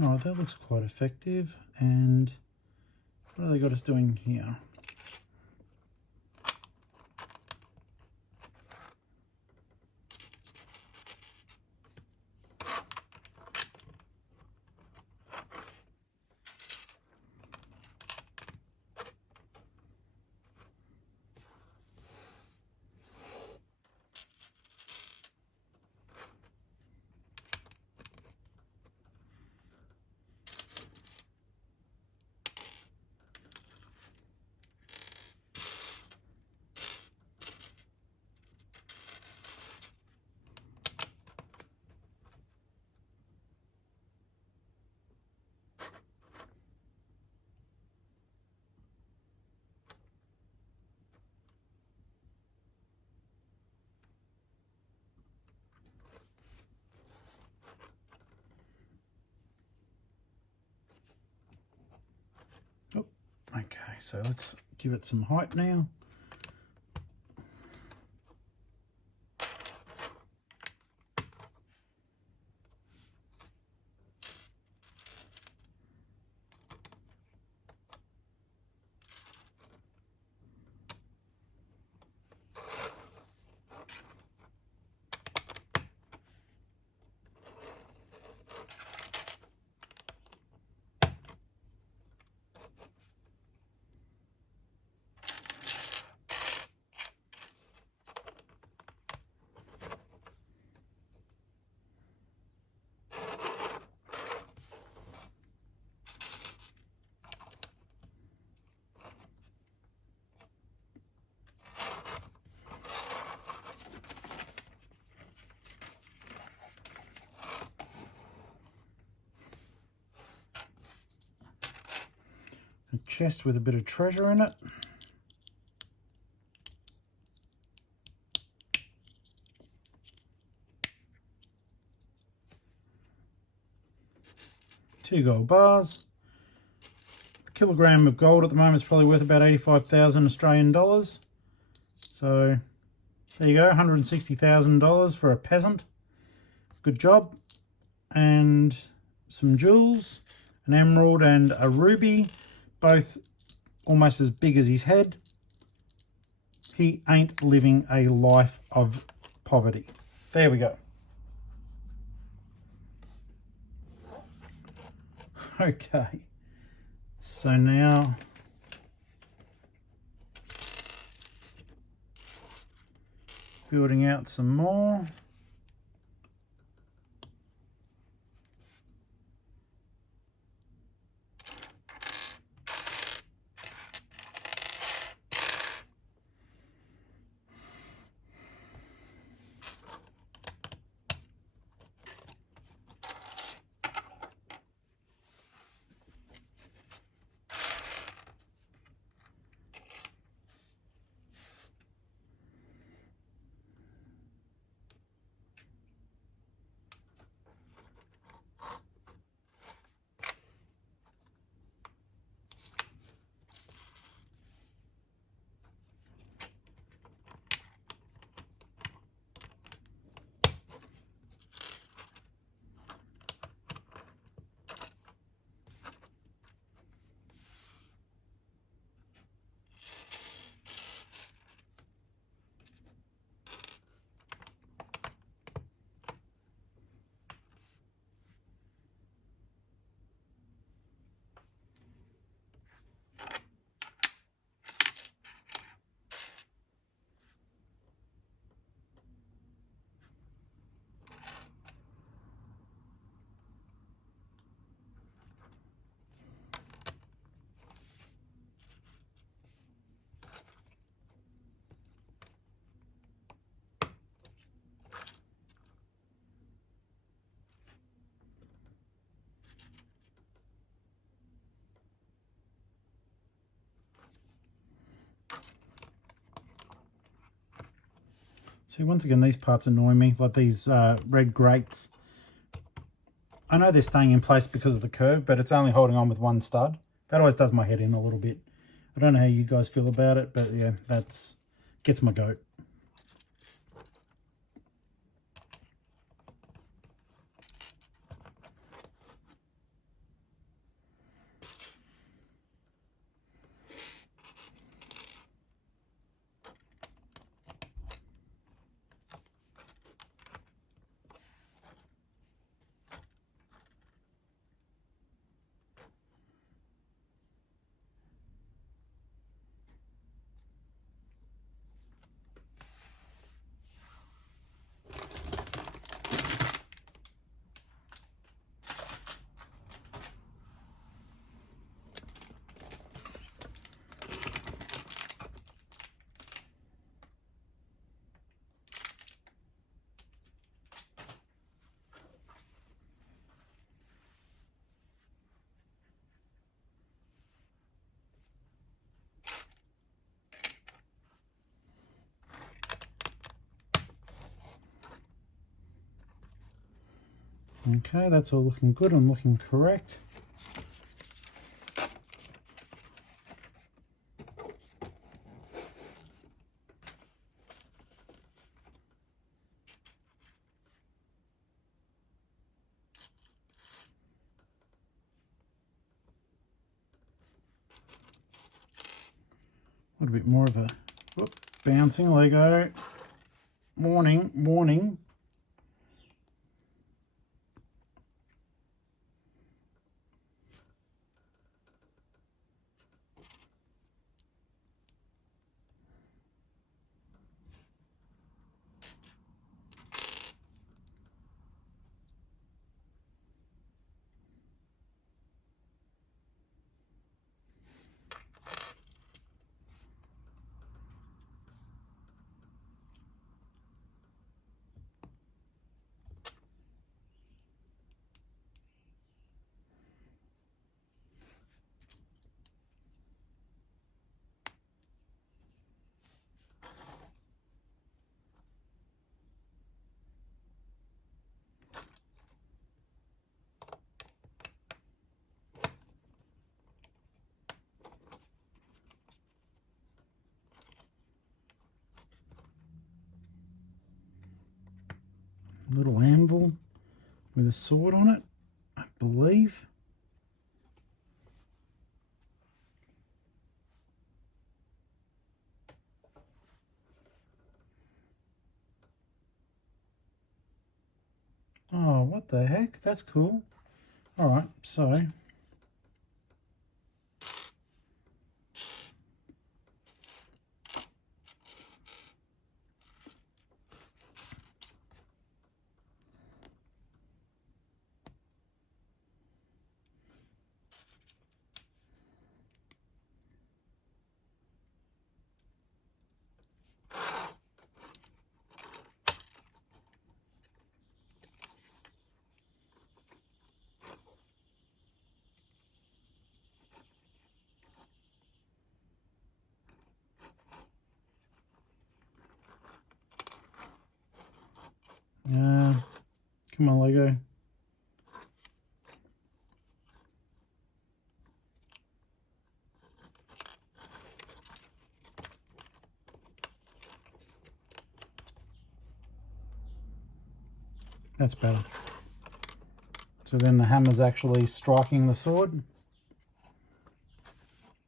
All right, that looks quite effective. And what have they got us doing here? Oh, okay, so let's give it some height now. A chest with a bit of treasure in it. Two gold bars. A kilogram of gold at the moment is probably worth about 85,000 Australian dollars. So there you go, $160,000 for a peasant. Good job. And some jewels, an emerald and a ruby, both almost as big as his head. He ain't living a life of poverty. There we go. Okay, so now building out some more. See, once again, these parts annoy me, like these red grates. I know they're staying in place because of the curve, but it's only holding on with one stud. That always does my head in a little bit. I don't know how you guys feel about it, but yeah, that's gets my goat. Okay, that's all looking good and looking correct. A little bit more of a bouncing Lego. Warning, warning. Little anvil with a sword on it, I believe. Oh, what the heck? That's cool. All right, so come on, Lego. That's better. So then the hammer's actually striking the sword,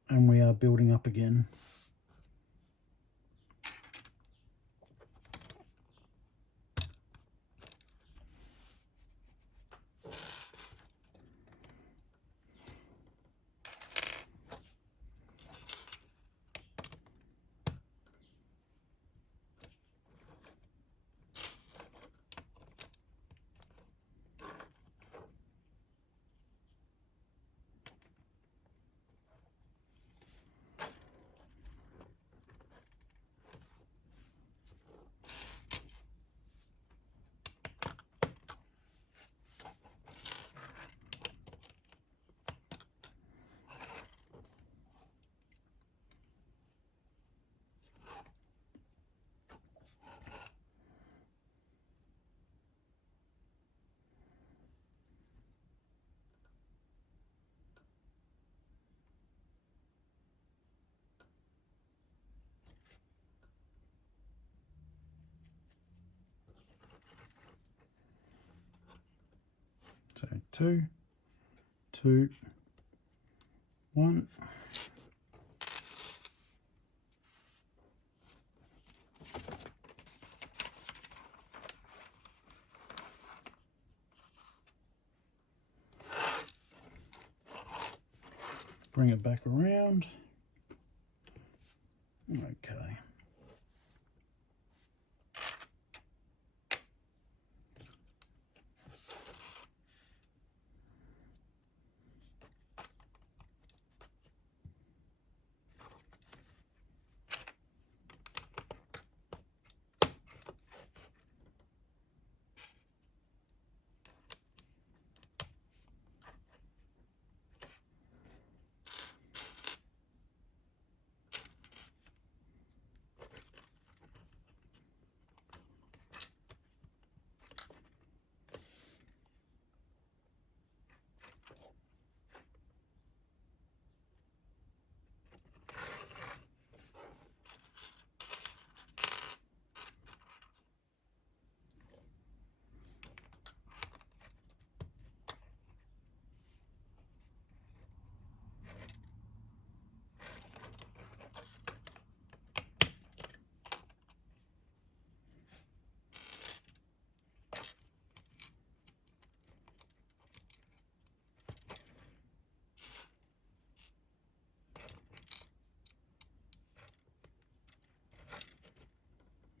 and we are building up again. So 2, 2, 1. Bring it back around. Okay.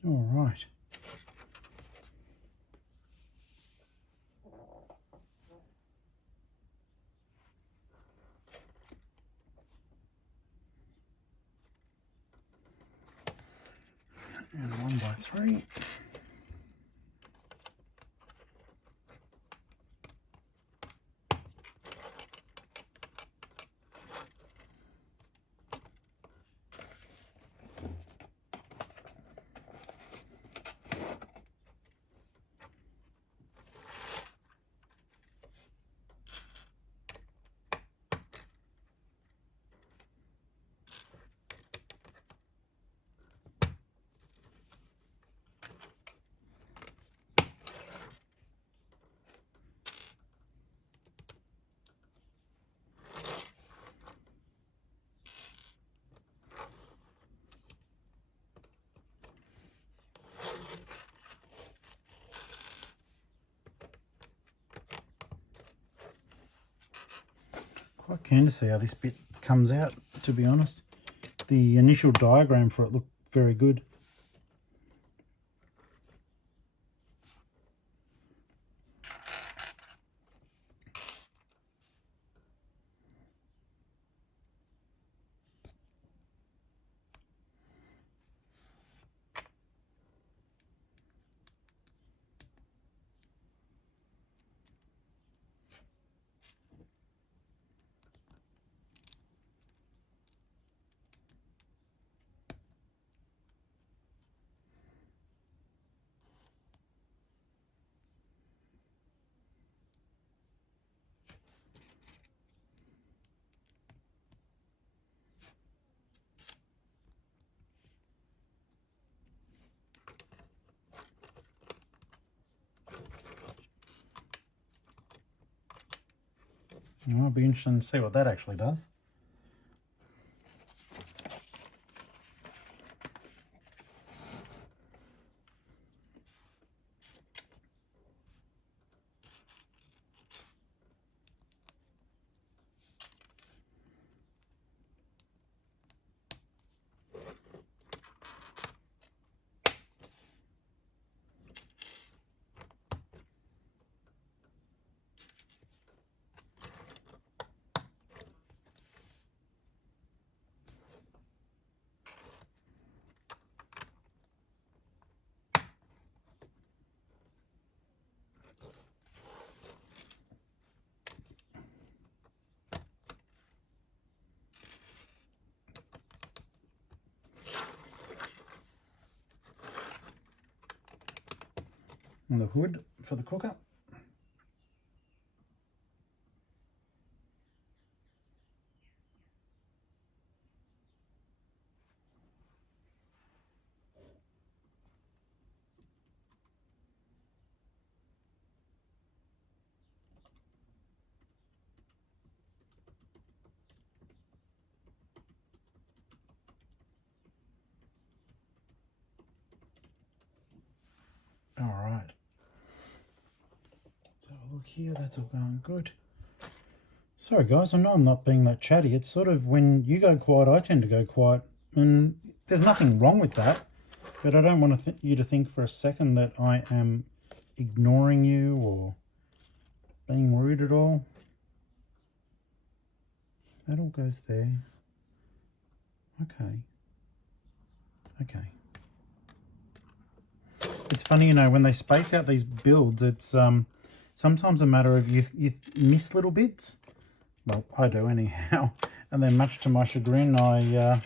All right. And 1x3. Quite keen to see how this bit comes out, to be honest. The initial diagram for it looked very good. It'll be interesting to see what that actually does. And the hood for the cooker. All right. Let's have a look here. That's all going good. Sorry guys, I know I'm not being that chatty. It's sort of when you go quiet, I tend to go quiet. And there's nothing wrong with that. But I don't want you to think for a second that I am ignoring you or being rude at all. That all goes there. Okay. Okay. It's funny, you know, when they space out these builds, it's sometimes a matter of you miss little bits. Well, I do anyhow. And then much to my chagrin, I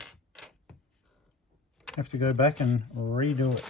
have to go back and redo it.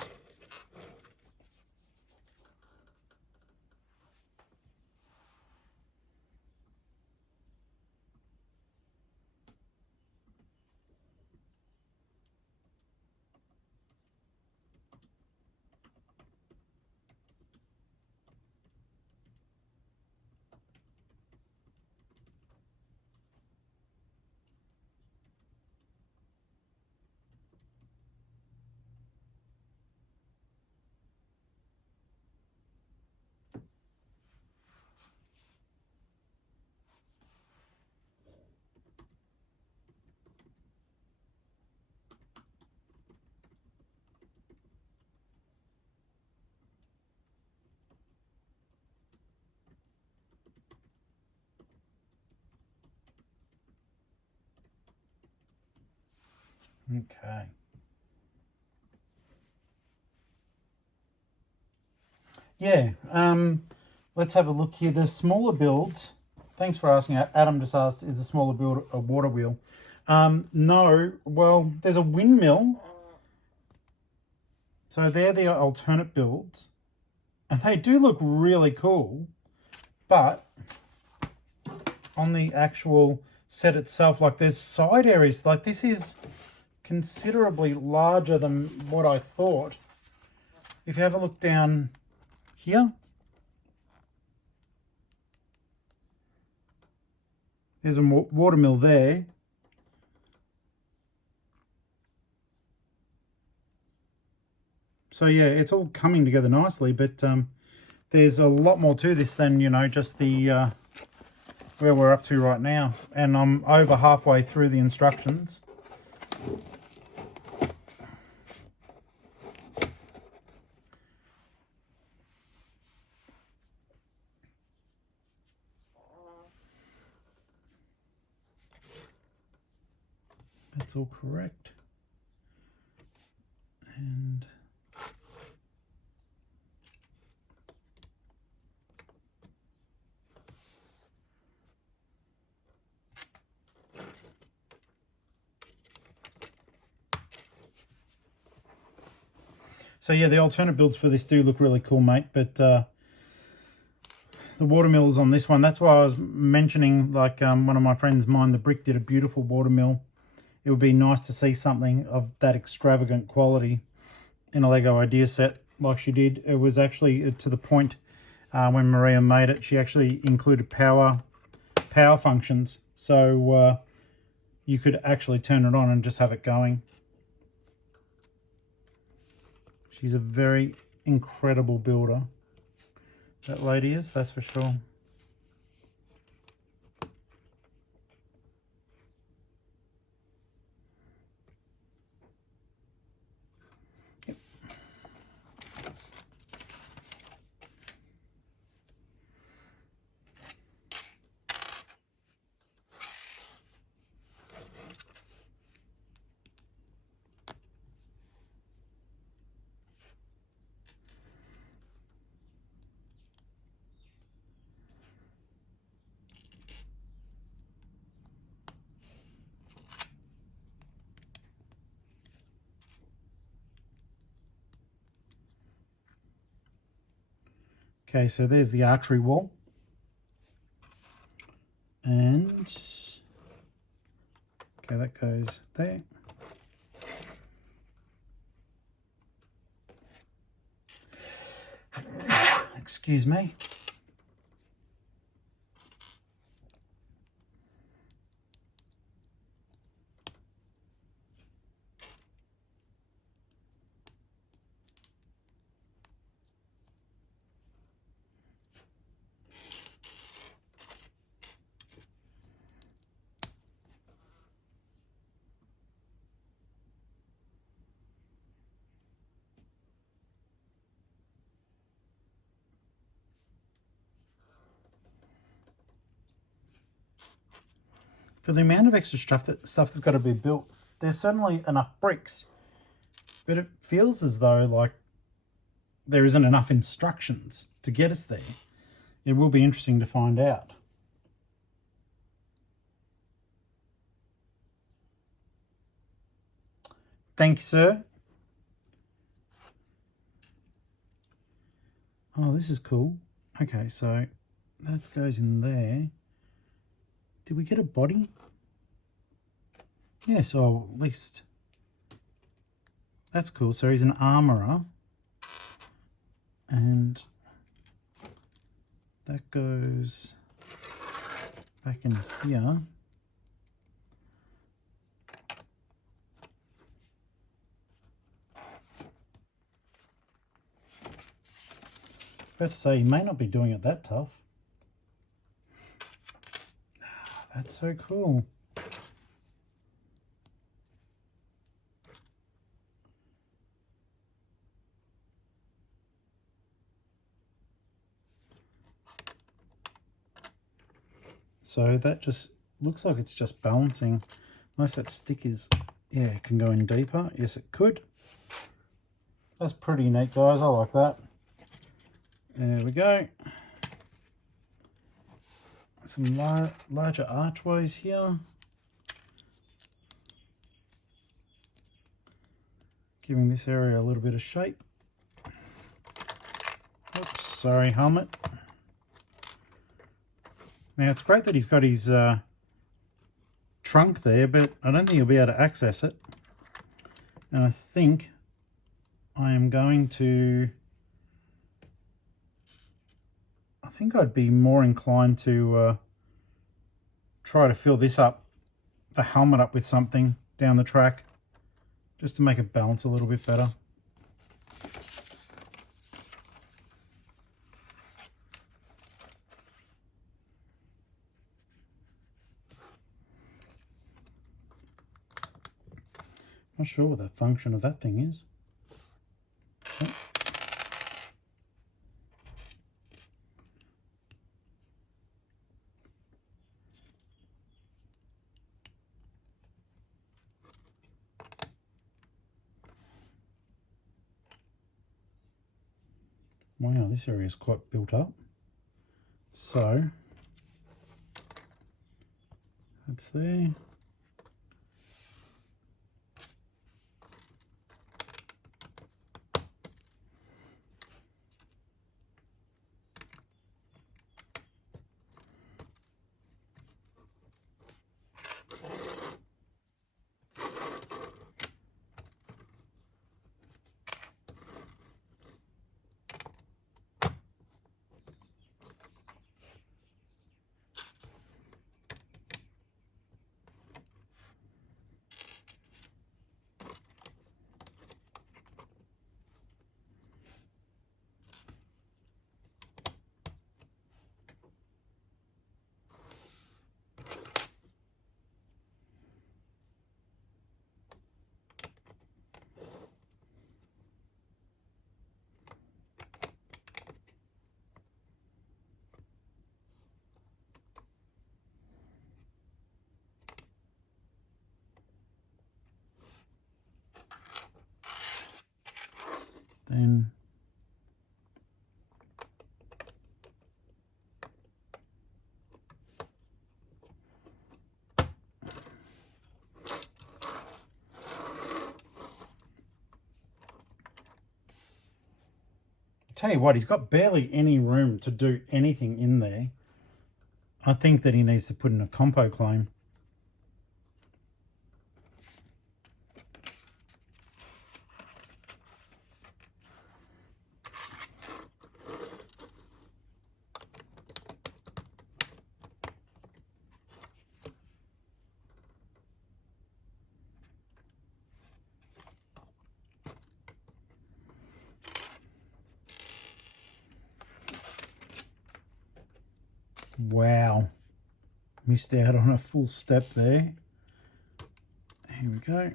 Okay. Yeah, let's have a look here. The smaller builds, thanks for asking. Adam just asked, is the smaller build a water wheel? No, well, there's a windmill. So they're the alternate builds. And they do look really cool. But on the actual set itself, like there's side areas. Like this is considerably larger than what I thought. If you have a look down here, there's a water mill there. So yeah, it's all coming together nicely, but there's a lot more to this than, you know, just the where we're up to right now. And I'm over halfway through the instructions. That's all correct. And so yeah, the alternate builds for this do look really cool, mate, but the watermill is on this one. That's why I was mentioning, like, one of my friends, Mind the Brick, did a beautiful watermill. It would be nice to see something of that extravagant quality in a Lego idea set like she did. It was actually to the point when Maria made it, she actually included power functions. So you could actually turn it on and just have it going. She's a very incredible builder. That lady is, that's for sure. Okay, so there's the archery wall. And, okay, that goes there. Excuse me. for the amount of extra stuff that's got to be built, there's certainly enough bricks, but it feels as though like there isn't enough instructions to get us there. It will be interesting to find out. Thank you, sir. Oh, this is cool. Okay, so that goes in there. Did we get a body? Yes, oh, at least. That's cool. So he's an armourer. And that goes back in here. About to say, he may not be doing it that tough. That's so cool. So that just looks like it's just balancing. Unless that stick is, yeah, it can go in deeper. Yes, it could. That's pretty neat, guys. I like that. There we go. Some larger archways here. Giving this area a little bit of shape. Oops, sorry, helmet. Now, it's great that he's got his trunk there, but I don't think he'll be able to access it. And I think I am going to... I think I'd be more inclined to try to fill this up, the helmet up with something down the track, just to make it balance a little bit better. Not sure what the function of that thing is. Wow, this area is quite built up. So, that's there. Then tell you what, he's got barely any room to do anything in there. I think that he needs to put in a compo claim. Wow, missed out on a full step there. Here we go.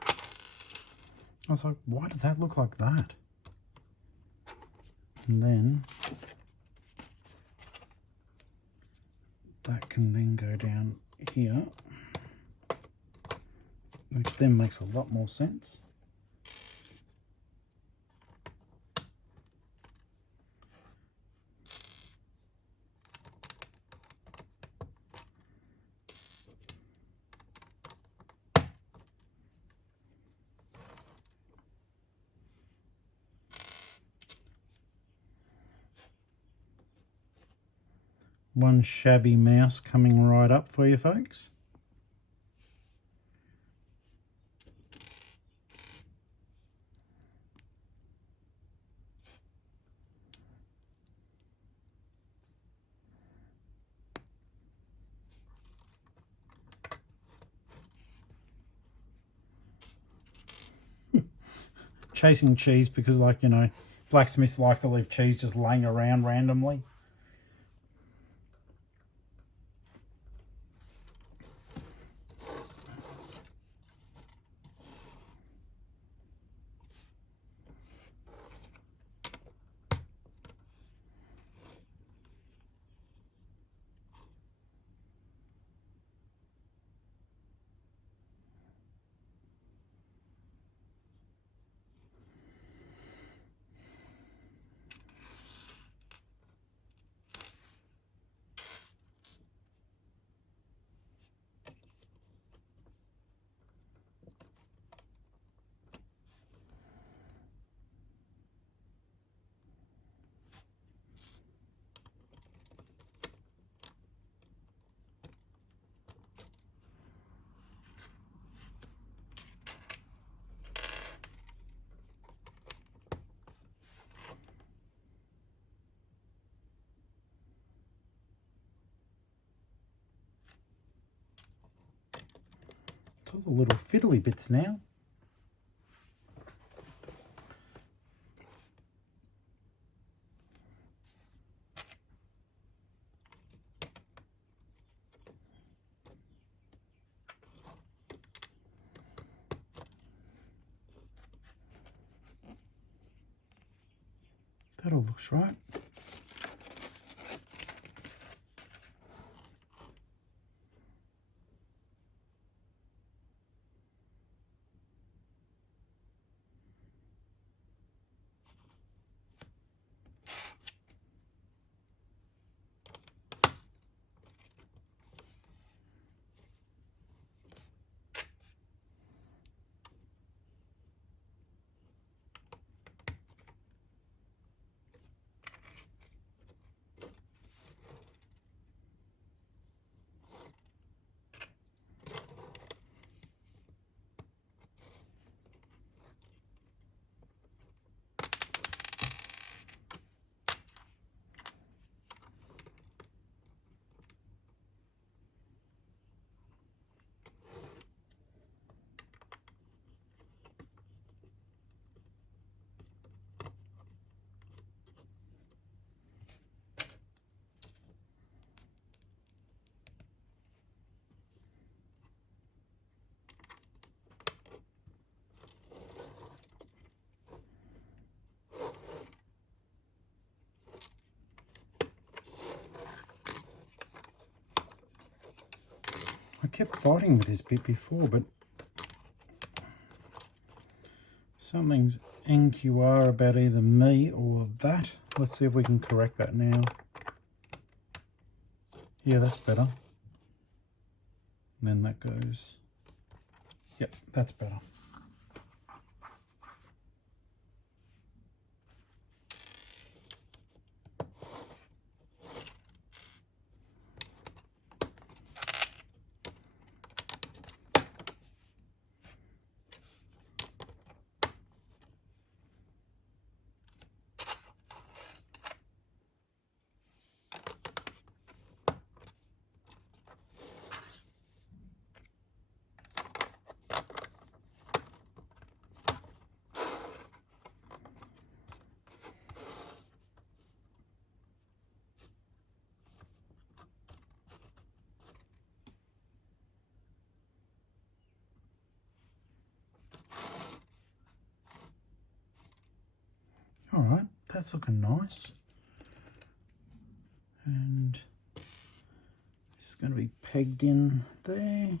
I was like, why does that look like that? And then that can then go down here, which then makes a lot more sense. One shabby mouse coming right up for you folks. Chasing cheese because, like, you know, blacksmiths like to leave cheese just laying around randomly. It's all the little fiddly bits now. That all looks right. I kept fighting with this bit before, but something's NQR about either me or that. Let's see if we can correct that now. Yeah, that's better. And then that goes, yep, that's better. All right, that's looking nice. And It's going to be pegged in there.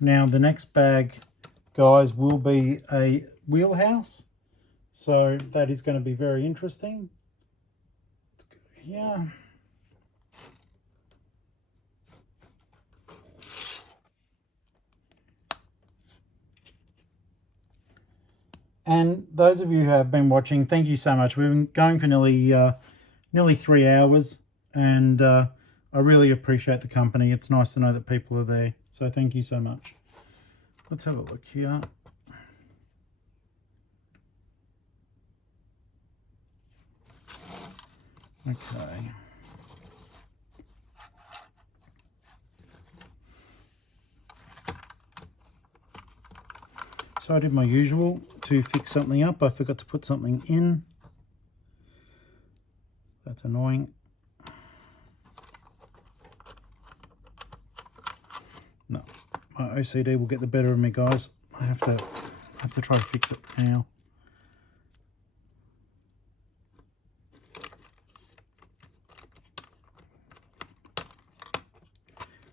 Now the next bag, guys, will be a wheelhouse. So that is going to be very interesting. Yeah. And those of you who have been watching, thank you so much. We've been going for nearly 3 hours, and I really appreciate the company. It's nice to know that people are there. So thank you so much. Let's have a look here. Okay. So I did my usual to fix something up. I forgot to put something in. That's annoying. No, my OCD will get the better of me, guys. I have to try to fix it now.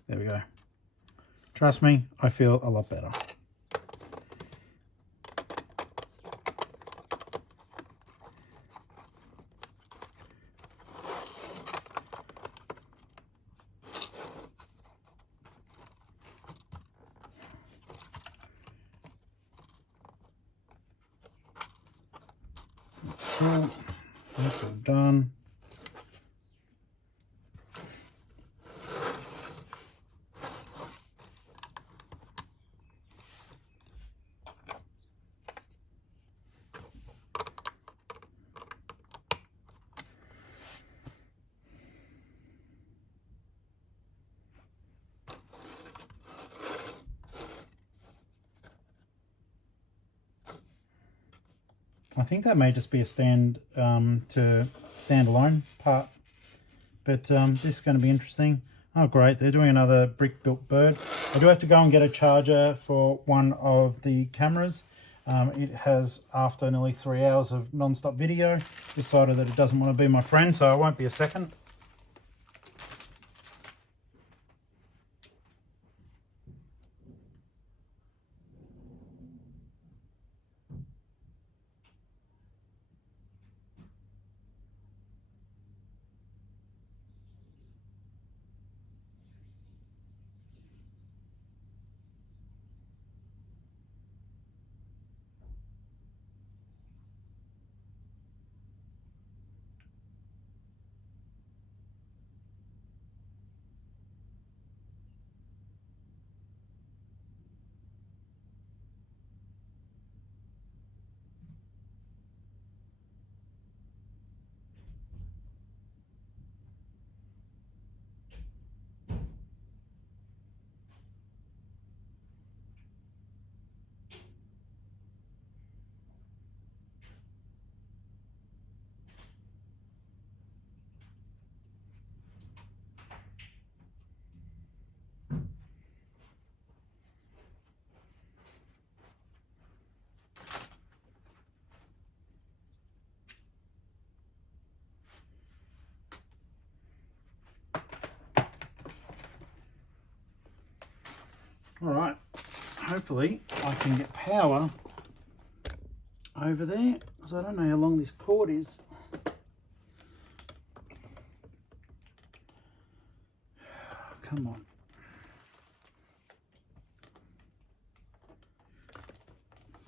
There we go. Trust me, I feel a lot better. That's cool. That's all done. I think that may just be a standalone part, but this is going to be interesting. Oh great, they're doing another brick built bird. I do have to go and get a charger for one of the cameras. It has, after nearly 3 hours of non-stop video, decided that it doesn't want to be my friend, so I won't be a second. All right, hopefully I can get power over there, because I don't know how long this cord is. Come on.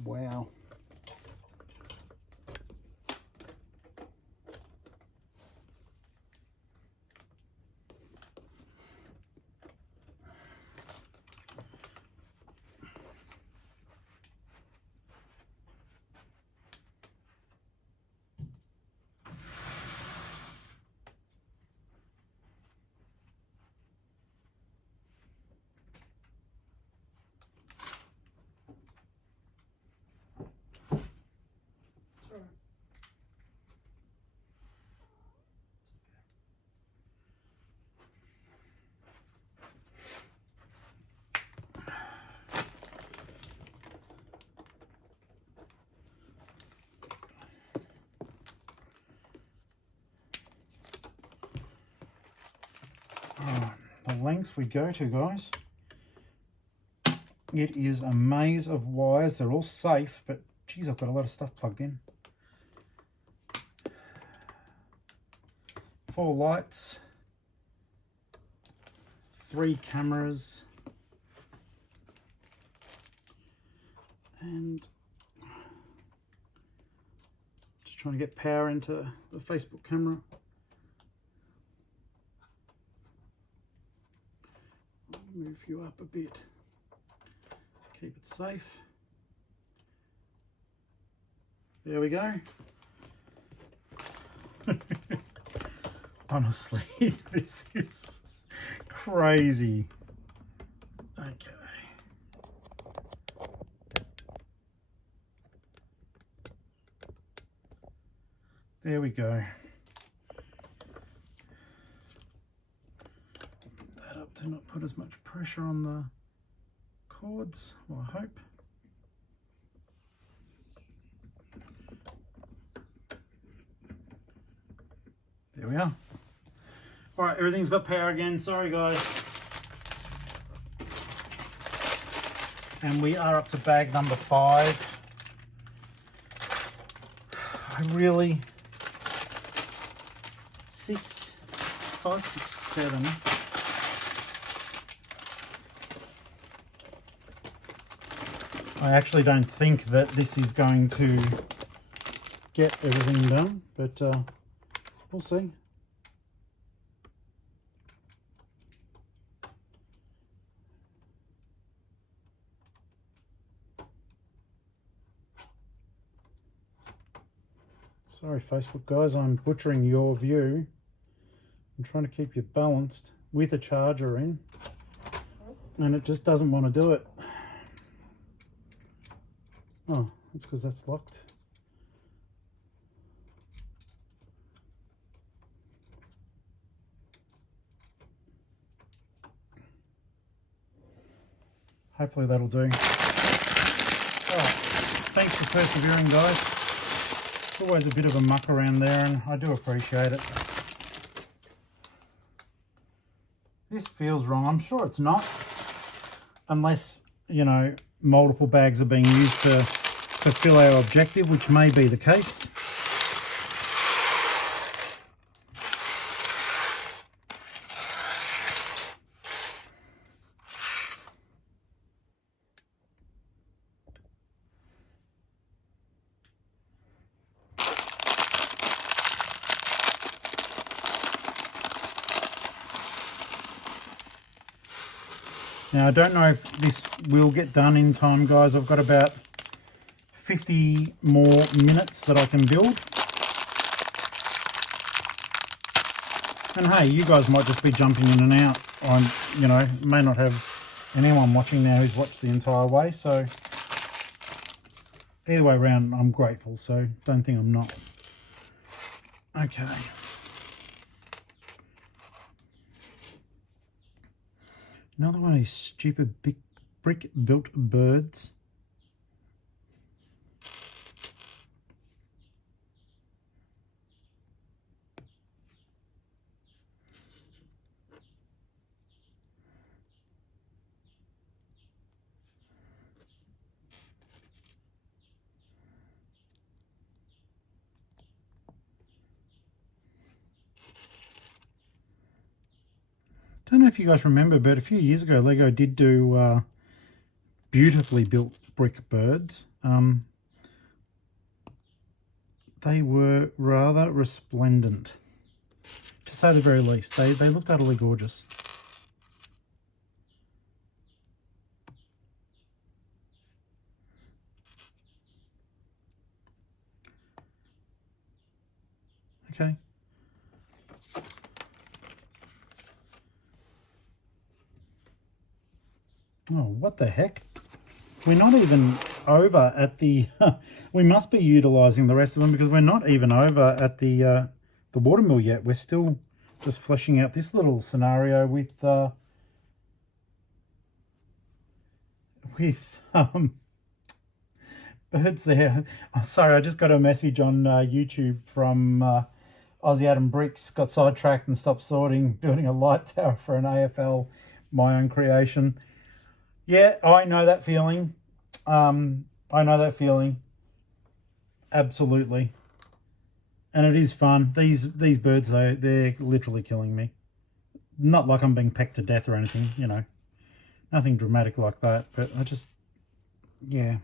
Wow. lengths we go to, guys. It is a maze of wires. They're all safe, but geez, I've got a lot of stuff plugged in. 4 lights, 3 cameras, and just trying to get power into the Facebook camera. I'll move you up a bit. Keep it safe. There we go. Honestly, this is crazy. Okay. There we go. Put that up to not put as much pressure on the cords, well, I hope. There we are. All right, everything's got power again. Sorry, guys. And we are up to bag number 5. I really... 5, 6, 7. I actually don't think that this is going to get everything done, but we'll see. Sorry, Facebook guys, I'm butchering your view. I'm trying to keep you balanced with a charger in, and it just doesn't want to do it. Oh, that's because that's locked. Hopefully that'll do. Alright, thanks for persevering, guys. It's always a bit of a muck around there, and I do appreciate it. This feels wrong. I'm sure it's not. Unless, you know, multiple bags are being used to fulfill our objective, which may be the case. Now, I don't know if this will get done in time, guys. I've got about 50 more minutes that I can build. And hey, you guys might just be jumping in and out. I, you know, may not have anyone watching now who's watched the entire way. So either way around, I'm grateful. So don't think I'm not. Okay. Another one of these stupid big brick-built birds. Don't know if you guys remember, but a few years ago, Lego did do beautifully built brick birds. They were rather resplendent, to say the very least. They looked utterly gorgeous. Okay. Oh, what the heck? We're not even over at the... we must be utilising the rest of them because we're not even over at the watermill yet. We're still just fleshing out this little scenario with birds there. Oh, sorry, I just got a message on YouTube from Aussie Adam Bricks, got sidetracked and stopped sorting, building a light tower for an AFL, my own creation. Yeah, I know that feeling. I know that feeling. Absolutely. And it is fun. These birds, though, they're literally killing me. Not like I'm being pecked to death or anything, you know. Nothing dramatic like that. But I just, yeah.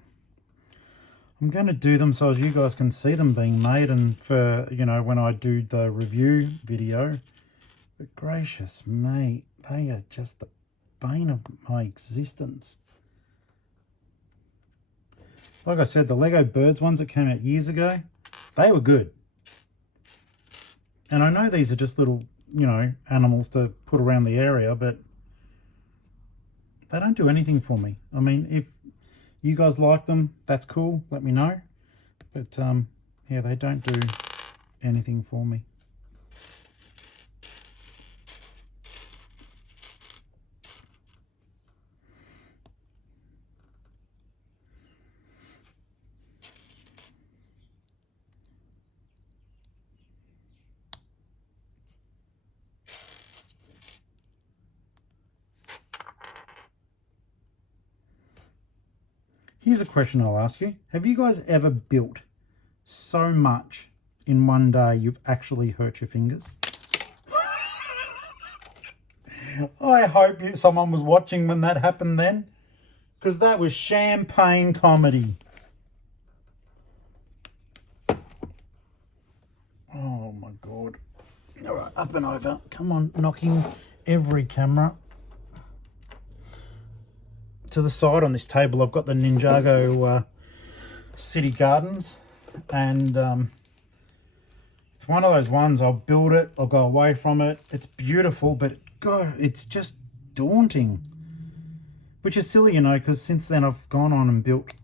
I'm going to do them so as you guys can see them being made, and for, you know, when I do the review video. But gracious me, they are just the bane of my existence. Like I said, the Lego Birds ones that came out years ago, they were good. And I know these are just little, you know, animals to put around the area, but they don't do anything for me. I mean, if you guys like them, that's cool, let me know. But, yeah, they don't do anything for me. Here's a question I'll ask you. Have you guys ever built so much in one day you've actually hurt your fingers? I hope someone was watching when that happened then, because that was champagne comedy. Oh my God. All right, up and over. Come on, knocking every camera to the side on this table. I've got the Ninjago City Gardens, and it's one of those ones, I'll build it, I'll go away from it. It's beautiful, but God, it's just daunting. Which is silly, you know, because since then I've gone on and built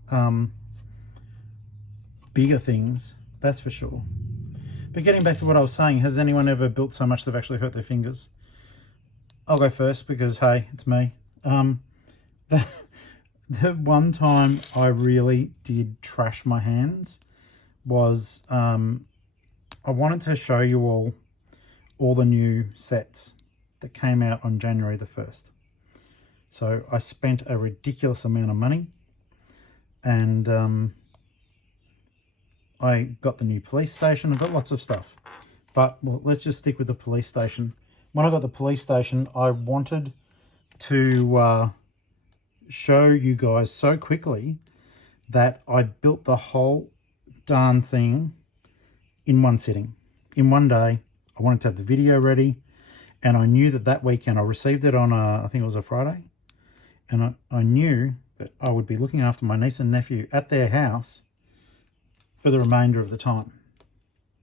bigger things, that's for sure. But getting back to what I was saying, has anyone ever built so much they've actually hurt their fingers? I'll go first because, hey, it's me. The one time I really did trash my hands was I wanted to show you all the new sets that came out on January the 1st. So I spent a ridiculous amount of money, and I got the new police station. I got lots of stuff, but well, let's just stick with the police station. When I got the police station, I wanted to show you guys so quickly that I built the whole darn thing in one sitting, in one day. I wanted to have the video ready, and I knew that that weekend, I received it on I think it was a Friday, and I knew that I would be looking after my niece and nephew at their house for the remainder of the time,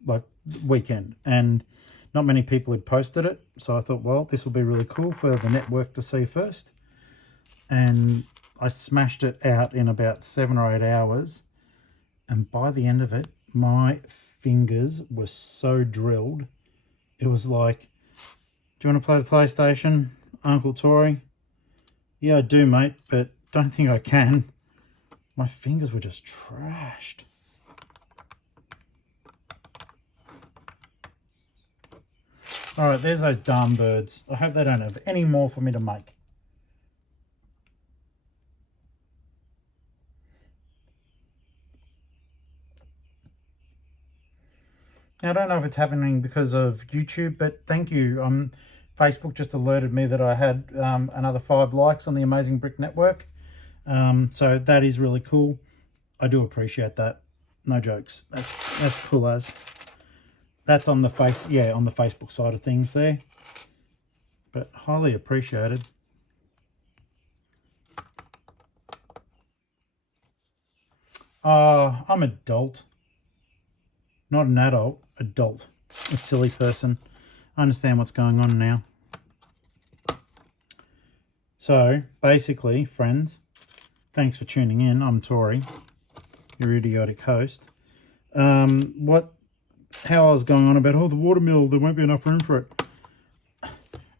like weekend. And not many people had posted it, so I thought, well, this will be really cool for the network to see first. And I smashed it out in about 7 or 8 hours. And by the end of it, my fingers were so drilled. It was like, do you want to play the PlayStation, Uncle Tory? Yeah, I do, mate, but don't think I can. My fingers were just trashed. All right, there's those darn birds. I hope they don't have any more for me to make. Now, I don't know if it's happening because of YouTube, but thank you. Facebook just alerted me that I had another 5 likes on the Amazing Brick Network. So that is really cool. I do appreciate that. No jokes. That's cool as. That's on the on the Facebook side of things there. But highly appreciated. I'm adult. Not an adult, adult. A silly person. I understand what's going on now. So, basically, friends, thanks for tuning in. I'm Tori, your idiotic host. How I was going on about, the watermill, there won't be enough room for it.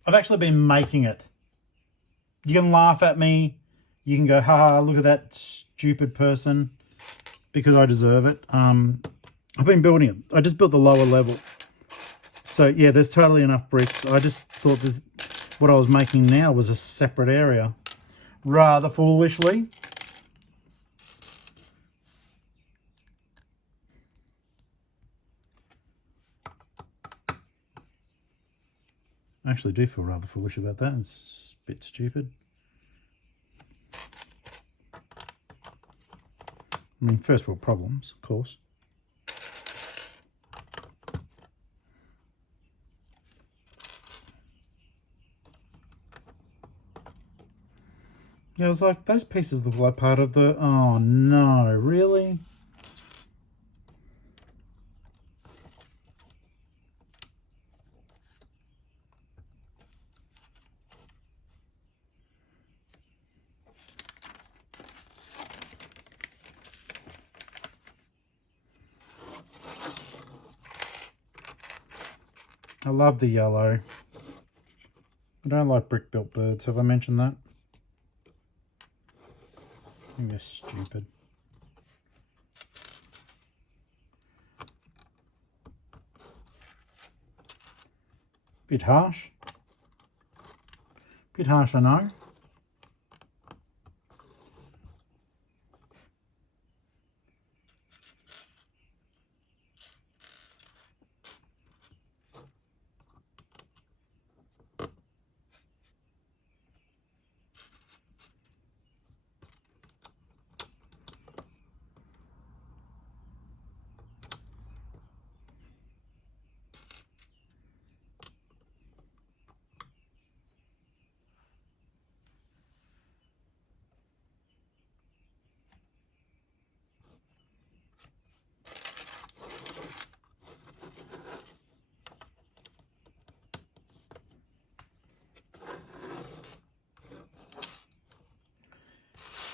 I've actually been making it. You can laugh at me. You can go, ha, look at that stupid person, because I deserve it. I've been building it. I just built the lower level. So yeah, there's totally enough bricks. I just thought this, what I was making now was a separate area. Rather foolishly. I actually do feel rather foolish about that. It's a bit stupid. I mean, first world problems, of course. Yeah, it was like, those pieces look like part of the... Oh, no, really? I love the yellow. I don't like brick-built birds. Have I mentioned that? I think they're stupid. Bit harsh. Bit harsh, I know.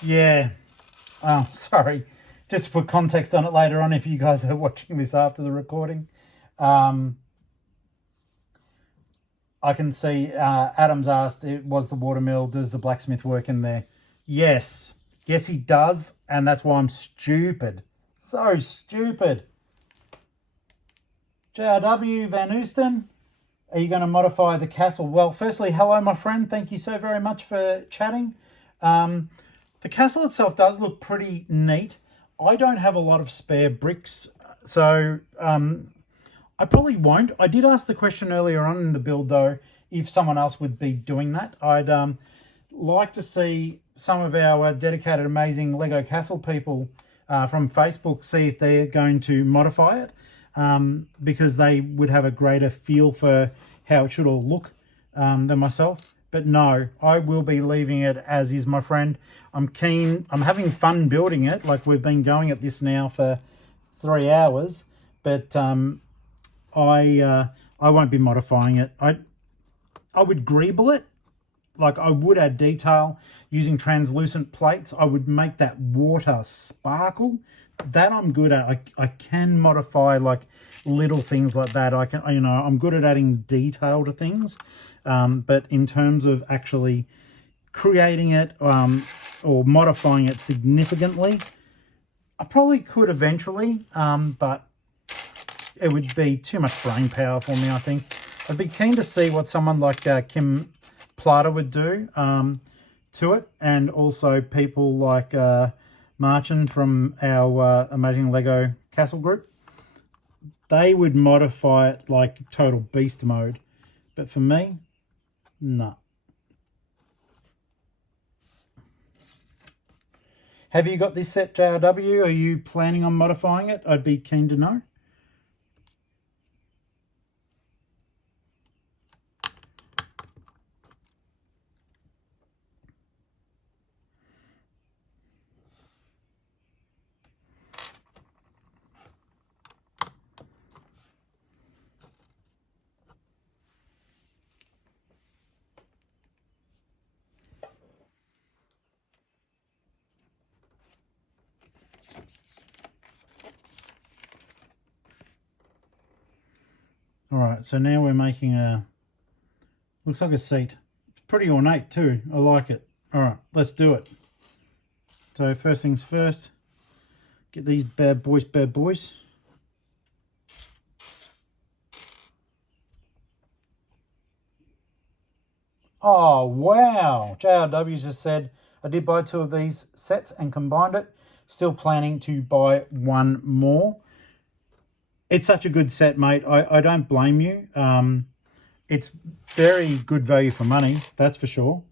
Yeah. Oh, sorry. Just to put context on it later on if you guys are watching this after the recording. I can see Adam's asked, was the watermill, does the blacksmith work in there? Yes. Yes, he does. And that's why I'm stupid. So stupid. JRW Van Oosten, are you going to modify the castle? Well, firstly, hello, my friend. Thank you so very much for chatting. The castle itself does look pretty neat. I don't have a lot of spare bricks, so I probably won't. I did ask the question earlier on in the build, though, if someone else would be doing that. I'd like to see some of our dedicated, amazing Lego Castle people from Facebook see if they're going to modify it, because they would have a greater feel for how it should all look than myself. But no, I will be leaving it as is, my friend. I'm keen. I'm having fun building it. Like, we've been going at this now for 3 hours. But I won't be modifying it. I would greeble it. Like, I would add detail using translucent plates. I would make that water sparkle. That I'm good at. I can modify like little things like that. I can, you know, I'm good at adding detail to things. But in terms of actually creating it or modifying it significantly, I probably could eventually, but it would be too much brain power for me, I think. I'd be keen to see what someone like Kim Plata would do to it, and also people like Martin from our amazing Lego Castle group. They would modify it like total beast mode. But for me, no. Have you got this set, JRW? Are you planning on modifying it? I'd be keen to know. All right, so now we're making a, looks like a seat. It's pretty ornate too. I like it. All right, let's do it. So first things first, get these bad boys. Oh, wow. JRW just said, I did buy 2 of these sets and combined it. Still planning to buy 1 more. It's such a good set, mate. I don't blame you. It's very good value for money, that's for sure.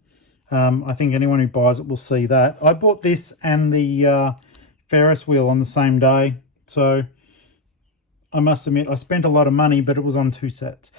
I think anyone who buys it will see that. I bought this and the Ferris wheel on the same day. So I must admit, I spent a lot of money, but it was on 2 sets.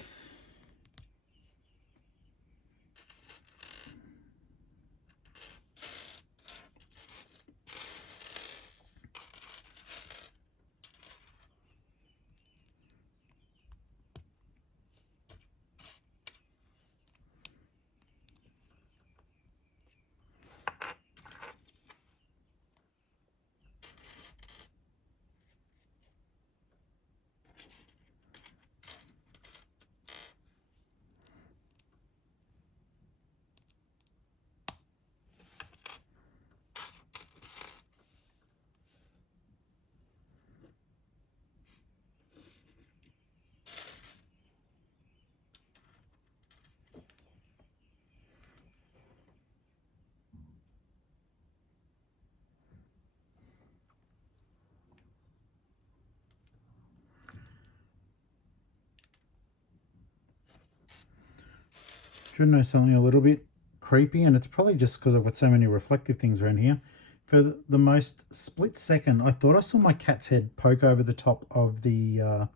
Do you know something a little bit creepy? And it's probably just because I've got so many reflective things around here. For the most split second, I thought I saw my cat's head poke over the top of the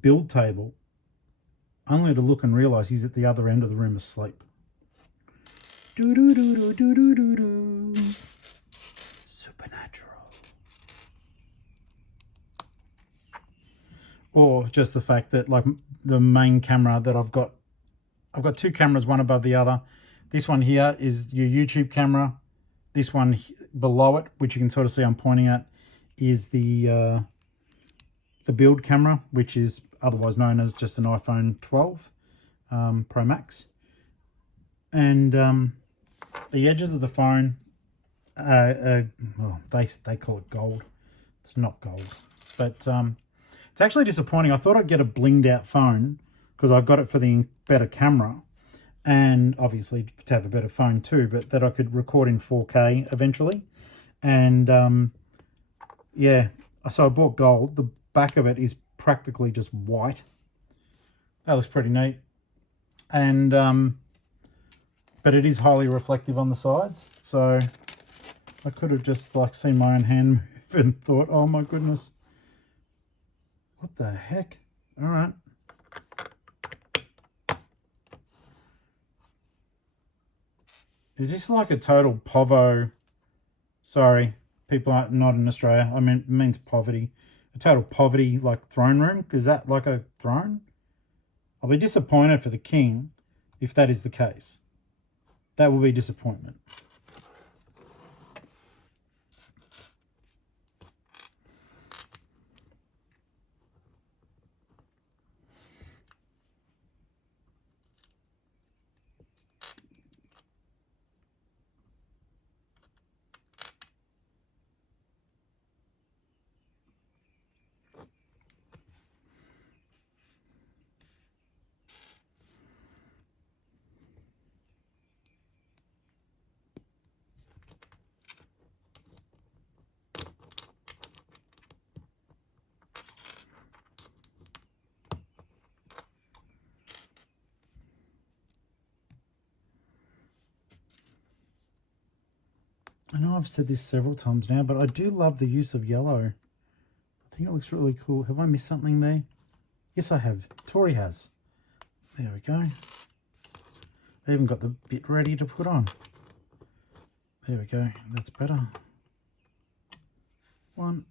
build table, only to look and realise he's at the other end of the room asleep. Do-do-do-do-do-do-do. Supernatural. Or just the fact that, like, the main camera that I've got 2 cameras, one above the other. This one here is your YouTube camera. This one below it, which you can sort of see I'm pointing at, is the build camera, which is otherwise known as just an iPhone 12 Pro Max. And the edges of the phone, well, they call it gold. It's not gold, but it's actually disappointing. I thought I'd get a blinged out phone because I got it for the better camera and obviously to have a better phone too, but that I could record in 4K eventually. And yeah, so I bought gold. The back of it is practically just white. That looks pretty neat. And but it is highly reflective on the sides. So I could have just like seen my own hand move and thought, oh my goodness, what the heck? All right. Is this like a total povo? Sorry, people are not in Australia. I mean, it means poverty. A total poverty, like, throne room? Is that like a throne? I'll be disappointed for the king if that is the case. That will be disappointment. I know I've said this several times now, but I do love the use of yellow. I think it looks really cool. Have I missed something there? Yes, I have. Tori has. There we go. I even got the bit ready to put on. There we go. That's better. 1.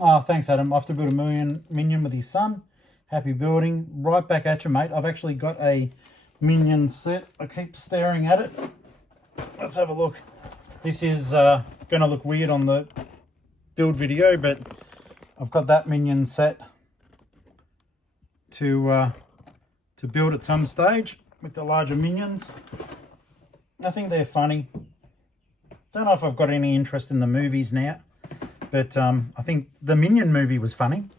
Oh, thanks, Adam. Off to build a minion with his son. Happy building. Right back at you, mate. I've actually got a minion set. I keep staring at it. Let's have a look. This is going to look weird on the build video, but I've got that minion set to build at some stage with the larger minions. I think they're funny. Don't know if I've got any interest in the movies now, but I think the Minion movie was funny.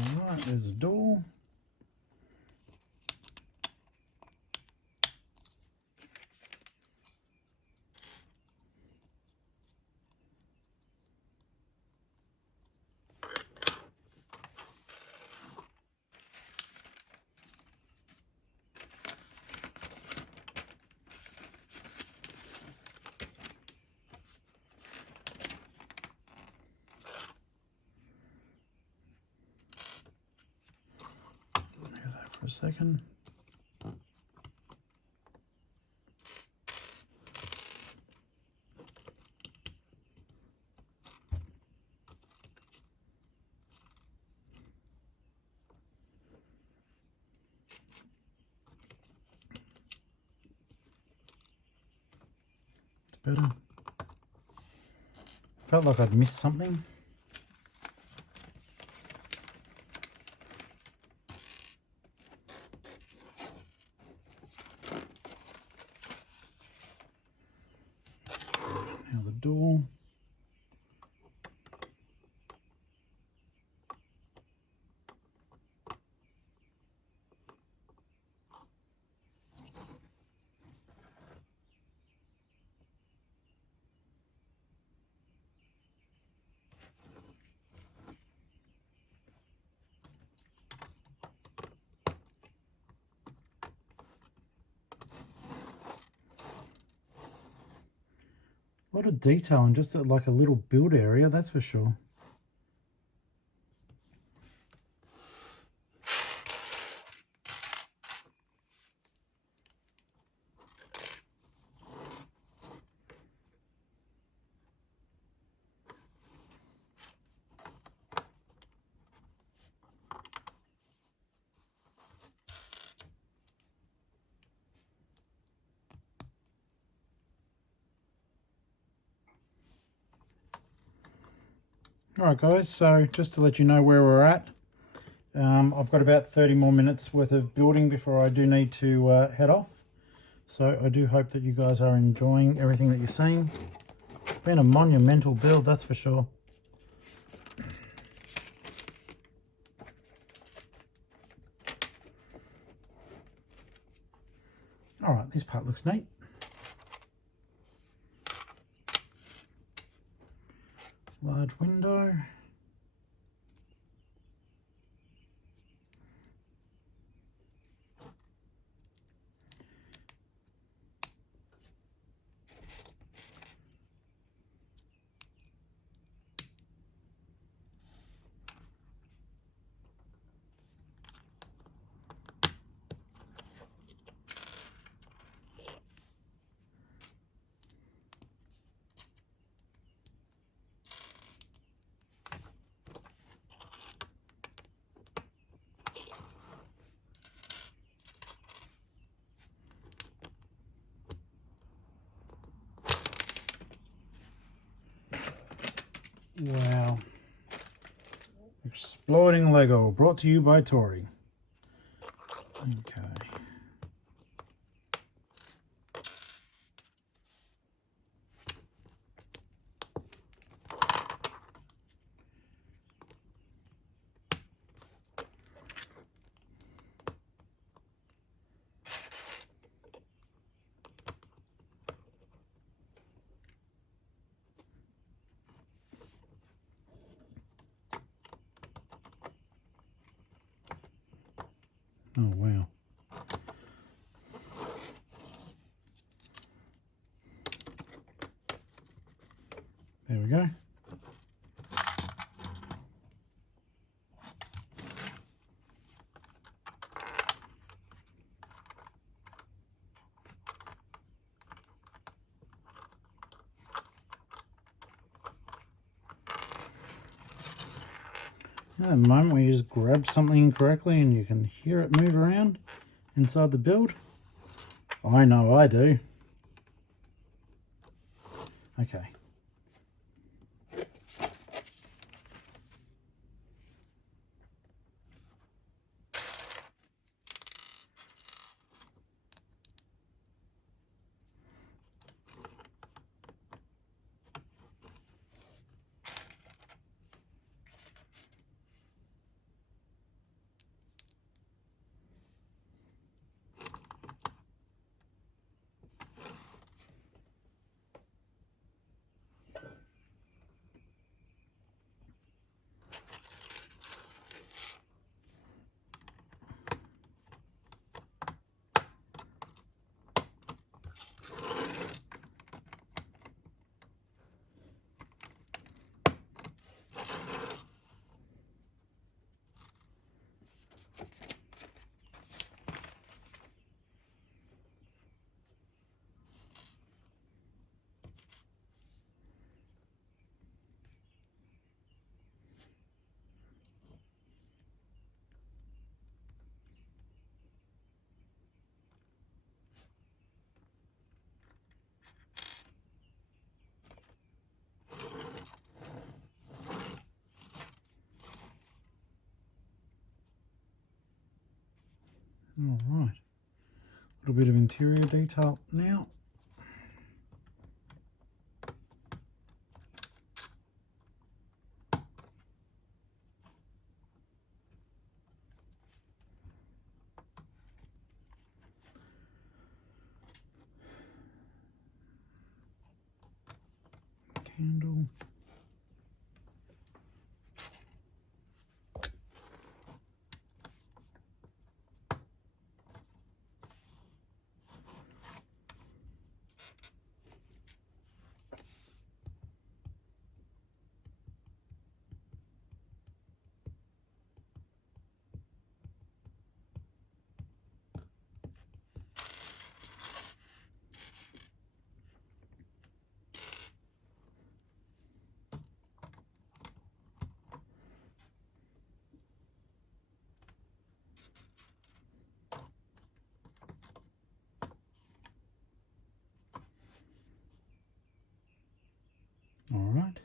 All right, there's a door. For a second. It's better. Felt like I'd missed something. Now the door. A lot of detail in just like a little build area, that's for sure. Alright guys, so just to let you know where we're at, I've got about 30 more minutes worth of building before I do need to head off. So I do hope that you guys are enjoying everything that you're seeing. It's been a monumental build, that's for sure. Alright, this part looks neat. Large window. Wow. Exploding Lego, brought to you by Tori. Okay. Oh, wow. There we go. At the moment where you just grab something incorrectly and you can hear it move around inside the build. I know I do. Okay. All right, a little bit of interior detail now. Candle. All right.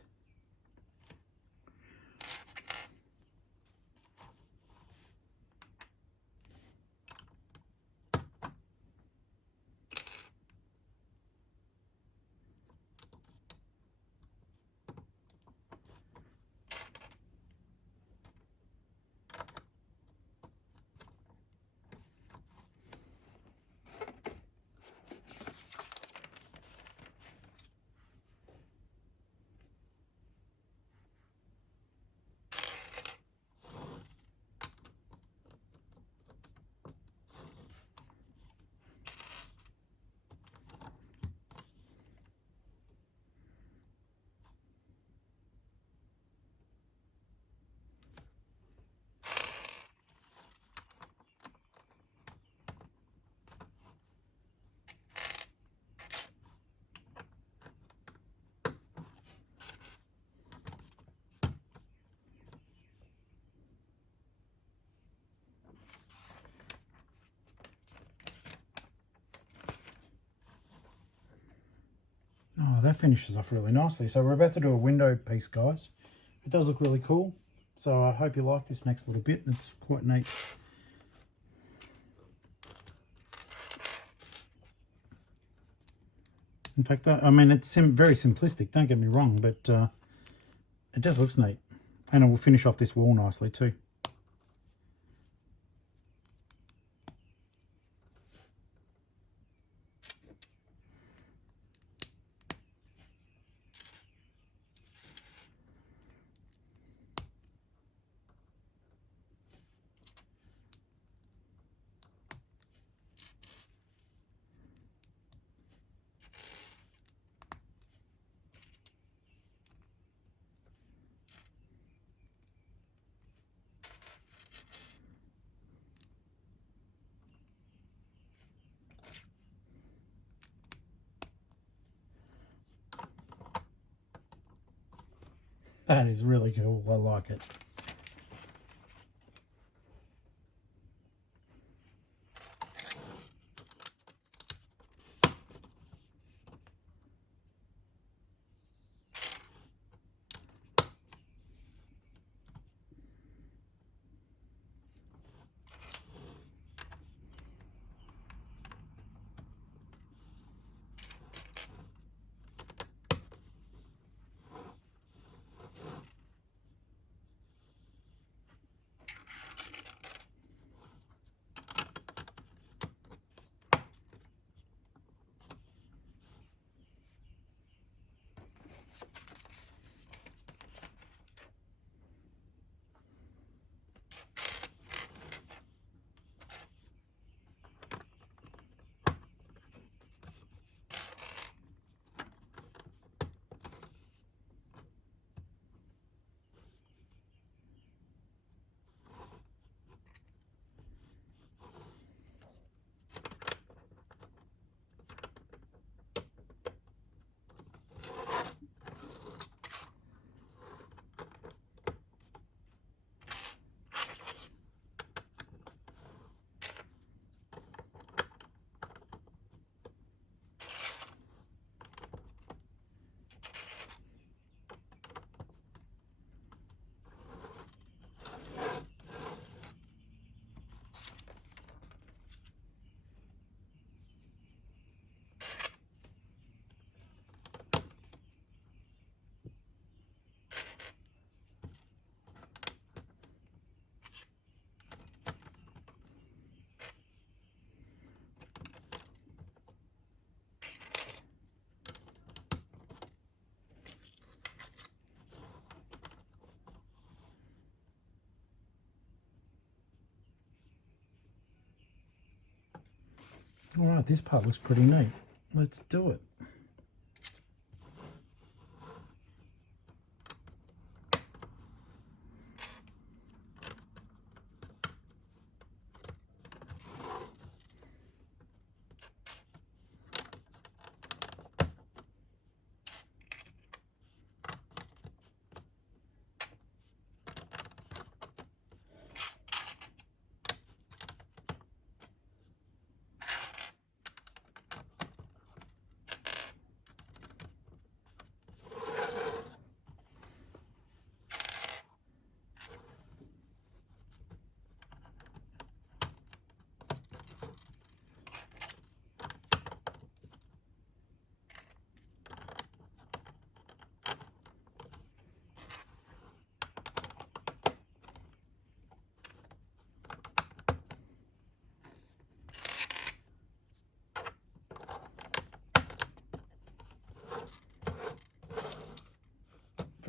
Oh, that finishes off really nicely. So we're about to do a window piece, guys. It does look really cool. So I hope you like this next little bit. It's quite neat. In fact, I mean, it's very simplistic, don't get me wrong, but it just looks neat. And it will finish off this wall nicely too. That is really cool. I like it. Alright, this part looks pretty neat. Let's do it.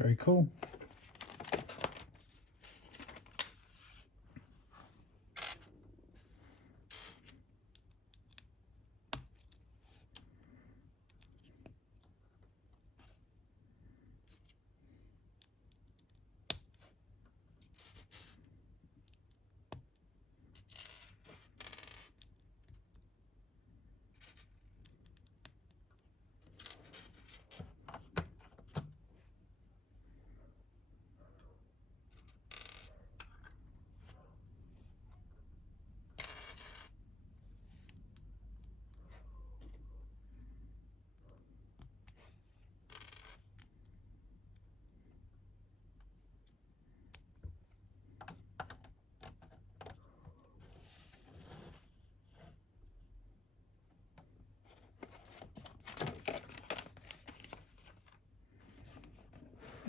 Very cool.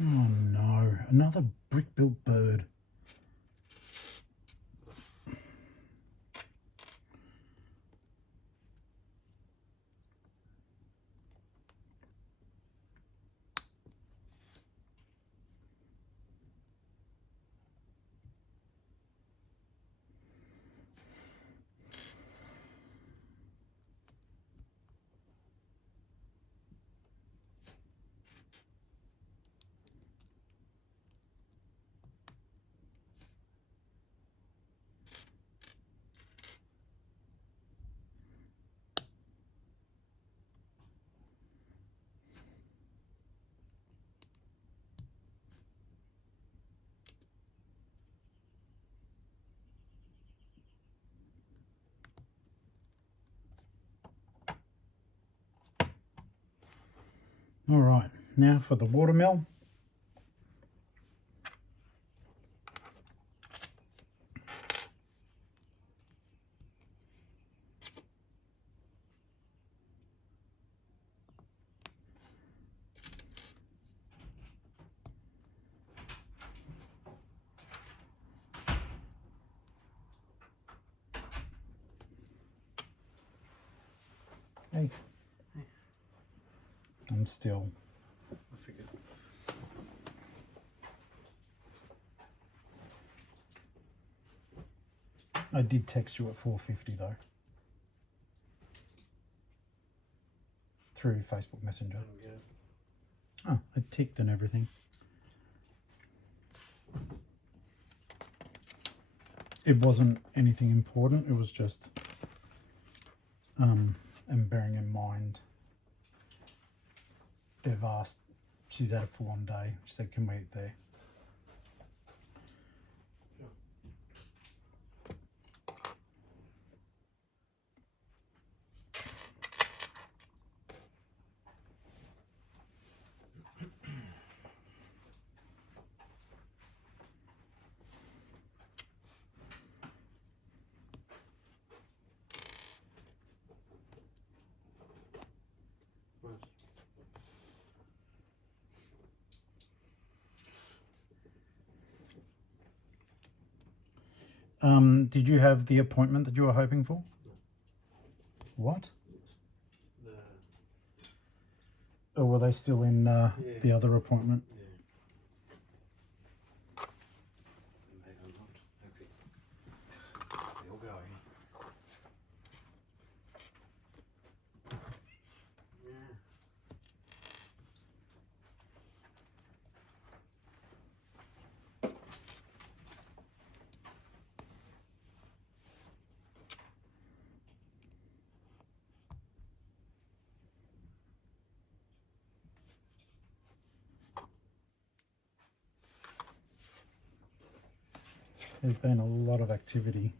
Oh no, another brick-built bird. All right, now for the watermill. Hey. I'm still. I figured. I did text you at 4:50 though. Through Facebook Messenger. Yeah. Oh, it ticked and everything. It wasn't anything important, it was just and bearing in mind they've asked, she's had a full-on day. She said, can we eat there? Did you have the appointment that you were hoping for? No. What? The... Or were they still in Yeah. the other appointment? Yeah. And they are not happy. They're all going. There's been a lot of activity.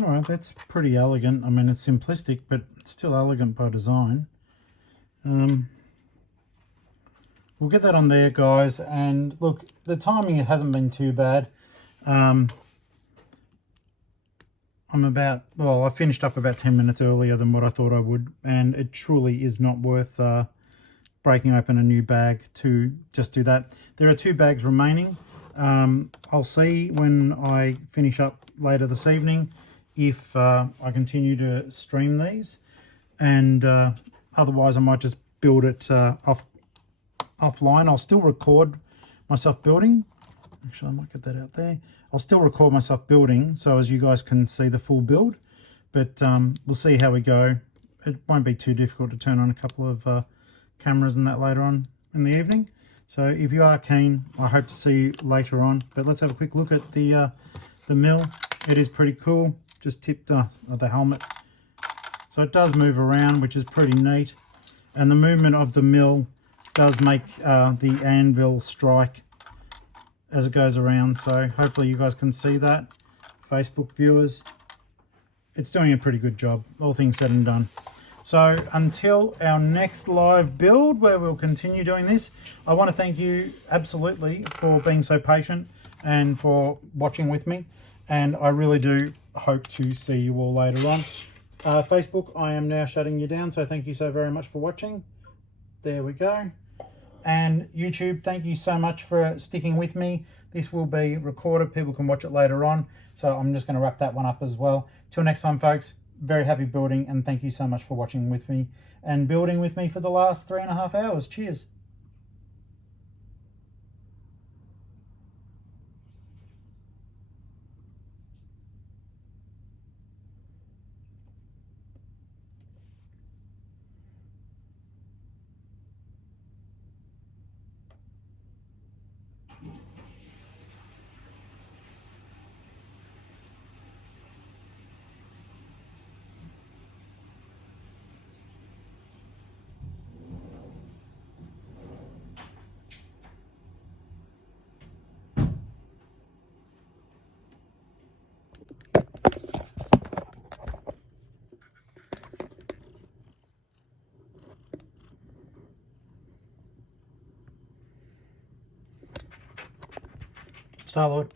All right, that's pretty elegant. I mean, it's simplistic, but it's still elegant by design. We'll get that on there, guys. And look, the timing hasn't been too bad. I finished up about 10 minutes earlier than what I thought I would, and it truly is not worth breaking open a new bag to just do that. There are 2 bags remaining. I'll see when I finish up later this evening if I continue to stream these, and otherwise I might just build it offline. I'll still record myself building. Actually, I might get that out there. I'll still record myself building so as you guys can see the full build, but we'll see how we go. It won't be too difficult to turn on a couple of cameras and that later on in the evening. So if you are keen, I hope to see you later on. But let's have a quick look at the mill. It is pretty cool. Just tipped the helmet. So it does move around, which is pretty neat. And the movement of the mill does make the anvil strike as it goes around. So hopefully you guys can see that. Facebook viewers, it's doing a pretty good job, all things said and done. So until our next live build where we'll continue doing this, I want to thank you absolutely for being so patient and for watching with me. And I really do hope to see you all later on. Facebook, I am now shutting you down, so thank you so very much for watching. There we go. And YouTube, thank you so much for sticking with me. This will be recorded. People can watch it later on. So I'm just going to wrap that one up as well. Till next time, folks, very happy building, and thank you so much for watching with me and building with me for the last 3.5 hours. Cheers. Star-Lord.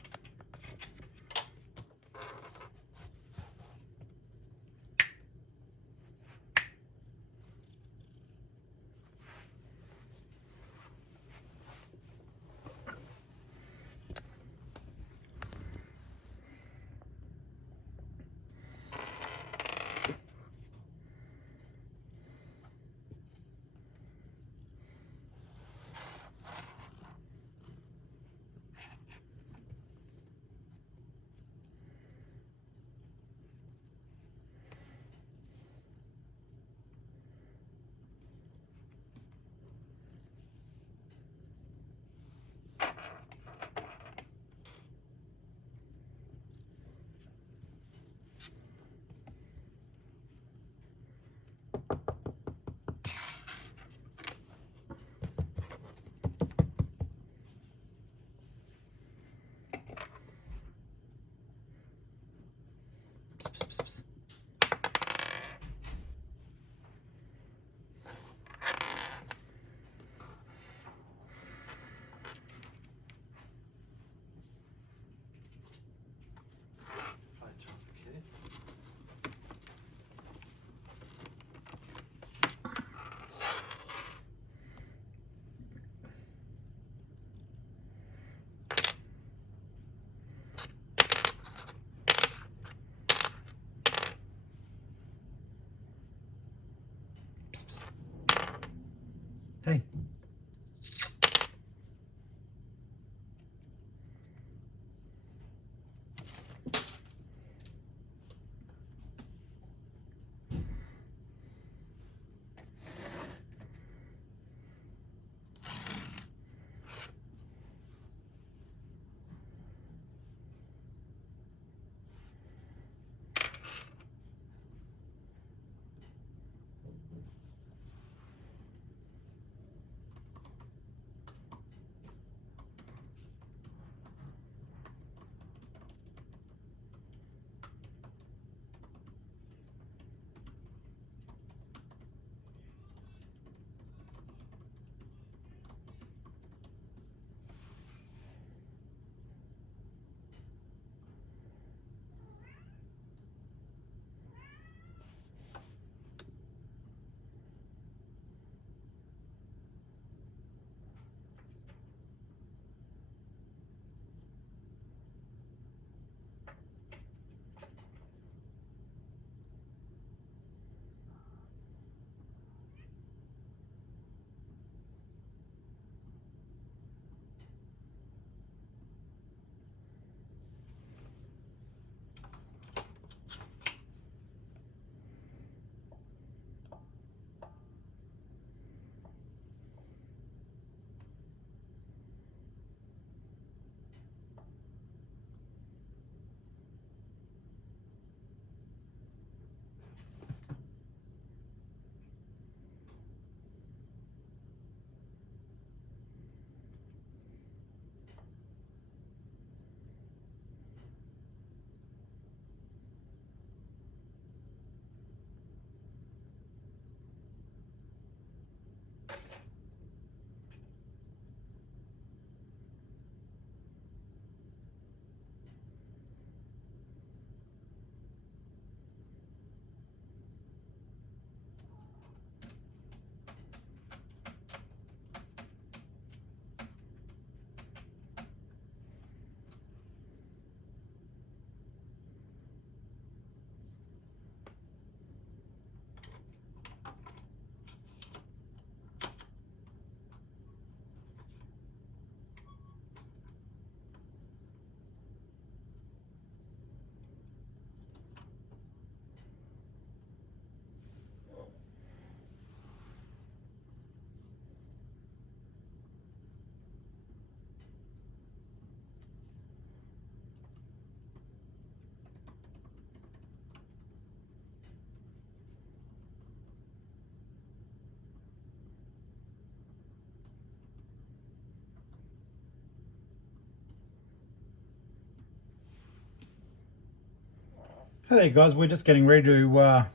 Psst, psst. Hey. Hey there guys, we're just getting ready to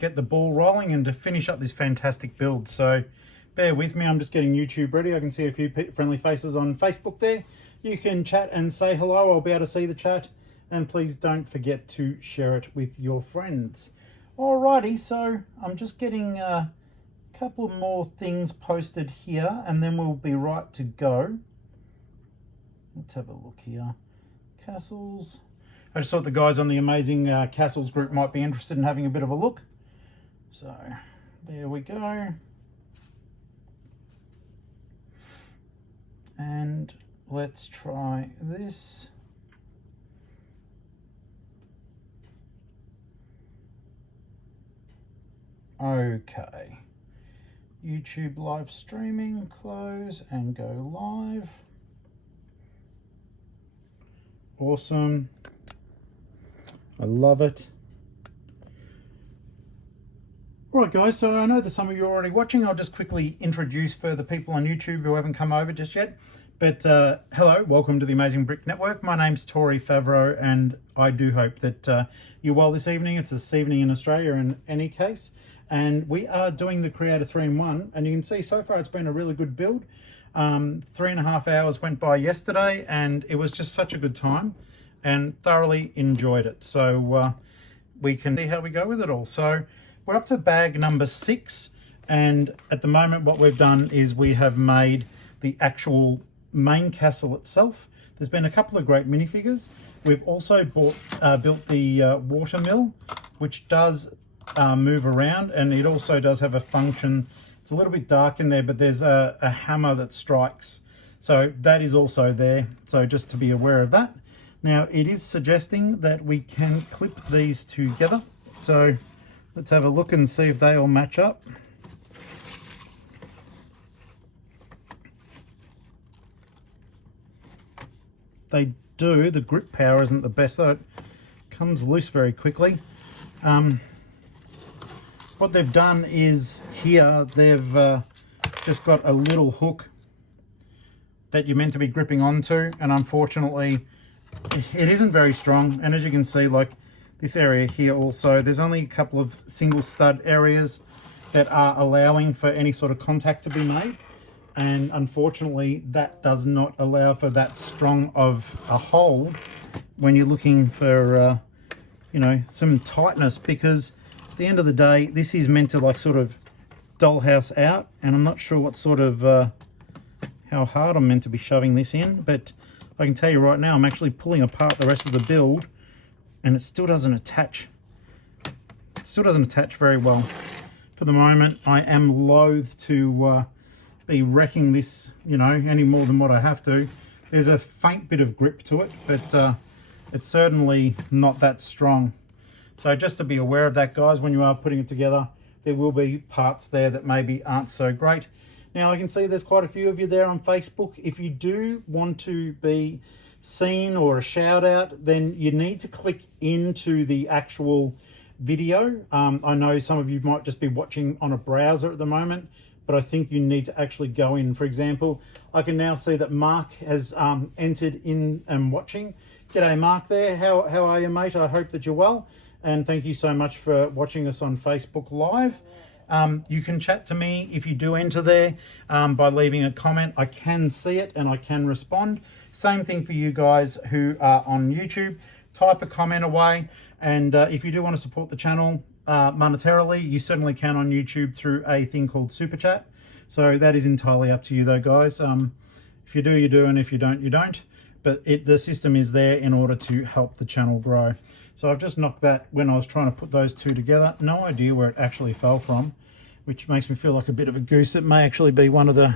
get the ball rolling and to finish up this fantastic build. So bear with me, I'm just getting YouTube ready. I can see a few friendly faces on Facebook there. You can chat and say hello, I'll be able to see the chat. And please don't forget to share it with your friends. Alrighty, so I'm just getting a couple more things posted here and then we'll be right to go. Let's have a look here. Castles. I just thought the guys on the Amazing Castles group might be interested in having a bit of a look. So, there we go. And let's try this. Okay. YouTube live streaming, close and go live. Awesome. I love it. Alright guys, so I know that some of you are already watching. I'll just quickly introduce further people on YouTube who haven't come over just yet. But hello, welcome to the Amazing Brick Network. My name's Tori Favreau and I do hope that you're well this evening. It's this evening in Australia in any case. And we are doing the Creator 3-in-1 and you can see so far it's been a really good build. 3.5 hours went by yesterday and it was just such a good time and thoroughly enjoyed it. So we can see how we go with it all. So we're up to bag number 6 and at the moment what we've done is we have made the actual main castle itself. There's been a couple of great minifigures. We've also built the water mill, which does move around, and it also does have a function. It's a little bit dark in there, but there's a hammer that strikes. So that is also there. So just to be aware of that. Now it is suggesting that we can clip these together. So let's have a look and see if they all match up. They do. The grip power isn't the best, though. It comes loose very quickly. What they've done is here they've just got a little hook that you're meant to be gripping onto, and unfortunately it isn't very strong. And as you can see, like this area here also, there's only a couple of single stud areas that are allowing for any sort of contact to be made, and unfortunately that does not allow for that strong of a hold when you're looking for you know, some tightness, because at the end of the day this is meant to like sort of dollhouse out, and I'm not sure what sort of how hard I'm meant to be shoving this in, but I can tell you right now I'm actually pulling apart the rest of the build and it still doesn't attach. It still doesn't attach very well. For the moment I am loath to be wrecking this, you know, any more than what I have to. There's a faint bit of grip to it, but it's certainly not that strong. So just to be aware of that, guys, when you are putting it together, there will be parts there that maybe aren't so great. Now I can see there's quite a few of you there on Facebook. If you do want to be seen or a shout out, then you need to click into the actual video. I know some of you might just be watching on a browser at the moment, but I think you need to actually go in. For example, I can now see that Mark has entered in and watching. G'day Mark there, how are you, mate? I hope that you're well, and thank you so much for watching us on Facebook Live. You can chat to me if you do enter there by leaving a comment. I can see it and I can respond. Same thing for you guys who are on YouTube. Type a comment away, and if you do want to support the channel monetarily, you certainly can on YouTube through a thing called Super Chat. So that is entirely up to you though, guys. If you do, you do, and if you don't, you don't. But the system is there in order to help the channel grow. So I've just knocked that when I was trying to put those two together. No idea where it actually fell from, which makes me feel like a bit of a goose. It may actually be one of the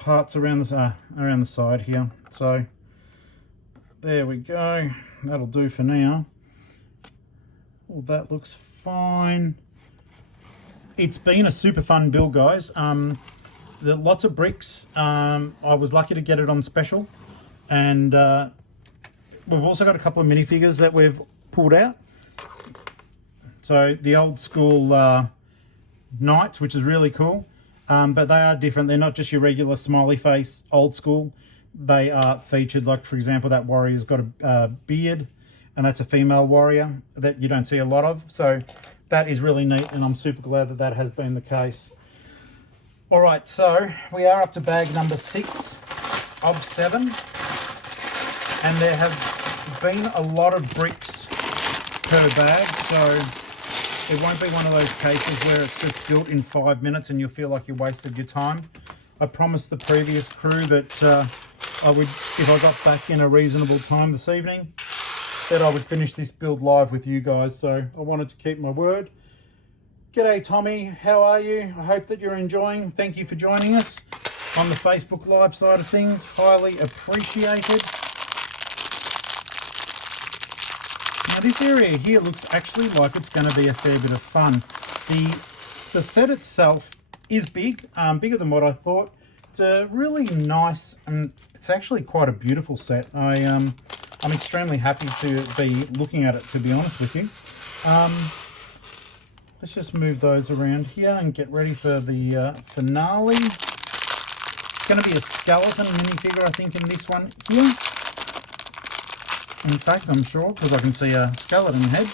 parts around the side here. So there we go. That'll do for now. Well, that looks fine. It's been a super fun build, guys. Lots of bricks. I was lucky to get it on special, and we've also got a couple of minifigures that we've pulled out. So the old school knights, which is really cool, but they are different. They're not just your regular smiley face old school. They are featured, like for example that warrior's got a beard, and that's a female warrior that you don't see a lot of. So that is really neat, and I'm super glad that that has been the case. All right, so we are up to bag number 6 of 7, and there have been a lot of bricks per bag, so it won't be one of those cases where it's just built in 5 minutes and you'll feel like you wasted your time. I promised the previous crew that I would, if I got back in a reasonable time this evening, that I would finish this build live with you guys, so I wanted to keep my word. G'day Tommy, how are you? I hope that you're enjoying. Thank you for joining us on the Facebook Live side of things. Highly appreciated. Now this area here looks actually like it's going to be a fair bit of fun. The set itself is big, bigger than what I thought. It's a really nice, and it's actually quite a beautiful set. I'm extremely happy to be looking at it, to be honest with you. Let's just move those around here and get ready for the finale. It's going to be a skeleton minifigure, I think, in this one here. In fact, I'm sure, because I can see a skeleton head.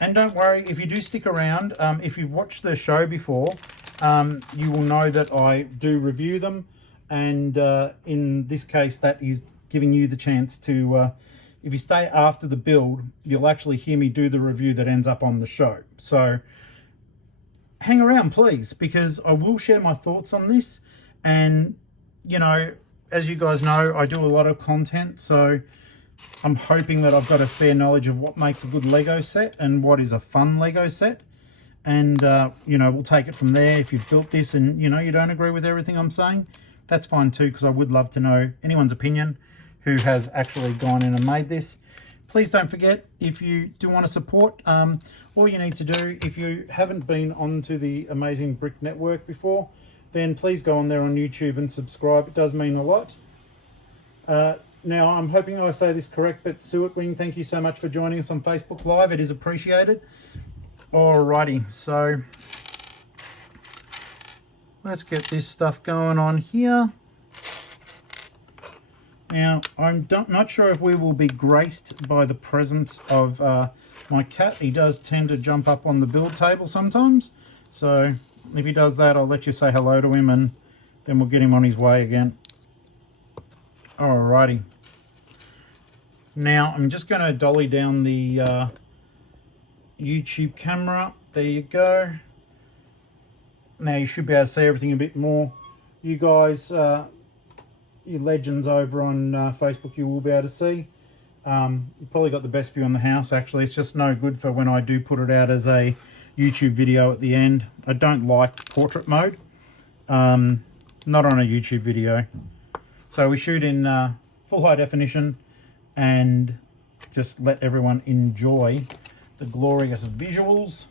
And don't worry, if you do stick around, if you've watched the show before, you will know that I do review them. And in this case, that is giving you the chance to, if you stay after the build, you'll actually hear me do the review that ends up on the show. So hang around, please, because I will share my thoughts on this. And, you know, as you guys know, I do a lot of content, so I'm hoping that I've got a fair knowledge of what makes a good Lego set and what is a fun Lego set. And, you know, we'll take it from there. If you've built this and, you know, you don't agree with everything I'm saying, that's fine too, because I would love to know anyone's opinion who has actually gone in and made this. Please don't forget, if you do want to support, all you need to do, if you haven't been onto the Amazing Brick Network before, then please go on there on YouTube and subscribe. It does mean a lot. Now, I'm hoping I say this correct, but Suet Wing, thank you so much for joining us on Facebook Live. It is appreciated. Alrighty, so let's get this stuff going on here. Now, I'm not sure if we will be graced by the presence of my cat. He does tend to jump up on the build table sometimes. So if he does that, I'll let you say hello to him and then we'll get him on his way again. Alrighty. Now, I'm just going to dolly down the YouTube camera. There you go. Now you should be able to see everything a bit more. You guys, you legends over on Facebook, you will be able to see. You've probably got the best view on the house actually. It's just no good for when I do put it out as a YouTube video at the end. I don't like portrait mode. Not on a YouTube video. So we shoot in full high definition and just let everyone enjoy the glorious visuals,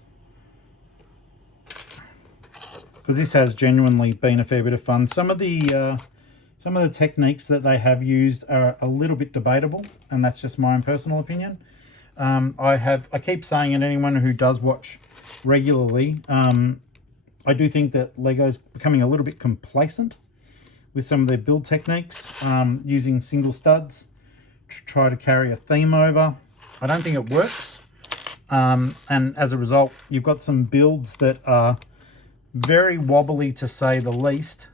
because this has genuinely been a fair bit of fun. Some of the techniques that they have used are a little bit debatable, and that's just my own personal opinion. I keep saying it, anyone who does watch regularly, I do think that Lego's becoming a little bit complacent with some of their build techniques, using single studs to try to carry a theme over. I don't think it works. And as a result, you've got some builds that are very wobbly to say the least.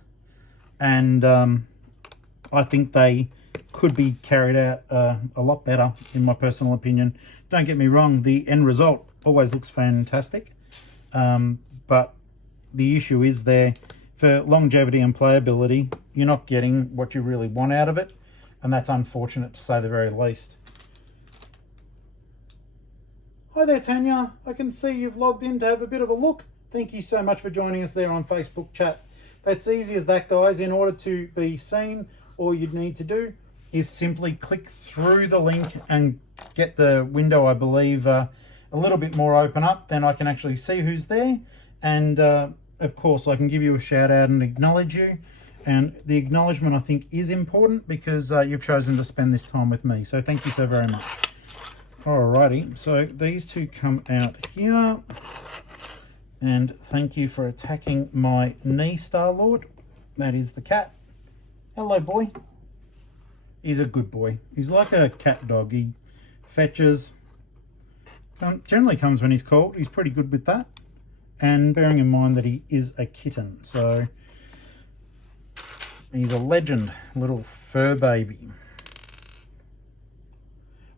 And I think they could be carried out a lot better, in my personal opinion. Don't get me wrong, the end result always looks fantastic. But the issue is there, for longevity and playability, you're not getting what you really want out of it. And that's unfortunate to say the very least. Hi there, Tanya. I can see you've logged in to have a bit of a look. Thank you so much for joining us there on Facebook chat. That's easy as that, guys. In order to be seen, all you'd need to do is simply click through the link and get the window, I believe, a little bit more open up. Then I can actually see who's there. And of course, I can give you a shout out and acknowledge you. And the acknowledgement, I think, is important because you've chosen to spend this time with me. So thank you so very much. Alrighty, so these two come out here. And thank you for attacking my knee, Star-Lord. That is the cat. Hello, boy. He's a good boy. He's like a cat dog. He fetches. Generally comes when he's called. He's pretty good with that. And bearing in mind that he is a kitten. So he's a legend, little fur baby.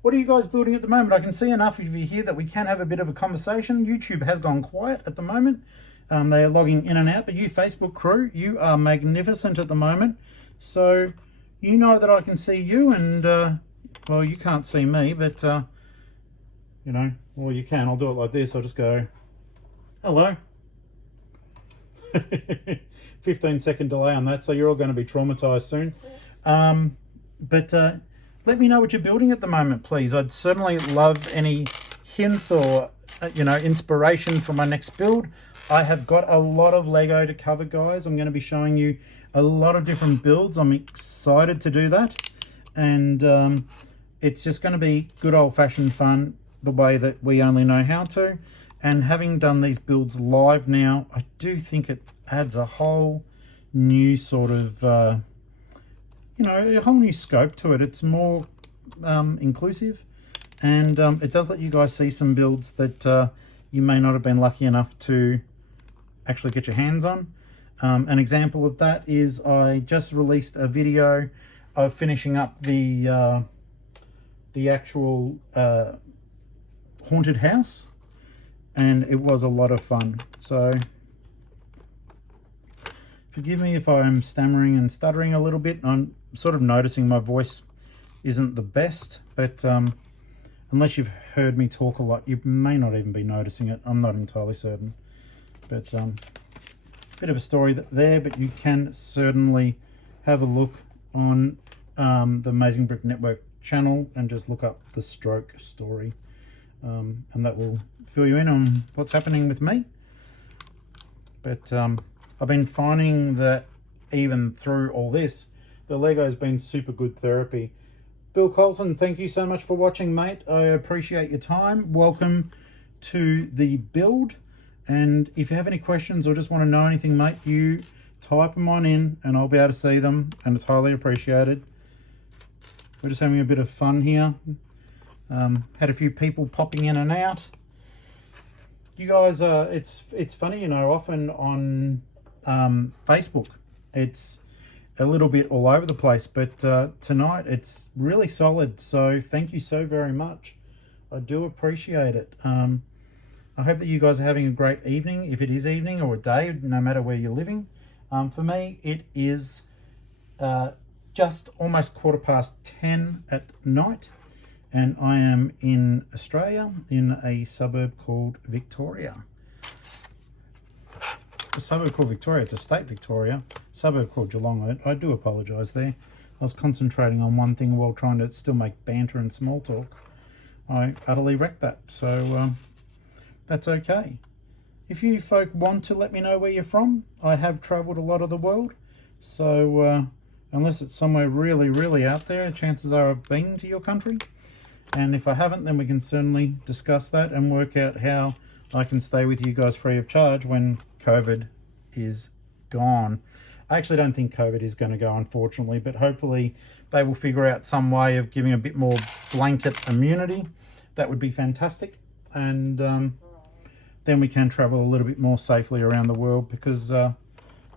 What are you guys building at the moment? I can see enough of you here that we can have a bit of a conversation. YouTube has gone quiet at the moment. They are logging in and out, but you Facebook crew, you are magnificent at the moment. So you know that I can see you and, well, you can't see me, but, you know, well, you can. I'll do it like this. I'll just go, hello. 15-second delay on that, so you're all going to be traumatized soon. Let me know what you're building at the moment, please. I'd certainly love any hints or, you know, inspiration for my next build. I have got a lot of Lego to cover, guys. I'm going to be showing you a lot of different builds. I'm excited to do that. And it's just going to be good old-fashioned fun the way that we only know how to. And having done these builds live now, I do think it adds a whole new sort of... you know, a whole new scope to it. It's more inclusive, and it does let you guys see some builds that you may not have been lucky enough to actually get your hands on. An example of that is I just released a video of finishing up the actual haunted house, and it was a lot of fun. So forgive me if I'm stammering and stuttering a little bit. I'm sort of noticing my voice isn't the best, but unless you've heard me talk a lot, you may not even be noticing it. I'm not entirely certain. But bit of a story there, but you can certainly have a look on the Amazing Brick Network channel and just look up the stroke story. And that will fill you in on what's happening with me. But I've been finding that even through all this, the Lego's been super good therapy. Bill Colton, thank you so much for watching, mate. I appreciate your time. Welcome to the build. And if you have any questions or just want to know anything, mate, you type them on in and I'll be able to see them, and it's highly appreciated. We're just having a bit of fun here. Had a few people popping in and out. You guys, it's funny, you know, often on Facebook, it's a little bit all over the place, but tonight it's really solid. So thank you so very much. I do appreciate it. I hope that you guys are having a great evening, if it is evening or a day, no matter where you're living. For me, it is just almost 10:15 at night, and I am in Australia in a suburb called Victoria. A suburb called Victoria, it's a state Victoria, suburb called Geelong. I do apologise there. I was concentrating on one thing while trying to still make banter and small talk. I utterly wrecked that, so that's okay. If you folk want to let me know where you're from, I have travelled a lot of the world, so unless it's somewhere really, really out there, chances are I've been to your country. And if I haven't, then we can certainly discuss that and work out how I can stay with you guys free of charge when COVID is gone. I actually don't think COVID is going to go, unfortunately, but hopefully they will figure out some way of giving a bit more blanket immunity. That would be fantastic. And then we can travel a little bit more safely around the world, because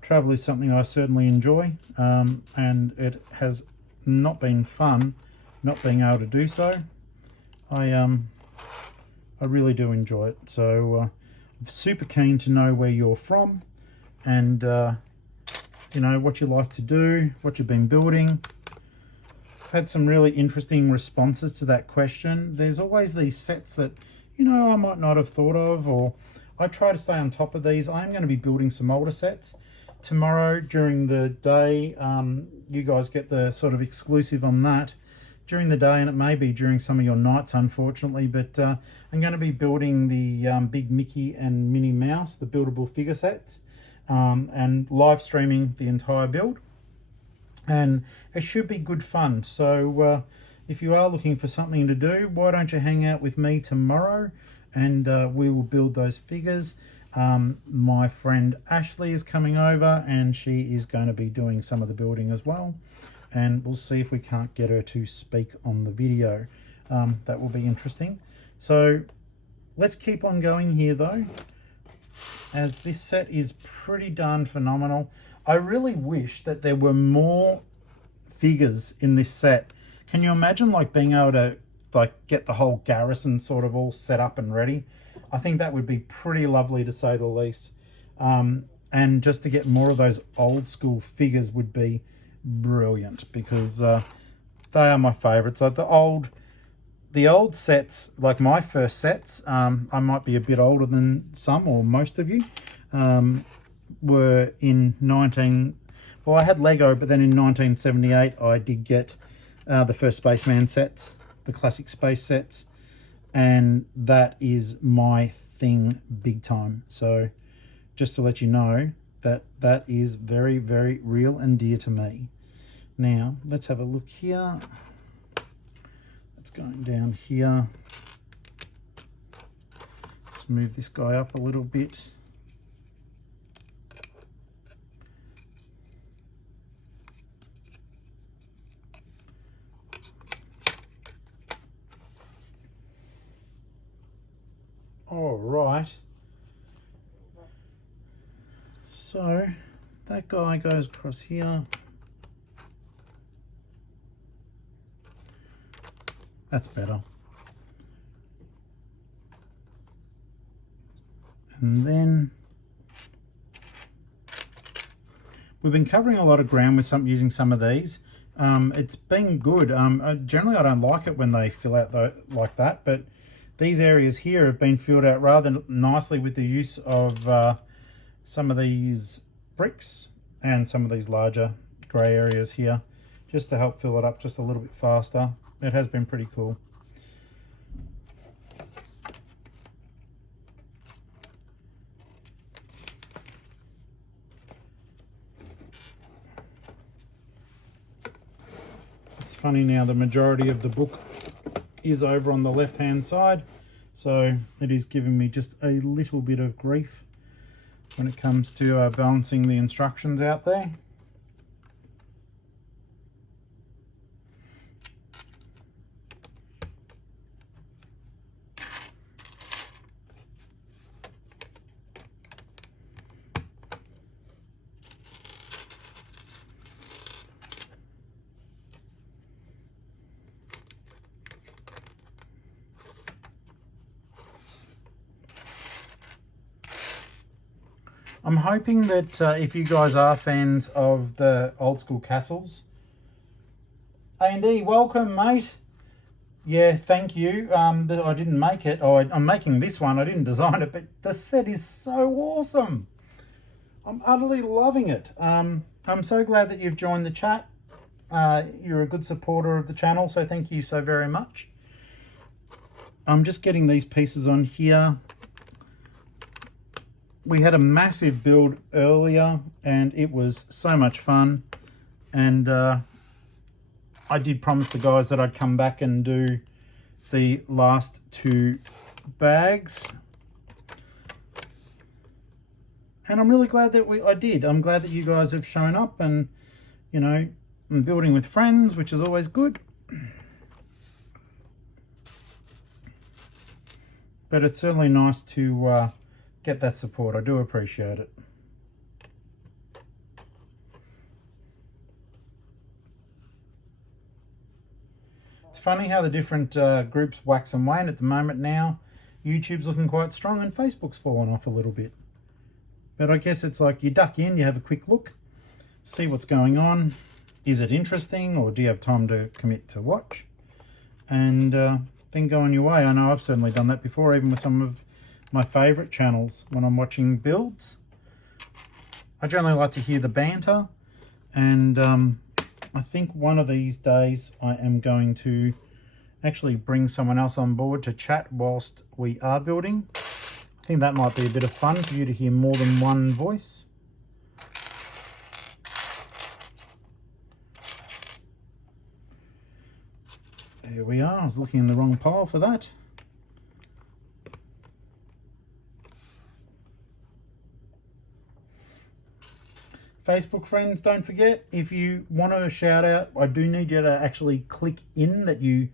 travel is something I certainly enjoy, and it has not been fun not being able to do so. I really do enjoy it. So I'm super keen to know where you're from, and you know, what you like to do, what you've been building. I've had some really interesting responses to that question. There's always these sets that, you know, I might not have thought of, or I try to stay on top of these. I'm going to be building some older sets tomorrow during the day. You guys get the sort of exclusive on that during the day, and it may be during some of your nights, unfortunately, but I'm going to be building the Big Mickey and Minnie Mouse, the buildable figure sets, and live streaming the entire build. And it should be good fun. So if you are looking for something to do, why don't you hang out with me tomorrow, and we will build those figures. My friend Ashley is coming over, and she is going to be doing some of the building as well, and we'll see if we can't get her to speak on the video. That will be interesting. So let's keep on going here though, as this set is pretty darn phenomenal. I really wish that there were more figures in this set. Can you imagine like being able to like get the whole garrison sort of all set up and ready? I think that would be pretty lovely, to say the least. And just to get more of those old school figures would be brilliant, because they are my favorites. Like the old sets, like my first sets, I might be a bit older than some or most of you, were in well, I had Lego, but then in 1978 I did get the first Spaceman sets, the classic space sets, and that is my thing big time. So just to let you know that that is very, very real and dear to me. Now let's have a look here. It's going down here. Let's move this guy up a little bit. All right. So that guy goes across here. That's better. And then we've been covering a lot of ground with using some of these. It's been good. Generally I don't like it when they fill out like that, but these areas here have been filled out rather nicely with the use of some of these bricks and some of these larger grey areas here, just to help fill it up just a little bit faster. It has been pretty cool. It's funny now, the majority of the book is over on the left hand side, so it is giving me just a little bit of grief when it comes to balancing the instructions out there. I'm hoping that if you guys are fans of the old school castles, A&D, welcome mate. Yeah, thank you. I didn't make it. Oh, I'm making this one. I didn't design it, but the set is so awesome. I'm utterly loving it. I'm so glad that you've joined the chat. You're a good supporter of the channel, so thank you so very much. I'm just getting these pieces on here. We had a massive build earlier and it was so much fun, and I did promise the guys that I'd come back and do the last 2 bags, and I'm really glad that I did. I'm glad that you guys have shown up, and you know, I'm building with friends, which is always good, but it's certainly nice to get that support. I do appreciate it. It's funny how the different groups wax and wane at the moment now. YouTube's looking quite strong and Facebook's fallen off a little bit. But I guess it's like you duck in, you have a quick look, see what's going on. Is it interesting, or do you have time to commit to watch? And then go on your way. I know I've certainly done that before, even with some of my favourite channels when I'm watching builds. I generally like to hear the banter, and I think one of these days I am going to actually bring someone else on board to chat whilst we are building. I think that might be a bit of fun for you to hear more than one voice. There we are. I was looking in the wrong pile for that. Facebook friends, don't forget, if you want a shout out, I do need you to actually click in, that you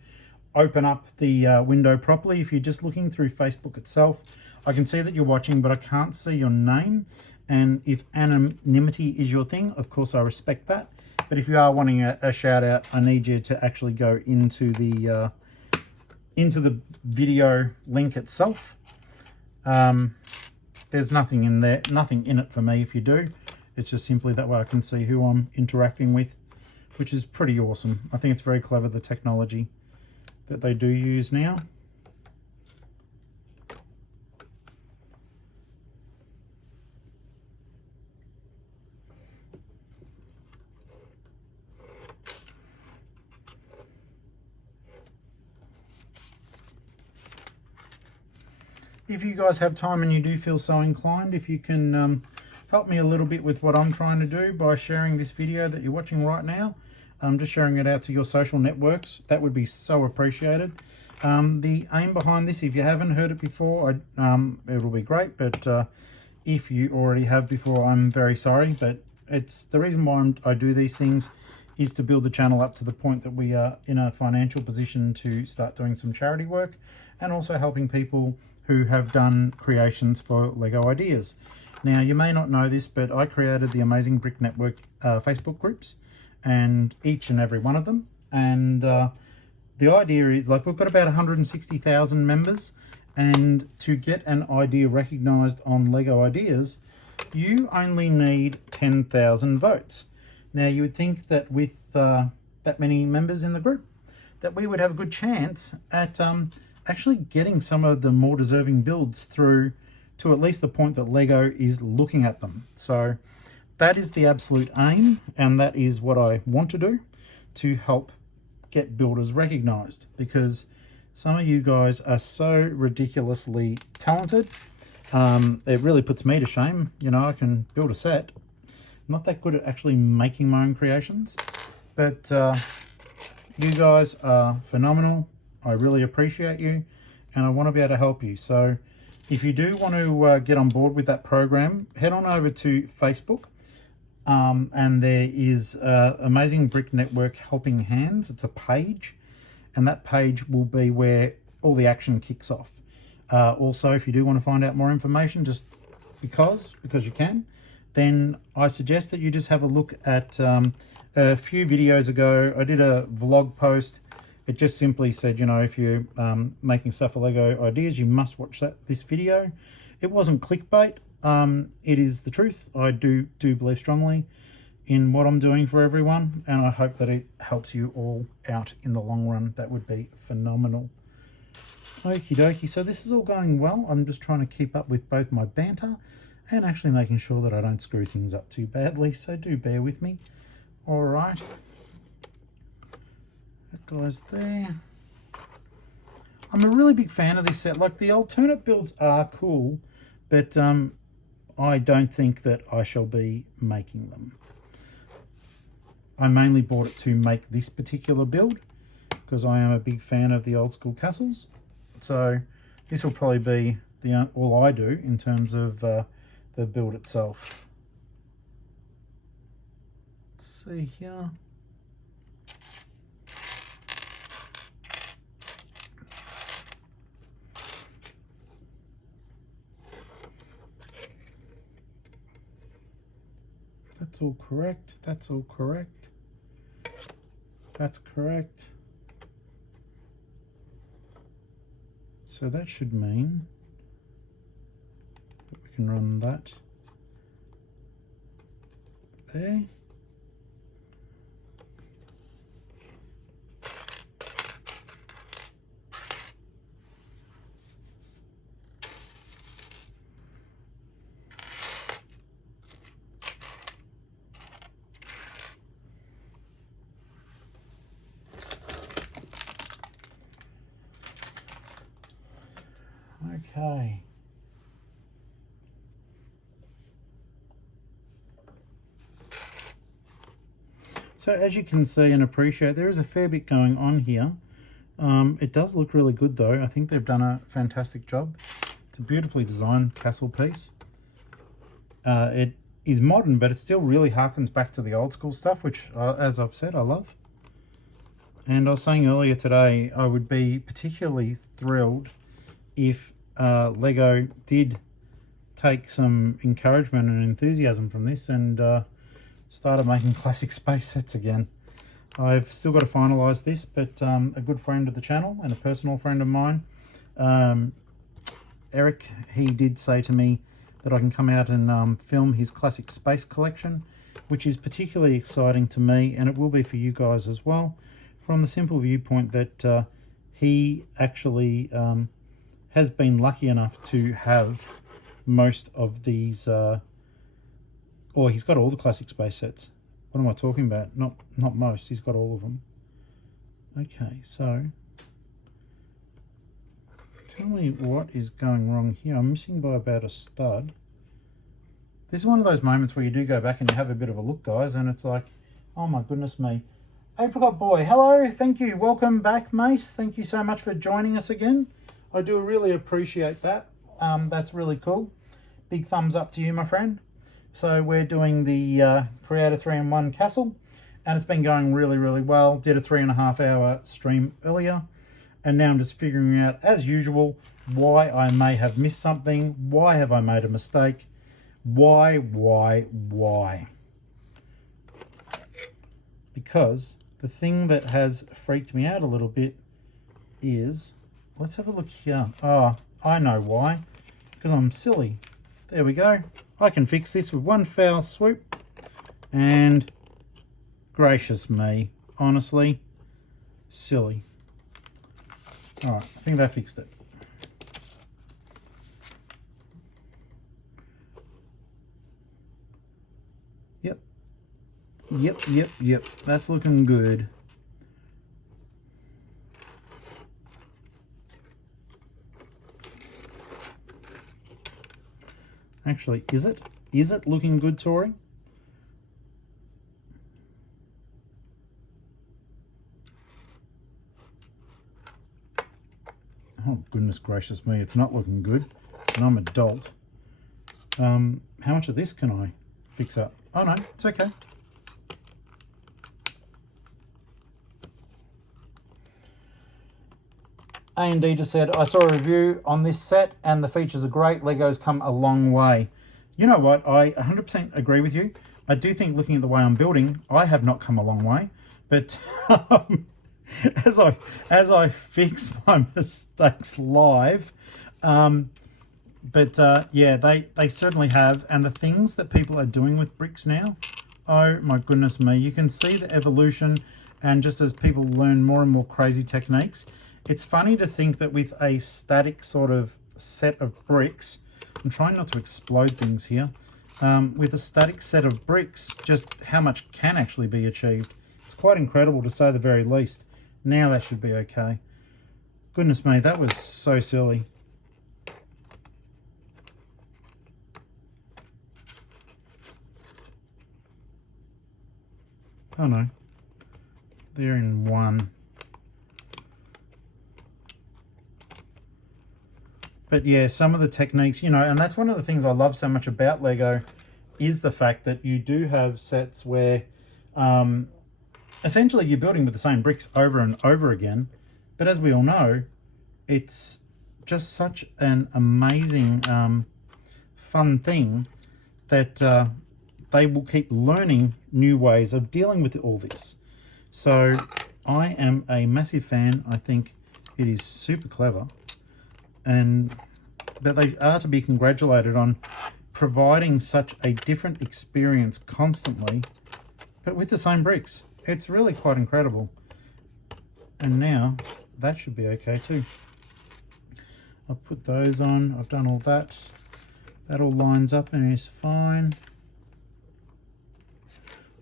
open up the window properly. If you're just looking through Facebook itself, I can see that you're watching, but I can't see your name. And if anonymity is your thing, of course I respect that. But if you are wanting a shout out, I need you to actually go into the video link itself. There's nothing in there, nothing in it for me if you do. It's just simply that way I can see who I'm interacting with, which is pretty awesome. I think it's very clever, the technology that they do use now. If you guys have time and you do feel so inclined, if you can help me a little bit with what I'm trying to do by sharing this video that you're watching right now, just sharing it out to your social networks, that would be so appreciated. The aim behind this, if you haven't heard it before, it'll be great, but if you already have before, I'm very sorry, but it's the reason why I do these things is to build the channel up to the point that we are in a financial position to start doing some charity work, and also helping people who have done creations for Lego Ideas. Now, you may not know this, but I created the Amazing Brick Network Facebook groups, and each and every one of them. And the idea is, like, we've got about 160,000 members, and to get an idea recognised on Lego Ideas, you only need 10,000 votes. Now, you would think that with that many members in the group, that we would have a good chance at actually getting some of the more deserving builds through to at least the point that Lego is looking at them. So that is the absolute aim, and that is what I want to do to help get builders recognized, because some of you guys are so ridiculously talented. It really puts me to shame. You know, I can build a set. I'm not that good at actually making my own creations, but you guys are phenomenal. I really appreciate you, and I want to be able to help you. So if you do want to get on board with that program, head on over to Facebook, and there is Amazing Brick Network Helping Hands. It's a page, and that page will be where all the action kicks off. Also, if you do want to find out more information, just because you can, then I suggest that you just have a look at a few videos ago. I did a vlog post. It just simply said, you know, if you're making stuff for Lego ideas, you must watch this video. It wasn't clickbait. It is the truth. I do believe strongly in what I'm doing for everyone, and I hope that it helps you all out in the long run. That would be phenomenal. Okie dokie, so this is all going well. I'm just trying to keep up with both my banter and actually making sure that I don't screw things up too badly, so do bear with me. All right. That guy's there. I'm a really big fan of this set. Like, the alternate builds are cool, but I don't think that I shall be making them. I mainly bought it to make this particular build because I am a big fan of the old school castles. So this will probably be all I do in terms of the build itself. Let's see here. That's all correct. That's all correct. That's correct. So that should mean that we can run that there. Okay. So as you can see and appreciate, there is a fair bit going on here. It does look really good though. I think they've done a fantastic job. It's a beautifully designed castle piece. It is modern, but it still really harkens back to the old school stuff, which, as I've said, I love. And I was saying earlier today, I would be particularly thrilled if Lego did take some encouragement and enthusiasm from this and started making classic space sets again. I've still got to finalise this, but a good friend of the channel and a personal friend of mine, Eric, he did say to me that I can come out and film his classic space collection, which is particularly exciting to me, and it will be for you guys as well, from the simple viewpoint that he actually has been lucky enough to have most of these, or he's got all the classic space sets. What am I talking about? Not most, he's got all of them. Okay, so tell me what is going wrong here. I'm missing by about a stud. This is one of those moments where you do go back and you have a bit of a look, guys, and it's like, oh my goodness me. Apricot Boy, hello, thank you. Welcome back, mate. Thank you so much for joining us again. I do really appreciate that. That's really cool. Big thumbs up to you, my friend. So we're doing the Creator 3-in-1 Castle, and it's been going really, really well. Did a 3.5 hour stream earlier, and now I'm just figuring out, as usual, why I may have missed something. Why have I made a mistake? Why? Because the thing that has freaked me out a little bit is, let's have a look here. Oh, I know why. Because I'm silly. There we go. I can fix this with one foul swoop. And gracious me, honestly, silly. All right, I think they fixed it. Yep. Yep. That's looking good. Actually, is it? Is it looking good, Tori? Oh, goodness gracious me, it's not looking good. And I'm an adult. How much of this can I fix up? Oh no, it's okay. A&D just said, I saw a review on this set and the features are great. Lego's come a long way. You know what? I 100% agree with you. I do think looking at the way I'm building, I have not come a long way. But as I fix my mistakes live, yeah, they certainly have. And the things that people are doing with bricks now, oh my goodness me. You can see the evolution, and just as people learn more and more crazy techniques, it's funny to think that with a static sort of set of bricks, I'm trying not to explode things here, with a static set of bricks, just how much can actually be achieved. It's quite incredible, to say the very least. Now that should be okay. Goodness me, that was so silly. Oh no, they're in one. But yeah, some of the techniques, you know, and that's one of the things I love so much about Lego, is the fact that you do have sets where essentially you're building with the same bricks over and over again. But as we all know, it's just such an amazing fun thing that they will keep learning new ways of dealing with all this. So I am a massive fan. I think it is super clever. But they are to be congratulated on providing such a different experience constantly, but with the same bricks. It's really quite incredible. And now that should be okay too. I'll put those on. I've done all that. That all lines up and is fine.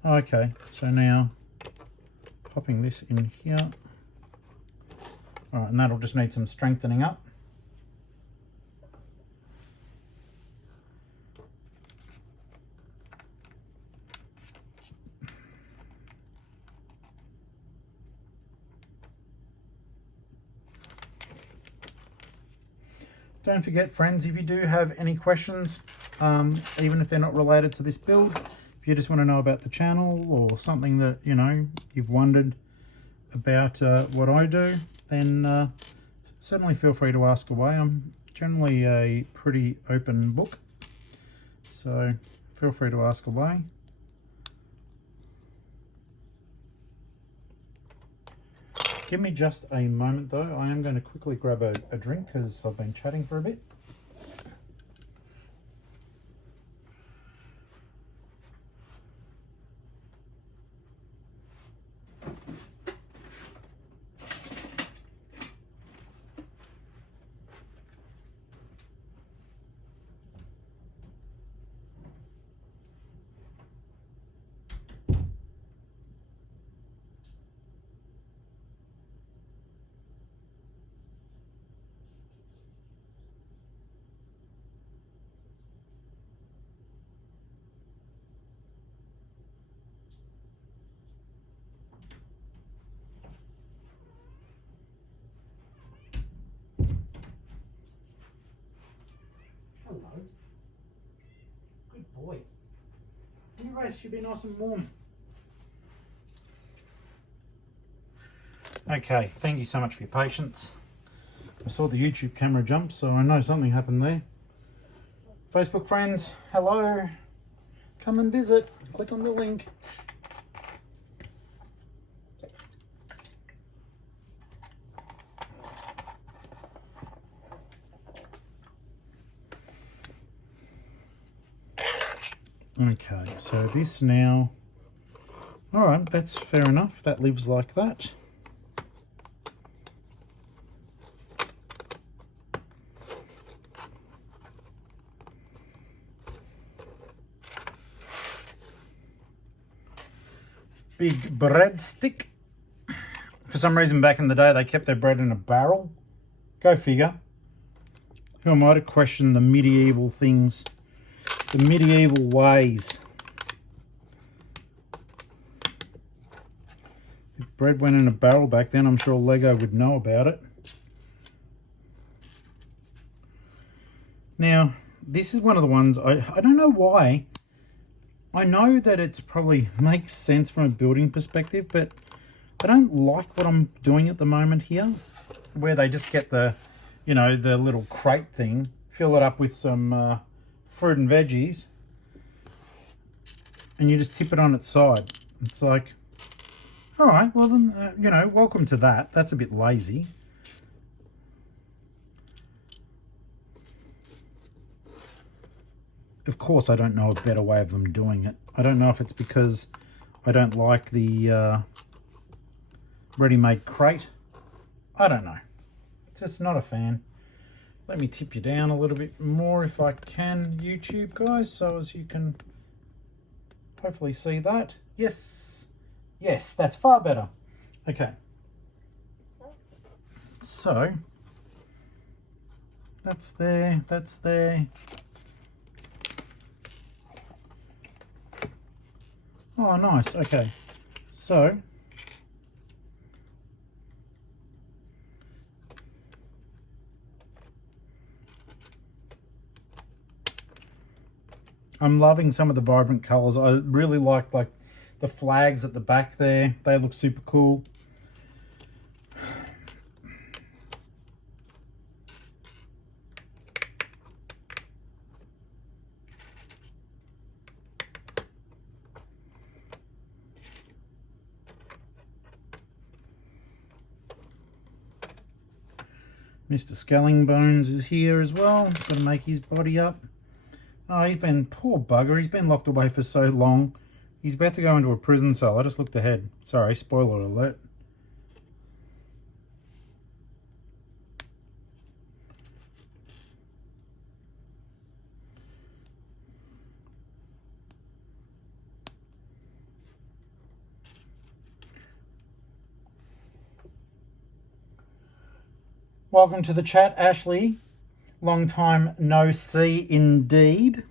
Okay, so now popping this in here. All right, and that'll just need some strengthening up. Don't forget, friends, if you do have any questions, even if they're not related to this build, if you just want to know about the channel or something that, you know, you've wondered about what I do, then certainly feel free to ask away. I'm generally a pretty open book, so feel free to ask away. Give me just a moment though. I am going to quickly grab a drink because I've been chatting for a bit. Hello. Good boy. Your race should be nice and warm. Okay, thank you so much for your patience. I saw the YouTube camera jump, so I know something happened there. Facebook friends, hello. Come and visit. Click on the link. Okay, so this now All right, that's fair enough. That lives like that. Big breadstick. For some reason back in the day they kept their bread in a barrel. Go figure. Who am I to question the medieval things? The medieval ways. If bread went in a barrel back then, I'm sure Lego would know about it. Now, this is one of the ones, I don't know why. I know that it's probably makes sense from a building perspective, but I don't like what I'm doing at the moment here, where they just get the, you know, the little crate thing, fill it up with some fruit and veggies, and you just tip it on its side. It's like, all right, well then, you know, welcome to that. That's a bit lazy. Of course, I don't know a better way of them doing it. I don't know if it's because I don't like the ready-made crate. I don't know. Just not a fan. Let me tip you down a little bit more if I can, YouTube guys, so as you can hopefully see that. Yes. Yes, that's far better. Okay. So, that's there, that's there. Oh, nice. Okay. So, I'm loving some of the vibrant colors. I really like the flags at the back there. They look super cool. Mr. Skellingbones is here as well. Got to make his body up. Oh, he's been, poor bugger, he's been locked away for so long. He's about to go into a prison cell. I just looked ahead. Sorry, spoiler alert. Welcome to the chat, Ashley. Long time no see indeed.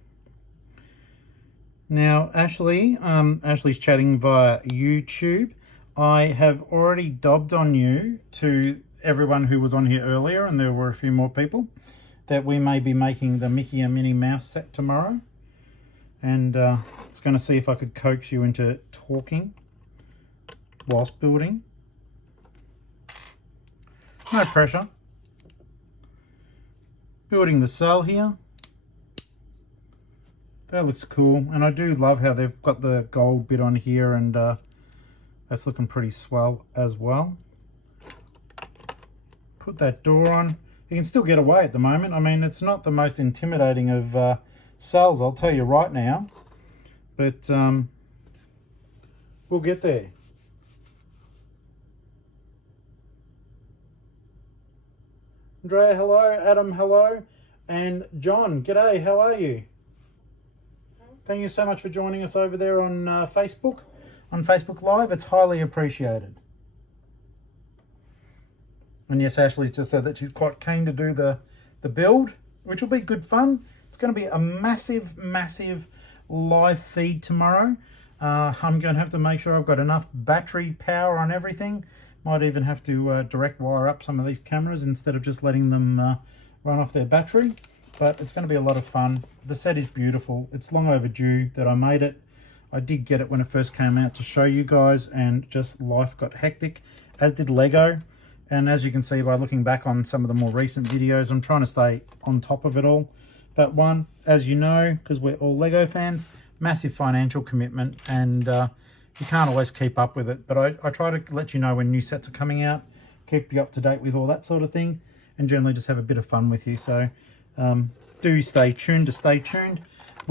Now, Ashley, Ashley's chatting via YouTube. I have already dobbed on you to everyone who was on here earlier, and there were a few more people, that we may be making the Mickey and Minnie Mouse set tomorrow. And it's going to see if I could coax you into talking whilst building. No pressure. Building the cell here. That looks cool, and I do love how they've got the gold bit on here, and that's looking pretty swell as well. Put that door on. You can still get away at the moment. I mean, it's not the most intimidating of cells, I'll tell you right now, but we'll get there. Andrea, hello. Adam, hello. And John, g'day. How are you? Thank you so much for joining us over there on Facebook Live. It's highly appreciated. And yes, Ashley just said that she's quite keen to do the build, which will be good fun. It's going to be a massive, massive live feed tomorrow. I'm going to have to make sure I've got enough battery power on everything. Might even have to direct wire up some of these cameras instead of just letting them run off their battery. But it's going to be a lot of fun. The set is beautiful. It's long overdue that I made it. I did get it when it first came out to show you guys, and just life got hectic, as did Lego. And as you can see by looking back on some of the more recent videos, I'm trying to stay on top of it all. But one, as you know, because we're all Lego fans, massive financial commitment, and you can't always keep up with it. But I try to let you know when new sets are coming out, keep you up to date with all that sort of thing, and generally just have a bit of fun with you. So do stay tuned to stay tuned.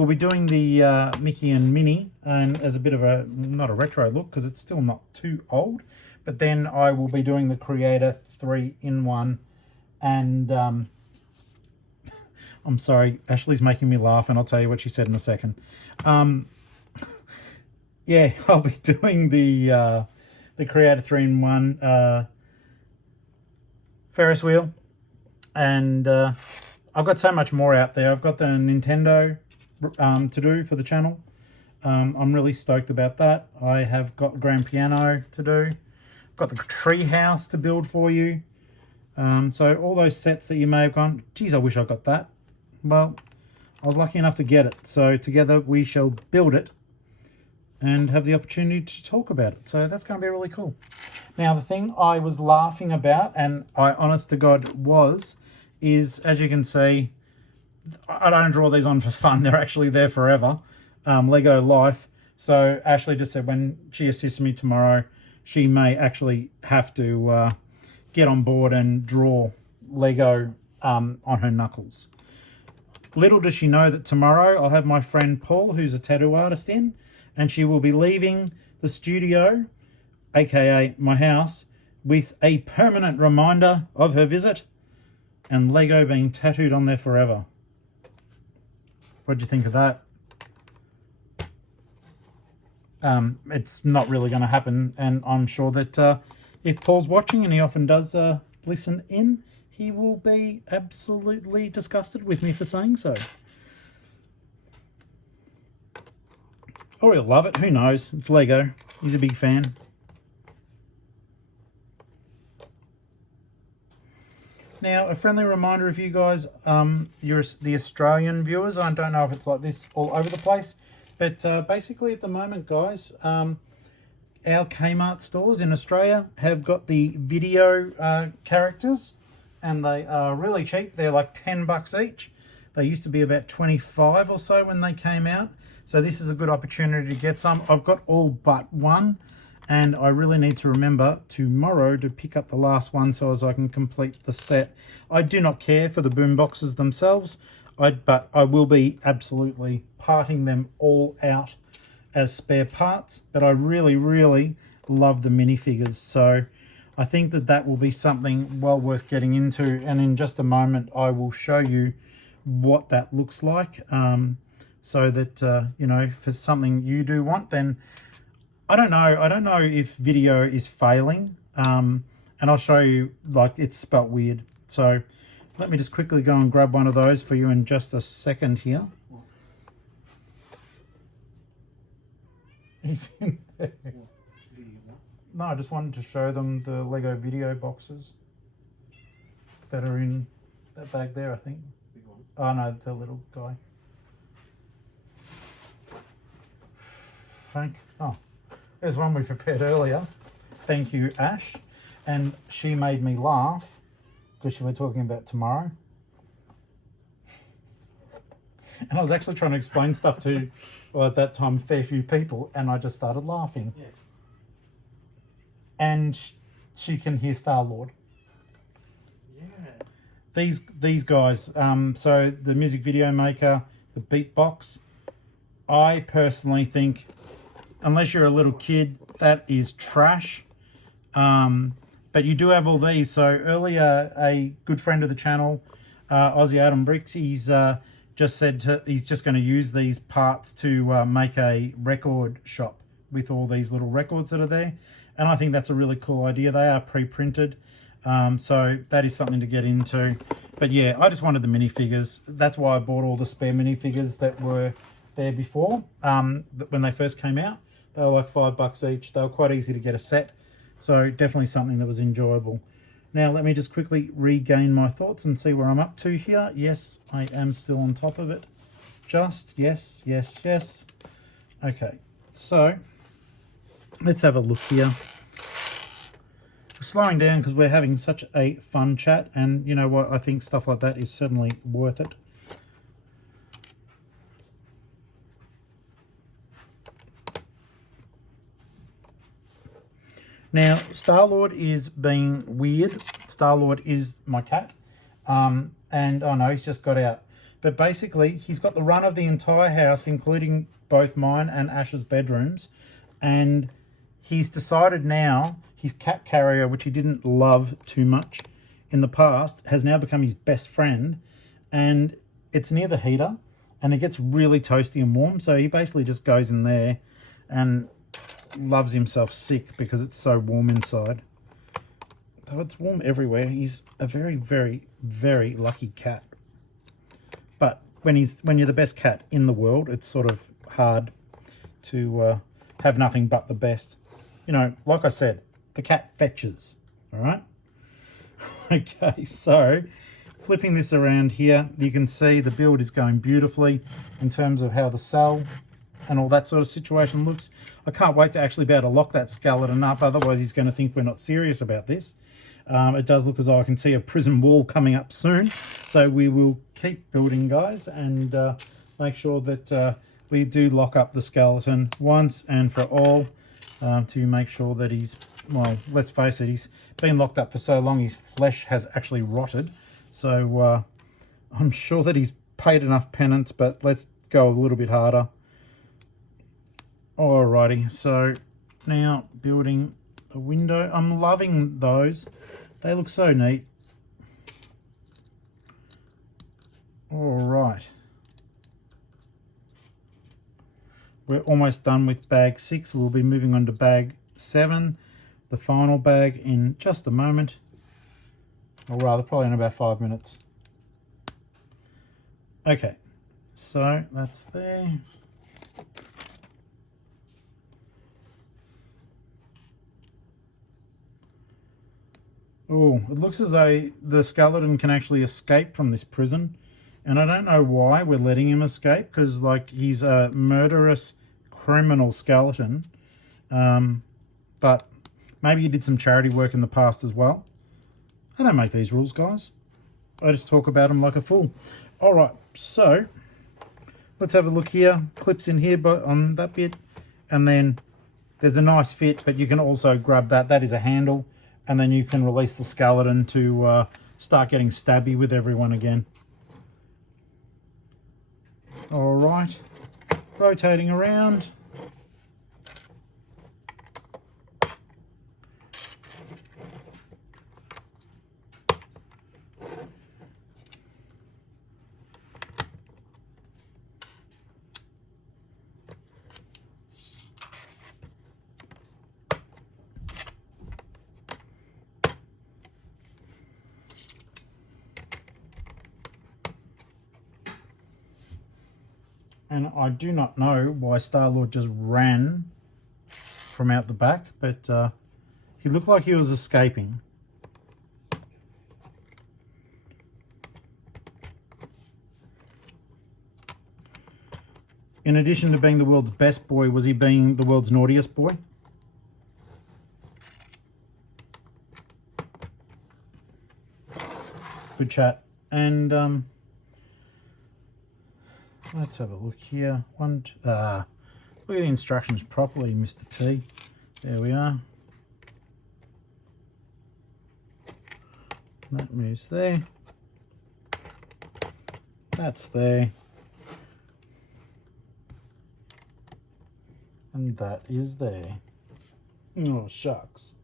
we'll be doing the Mickey and Minnie, and as a bit of a, not a retro look, because it's still not too old. But then I will be doing the Creator 3-in-1, and I'm sorry, Ashley's making me laugh, and I'll tell you what she said in a second. Yeah, I'll be doing the Creator 3-in-1 Ferris wheel, and I've got so much more out there. I've got the Nintendo to do for the channel. I'm really stoked about that. I have got the grand piano to do. Got the tree house to build for you. So all those sets that you may have gone, geez, I wish I got that. Well, I was lucky enough to get it. So together we shall build it and have the opportunity to talk about it. So that's going to be really cool. Now, the thing I was laughing about, and I honest to God is, as you can see, I don't draw these on for fun. They're actually there forever. Lego life. So Ashley just said when she assists me tomorrow, she may actually have to get on board and draw Lego on her knuckles. Little does she know that tomorrow I'll have my friend Paul, who's a tattoo artist, in, and she will be leaving the studio, aka my house, with a permanent reminder of her visit and Lego being tattooed on there forever. What'd you think of that? It's not really going to happen, and I'm sure that if Paul's watching, and he often does listen in, he will be absolutely disgusted with me for saying so. Or he'll love it, who knows? It's Lego. He's a big fan. Now, a friendly reminder of you guys, you're the Australian viewers. I don't know if it's like this all over the place, but basically at the moment, guys, our Kmart stores in Australia have got the video characters, and they are really cheap. They're like $10 each. They used to be about 25 or so when they came out. So this is a good opportunity to get some. I've got all but one, and I really need to remember tomorrow to pick up the last one so as I can complete the set. I do not care for the boom boxes themselves, but I will be absolutely parting them all out as spare parts. But I really, really love the minifigures. So I think that that will be something well worth getting into. And in just a moment, I will show you what that looks like. So that, you know, if it's something you do want, then I don't know if video is failing. And I'll show you, like, it's spelt weird. So let me just quickly go and grab one of those for you in just a second here. He's in there. No, I just wanted to show them the Lego video boxes that are in that bag there, I think. Oh no, the little guy. Oh, there's one we prepared earlier. Thank you, Ash. And she made me laugh because she was talking about tomorrow. And I was actually trying to explain stuff to, well, at that time, a fair few people, and I just started laughing. Yes. And she can hear Star-Lord. Yeah. These guys, so the music video maker, the beatbox, I personally think, unless you're a little kid, that is trash. But you do have all these. So earlier, a good friend of the channel, Aussie Adam Bricks, he's just said he's just going to use these parts to make a record shop with all these little records that are there. And I think that's a really cool idea. They are pre-printed. So that is something to get into. But yeah, I just wanted the minifigures. That's why I bought all the spare minifigures that were there before, when they first came out. They were like $5 each. They were quite easy to get a set. So definitely something that was enjoyable. Now let me just quickly regain my thoughts and see where I'm up to here. Yes, I am still on top of it. Just, yes, yes, yes. Okay, so let's have a look here. We're slowing down because we're having such a fun chat, and you know what, I think stuff like that is certainly worth it. Now, Star-Lord is being weird. Star-Lord is my cat. And, oh no, he's just got out. But basically, he's got the run of the entire house, including both mine and Ash's bedrooms. And he's decided now his cat carrier, which he didn't love too much in the past, has now become his best friend. And it's near the heater, and it gets really toasty and warm. So he basically just goes in there and loves himself sick because it's so warm inside. Though it's warm everywhere, he's a very, very, very lucky cat. But when you're the best cat in the world, it's sort of hard to have nothing but the best. You know, like I said, the cat fetches, all right? Okay, so flipping this around here, you can see the build is going beautifully in terms of how the cell and all that sort of situation looks. I can't wait to actually be able to lock that skeleton up, otherwise he's going to think we're not serious about this. It does look as though I can see a prison wall coming up soon, so we will keep building, guys, and make sure that we do lock up the skeleton once and for all, to make sure that he's, well, let's face it, he's been locked up for so long his flesh has actually rotted. So I'm sure that he's paid enough penance, but let's go a little bit harder. Alrighty, so now building a window. I'm loving those. They look so neat. Alright. We're almost done with bag 6. We'll be moving on to bag 7, the final bag, in just a moment. Or rather, probably in about 5 minutes. Okay, so that's there. Oh, it looks as though the skeleton can actually escape from this prison. And I don't know why we're letting him escape, because, like, he's a murderous criminal skeleton. But maybe he did some charity work in the past as well. I don't make these rules, guys. I just talk about them like a fool. All right, so let's have a look here. Clips in here but on that bit. And then there's a nice fit, but you can also grab that. That is a handle. And then you can release the skeleton to start getting stabby with everyone again. All right, rotating around. And I do not know why Star-Lord just ran from out the back, but he looked like he was escaping. In addition to being the world's best boy, was he being the world's naughtiest boy? Good chat. And let's have a look here. Look at the instructions properly, Mr. T. There we are. That moves there. That's there. And that is there. Oh, shucks.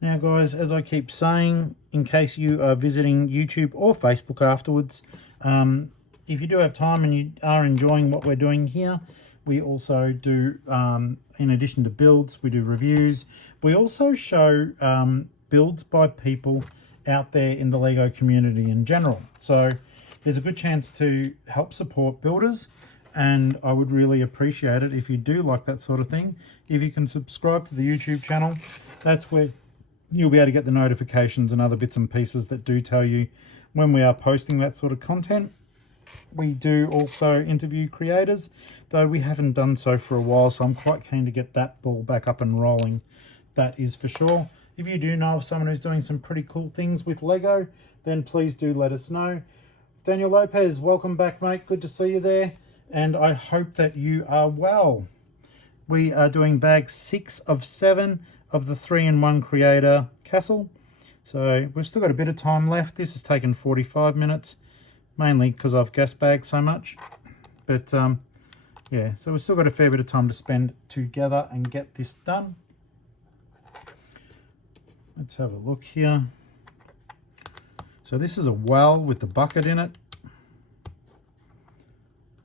Now, guys, as I keep saying, in case you are visiting YouTube or Facebook afterwards, if you do have time and you are enjoying what we're doing here, we also do, in addition to builds, we do reviews. We also show builds by people out there in the LEGO community in general. So there's a good chance to help support builders, and I would really appreciate it if you do like that sort of thing. If you can subscribe to the YouTube channel, that's where you'll be able to get the notifications and other bits and pieces that do tell you when we are posting that sort of content. We do also interview creators, though we haven't done so for a while, so I'm quite keen to get that ball back up and rolling. That is for sure. If you do know of someone who's doing some pretty cool things with Lego, then please do let us know. Daniel Lopez, welcome back, mate. Good to see you there. And I hope that you are well. We are doing bag 6 of 7 of the 3-in-1 Creator Castle. So we've still got a bit of time left. This has taken 45 minutes, mainly because I've gas bagged so much. But yeah, so we've still got a fair bit of time to spend together and get this done. Let's have a look here. So this is a well with the bucket in it.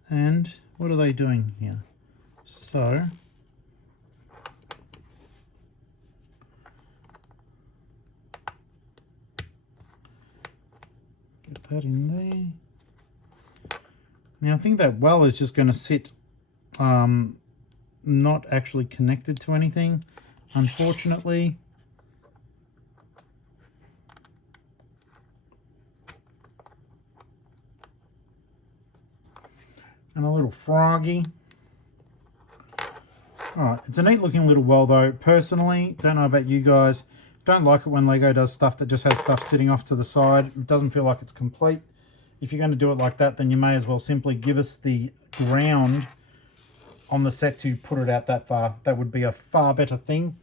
And what are they doing here? So get that in there. Now I think that well is just going to sit not actually connected to anything, unfortunately. And a little froggy. Alright, it's a neat looking little well though. Personally, don't know about you guys, don't like it when Lego does stuff that just has stuff sitting off to the side. It doesn't feel like it's complete. If you're going to do it like that, then you may as well simply give us the ground on the set to put it out that far. That would be a far better thing,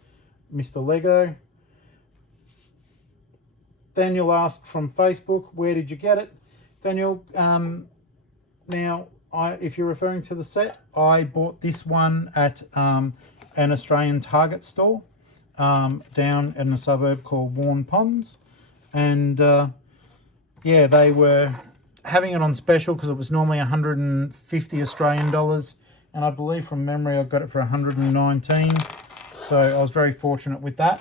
Mr. Lego. Daniel asked from Facebook, where did you get it? Daniel, now, if you're referring to the set, I bought this one at an Australian Target store down in a suburb called Warren Ponds. And yeah, they were having it on special because it was normally 150 Australian dollars. And I believe from memory I got it for 119. So I was very fortunate with that.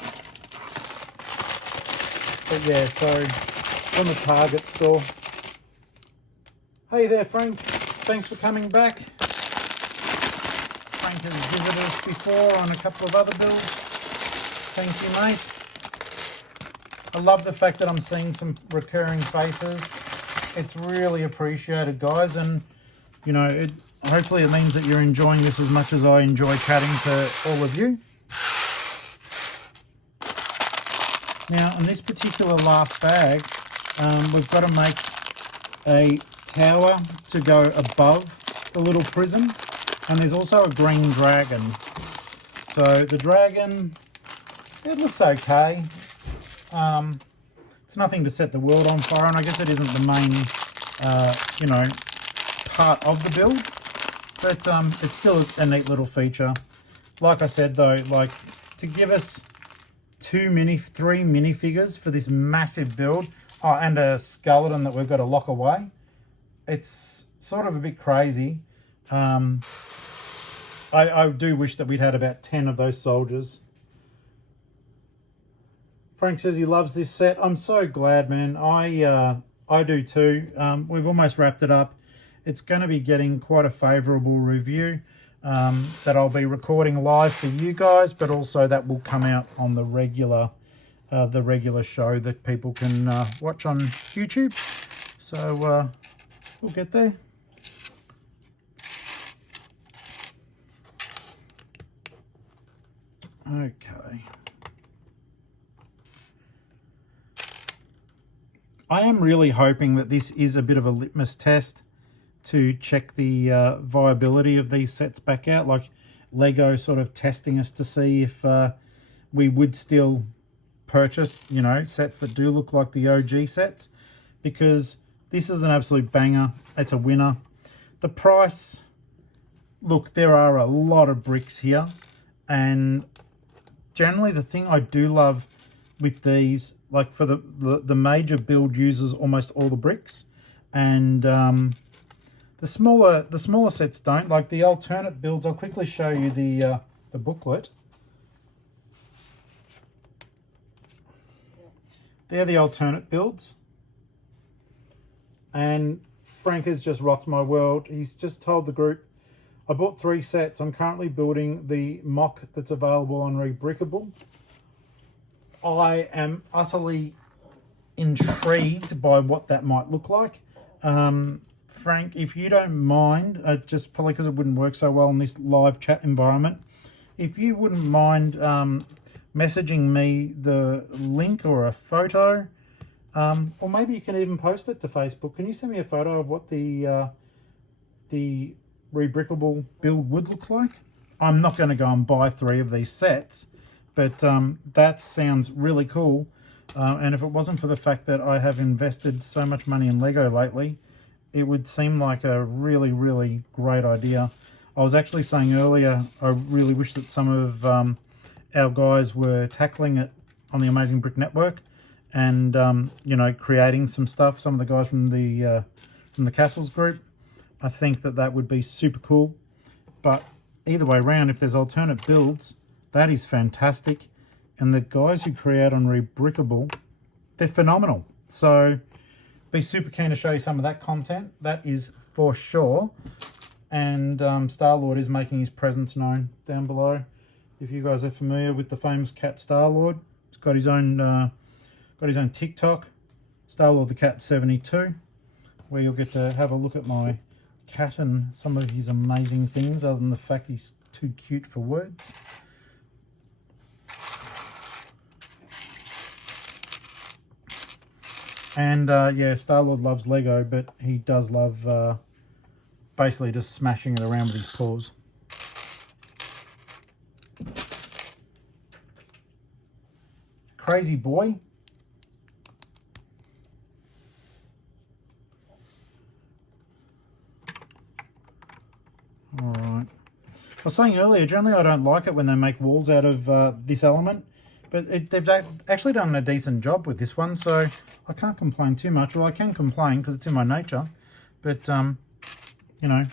But yeah, so from the Target store. Hey there, Frank. Thanks for coming back. Frank has visited us before on a couple of other builds. Thank you, mate. I love the fact that I'm seeing some recurring faces. It's really appreciated, guys, and you know, hopefully it means that you're enjoying this as much as I enjoy chatting to all of you. Now, on this particular last bag, we've got to make a tower to go above the little prison, and there's also a green dragon. So the dragon, it looks okay. It's nothing to set the world on fire, and I guess it isn't the main you know, part of the build, but it's still a neat little feature. Like I said though, like to give us three minifigures for this massive build, oh, and a skeleton that we've got to lock away, it's sort of a bit crazy. I do wish that we'd had about 10 of those soldiers. Frank says he loves this set. I'm so glad, man. I do too. We've almost wrapped it up. It's going to be getting quite a favourable review that I'll be recording live for you guys, but also that will come out on the regular show that people can watch on YouTube. So we'll get there. Okay. I am really hoping that this is a bit of a litmus test to check the viability of these sets back out, like Lego sort of testing us to see if we would still purchase, you know, sets that do look like the OG sets, because this is an absolute banger. It's a winner. The price, look, there are a lot of bricks here, and generally the thing I do love with these, like for the major build uses almost all the bricks, and the smaller sets don't. Like the alternate builds, I'll quickly show you the booklet. They're the alternate builds. And Frank has just rocked my world. He's just told the group, I bought 3 sets. I'm currently building the mock that's available on Rebrickable. I am utterly intrigued by what that might look like. Frank, if you don't mind, just probably because it wouldn't work so well in this live chat environment, if you wouldn't mind messaging me the link or a photo Or maybe you can even post it to Facebook. Can you send me a photo of what the rebrickable build would look like? I'm not going to go and buy 3 of these sets, but that sounds really cool. And if it wasn't for the fact that I have invested so much money in Lego lately, it would seem like a really, really great idea. I was actually saying earlier, I really wish that some of our guys were tackling it on the Amazing Brick Network and, you know, creating some stuff. Some of the guys from the Castles group. I think that that would be super cool. But either way around, if there's alternate builds, that is fantastic. And the guys who create on Rebrickable, they're phenomenal. So be super keen to show you some of that content. That is for sure. And Star-Lord is making his presence known down below. If you guys are familiar with the famous cat Star-Lord, he's got his own TikTok, Star-Lord the Cat 72, where you'll get to have a look at my cat and some of his amazing things, other than the fact he's too cute for words. And yeah, Star-Lord loves Lego, but he does love basically just smashing it around with his paws. Crazy boy. All right. I was saying earlier, generally I don't like it when they make walls out of this element, but they've actually done a decent job with this one, so I can't complain too much. Well, I can complain because it's in my nature, but you know,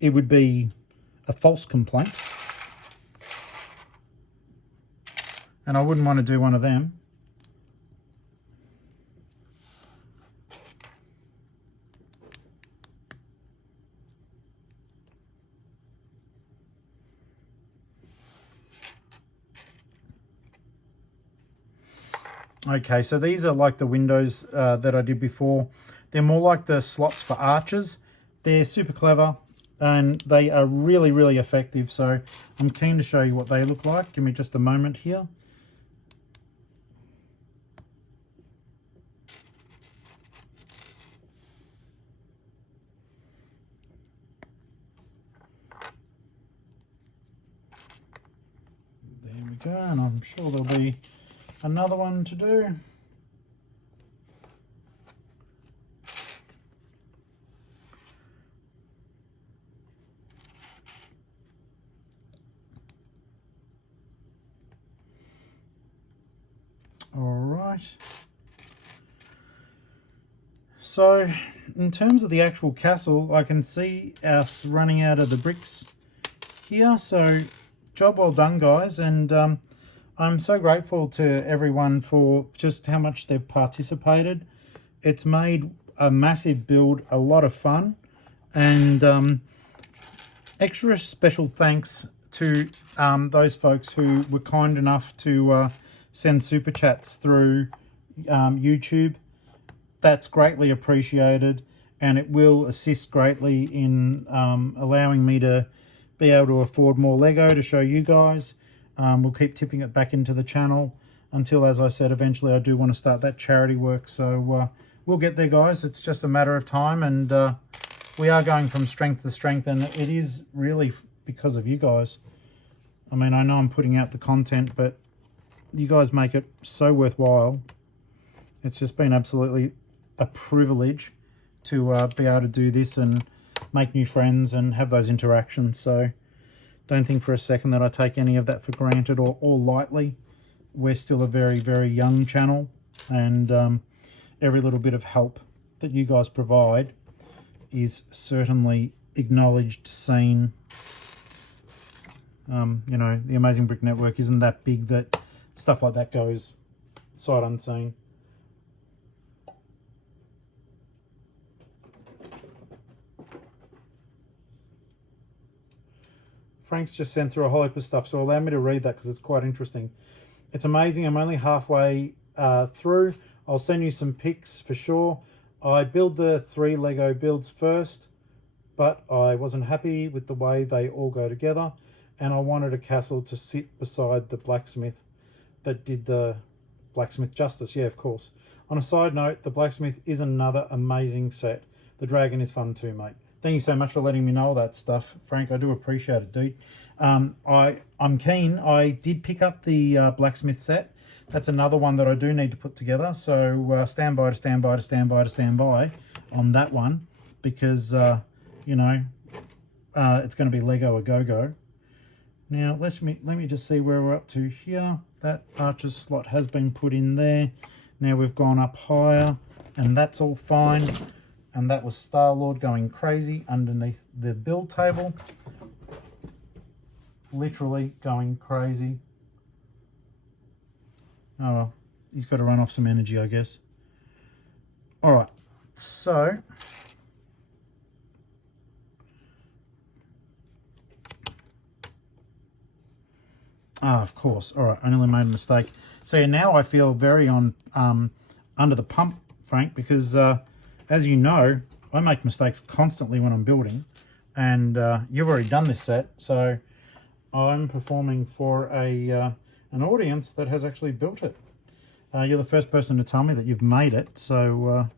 it would be a false complaint, and I wouldn't want to do one of them. Okay, so these are like the windows that I did before. They're more like the slots for arches. They're super clever and they are really, really effective. So I'm keen to show you what they look like. Give me just a moment here. There we go, and I'm sure there'll be another one to do. All right. So in terms of the actual castle, I can see us running out of the bricks here. So job well done, guys. And I'm so grateful to everyone for just how much they've participated. It's made a massive build a lot of fun. And extra special thanks to those folks who were kind enough to send super chats through YouTube. That's greatly appreciated, and it will assist greatly in allowing me to be able to afford more Lego to show you guys. We'll keep tipping it back into the channel until, as I said, eventually I do want to start that charity work. So we'll get there, guys. It's just a matter of time, and we are going from strength to strength, and it is really because of you guys. I mean, I know I'm putting out the content, but you guys make it so worthwhile. It's just been absolutely a privilege to be able to do this and make new friends and have those interactions. So don't think for a second that I take any of that for granted or lightly. We're still a very, very young channel, and every little bit of help that you guys provide is certainly acknowledged, seen. You know, the Amazing Brick Network isn't that big that stuff like that goes sight unseen. Frank's just sent through a whole heap of stuff, so allow me to read that because it's quite interesting. It's amazing. I'm only halfway through. I'll send you some pics for sure. I build the 3 Lego builds first, but I wasn't happy with the way they all go together, and I wanted a castle to sit beside the blacksmith that did the blacksmith justice. Yeah, of course. On a side note, the Blacksmith is another amazing set. The dragon is fun too, mate. Thank you so much for letting me know all that stuff, Frank. I do appreciate it, dude. I'm keen. I did pick up the Blacksmith set. That's another one that I do need to put together. So stand by on that one, because you know, it's going to be Lego a go-go. Now let me just see where we're up to here. That archer's slot has been put in there. Now we've gone up higher, and that's all fine. And that was Star-Lord going crazy underneath the build table. Literally going crazy. Oh well, he's got to run off some energy, I guess. All right, so of course. All right, I nearly made a mistake. So yeah, now I feel very on under the pump, Frank, because as you know, I make mistakes constantly when I'm building, and you've already done this set, so I'm performing for an audience that has actually built it. You're the first person to tell me that you've made it, so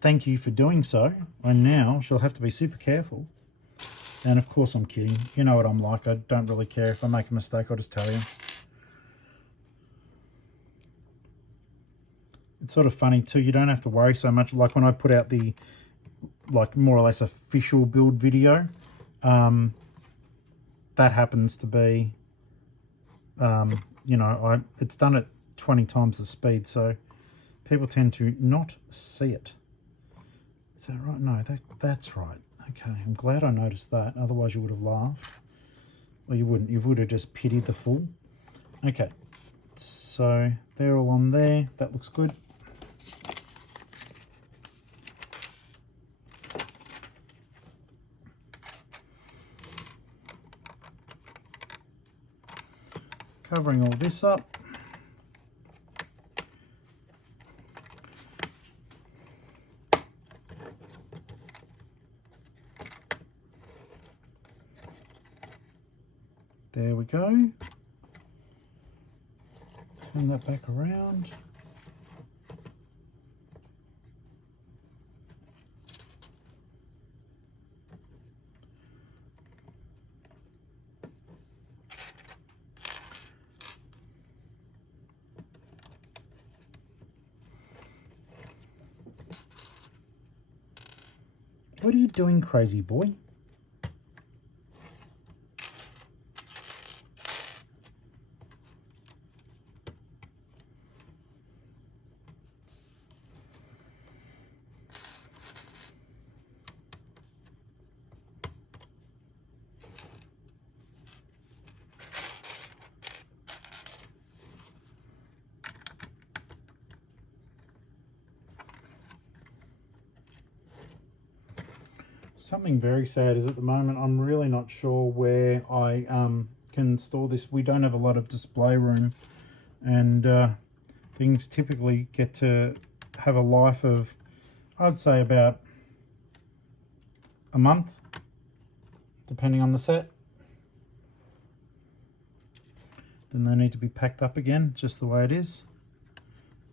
thank you for doing so. I now shall have to be super careful. And of course I'm kidding. You know what I'm like. I don't really care if I make a mistake, I'll just tell you. It's sort of funny too, you don't have to worry so much. Like when I put out the, like, more or less official build video, that happens to be, you know, it's done at 20 times the speed, so people tend to not see it. Is that right? No, that's right. Okay, I'm glad I noticed that. Otherwise you would have laughed. Well, you wouldn't. You would have just pitied the fool. Okay, so they're all on there. That looks good. Covering all this up. There we go. Turn that back around. What are you doing, crazy boy? Something very sad is at the moment I'm really not sure where I can store this. We don't have a lot of display room, and things typically get to have a life of, I'd say, about a month, depending on the set. Then they need to be packed up again, just the way it is.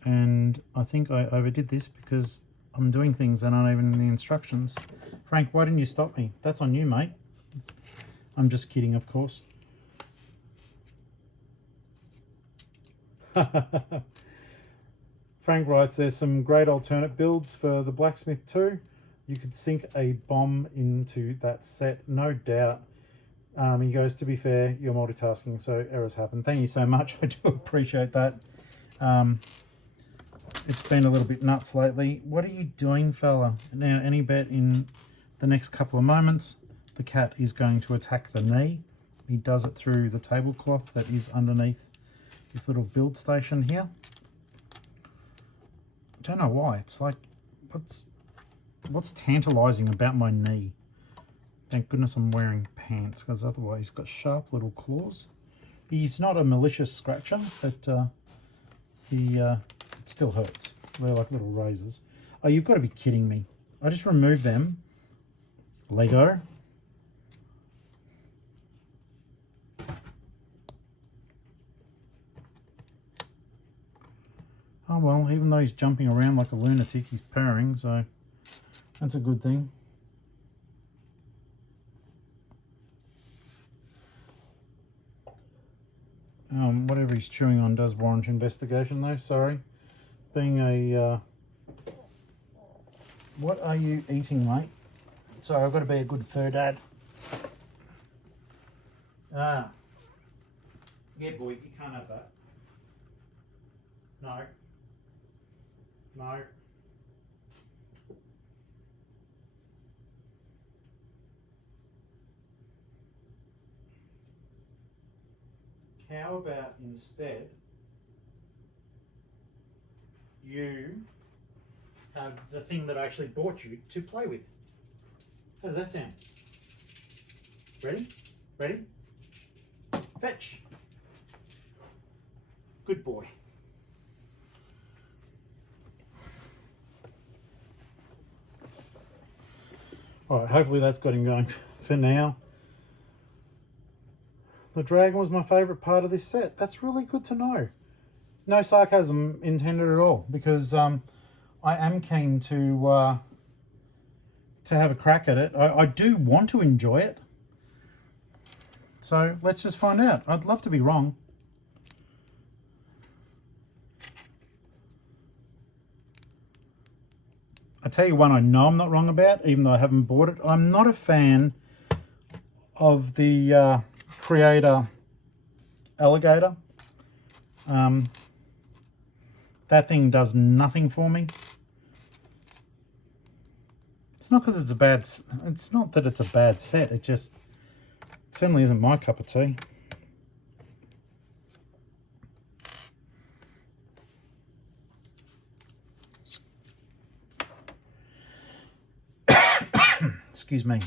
And I think I overdid this because I'm doing things that aren't even in the instructions. Frank, why didn't you stop me? That's on you, mate. I'm just kidding, of course. Frank writes, there's some great alternate builds for the Blacksmith too. You could sink a bomb into that set, no doubt. He goes, to be fair, you're multitasking, so errors happen. Thank you so much. I do appreciate that. It's been a little bit nuts lately. What are you doing, fella? Now, any bet in the next couple of moments, the cat is going to attack the knee. He does it through the tablecloth that is underneath this little build station here. I don't know why. It's like, what's tantalizing about my knee? Thank goodness I'm wearing pants, because otherwise he's got sharp little claws. He's not a malicious scratcher, but it still hurts. They're like little razors. Oh, you've got to be kidding me. I just removed them. Lego. Oh well, even though he's jumping around like a lunatic, he's purring, so that's a good thing. Whatever he's chewing on does warrant investigation though, sorry. Being a... What are you eating, mate? Sorry, I've got to be a good fur dad. Ah. Yeah, boy, you can't have that. No. No. How about instead you have the thing that I actually bought you to play with? How does that sound? Ready? Ready? Fetch. Good boy. Alright, hopefully that's got him going for now. The dragon was my favourite part of this set. That's really good to know. No sarcasm intended at all, because I am keen to have a crack at it. I do want to enjoy it. So let's just find out. I'd love to be wrong. I tell you one I know I'm not wrong about, even though I haven't bought it. I'm not a fan of the Creator alligator. That thing does nothing for me. It's not because it's a bad... It's not that it's a bad set. It just certainly isn't my cup of tea. Excuse me.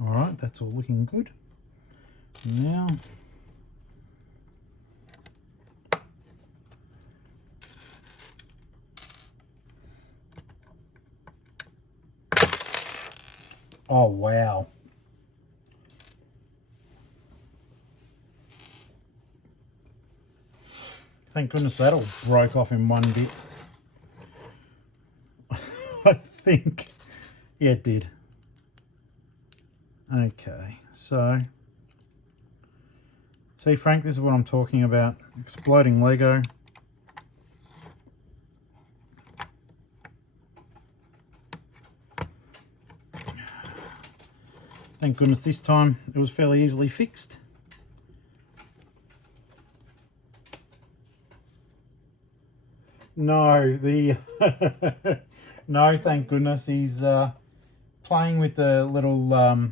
All right, that's all looking good. Now, oh wow. Thank goodness that all broke off in one bit. I think, yeah, it did. Okay, so, see Frank, this is what I'm talking about. Exploding Lego. Thank goodness this time it was fairly easily fixed. No, the no, thank goodness he's playing with the little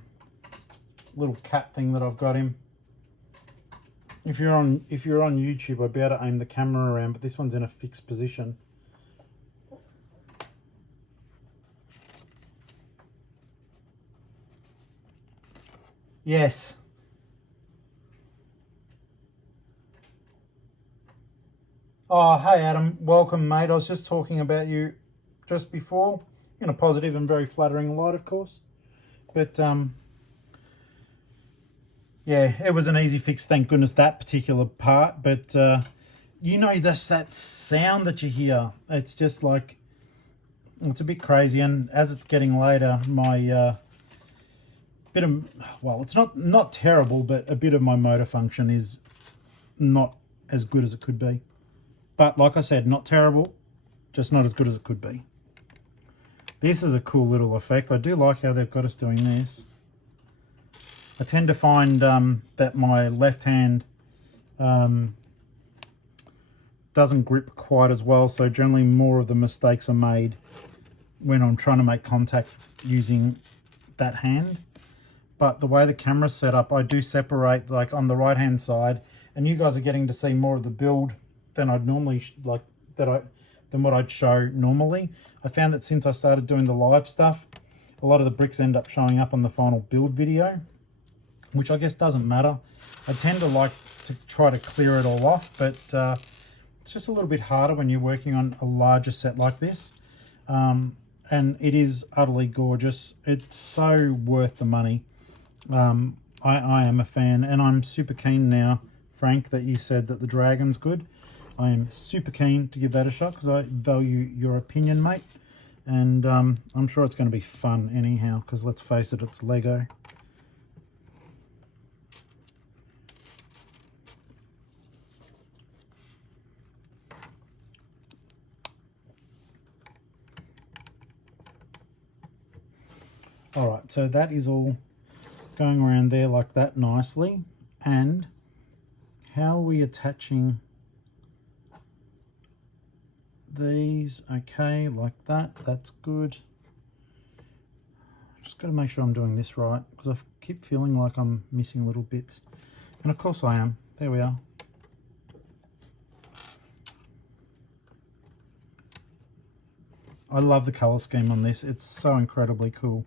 little cat thing that I've got him. If you're on YouTube, I'd be able to aim the camera around, but this one's in a fixed position. Yes. Oh, hey Adam, welcome mate. I was just talking about you just before, in a positive and very flattering light, of course. But yeah, it was an easy fix, thank goodness, that particular part. But you know, that sound that you hear, it's just like, it's a bit crazy. And as it's getting later, my bit of, well, it's not terrible, but a bit of my motor function is not as good as it could be. But like I said, not terrible, just not as good as it could be. This is a cool little effect. I do like how they've got us doing this. I tend to find that my left hand doesn't grip quite as well, so generally more of the mistakes are made when I'm trying to make contact using that hand. But the way the camera's set up, I do separate, like on the right hand side, and you guys are getting to see more of the build than I'd normally than what I'd show normally. I found that since I started doing the live stuff, a lot of the bricks end up showing up on the final build video, which I guess doesn't matter. I tend to like to try to clear it all off, but It's just a little bit harder when you're working on a larger set like this. And it is utterly gorgeous. It's so worth the money. I am a fan, and I'm super keen now, Frank, that you said that the dragon's good. I am super keen to give that a shot because I value your opinion, mate. And I'm sure it's going to be fun anyhow, because let's face it, it's Lego. Alright, so that is all going around there like that nicely. And how are we attaching these? Okay, like that. That's good. Just got to make sure I'm doing this right, because I keep feeling like I'm missing little bits. And of course I am. There we are. I love the colour scheme on this. It's so incredibly cool.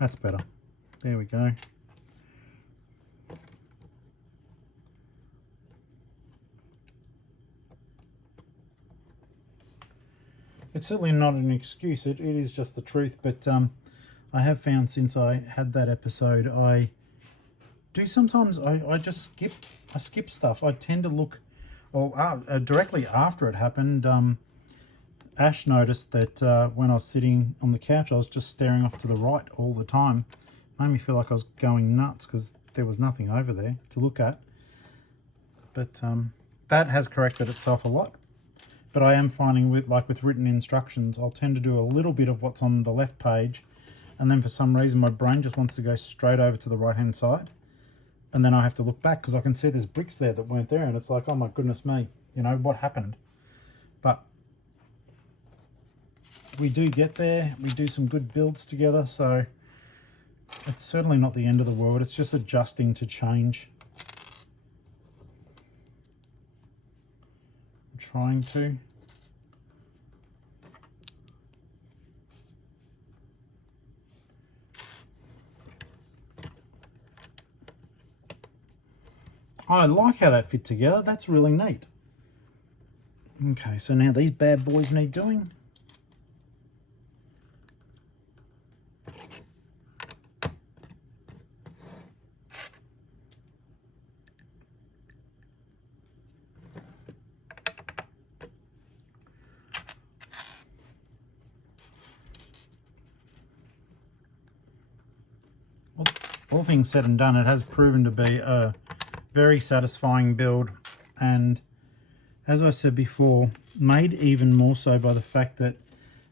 That's better. There we go. It's certainly not an excuse. It is just the truth. But I have found since I had that episode, I do sometimes. I just skip stuff. I tend to look, well, directly after it happened. Ash noticed that when I was sitting on the couch, I was just staring off to the right all the time. Made me feel like I was going nuts because there was nothing over there to look at. But that has corrected itself a lot. But I am finding with written instructions, I'll tend to do a little bit of what's on the left page, and then for some reason my brain just wants to go straight over to the right hand side, and then I have to look back because I can see there's bricks there that weren't there, and it's like, oh my goodness me, you know, what happened? But we do get there, we do some good builds together, so it's certainly not the end of the world. It's just adjusting to change. I'm trying to. I like how that fit together. That's really neat. Okay, so now these bad boys need doing. All things said and done, it has proven to be a very satisfying build, and as I said before, made even more so by the fact that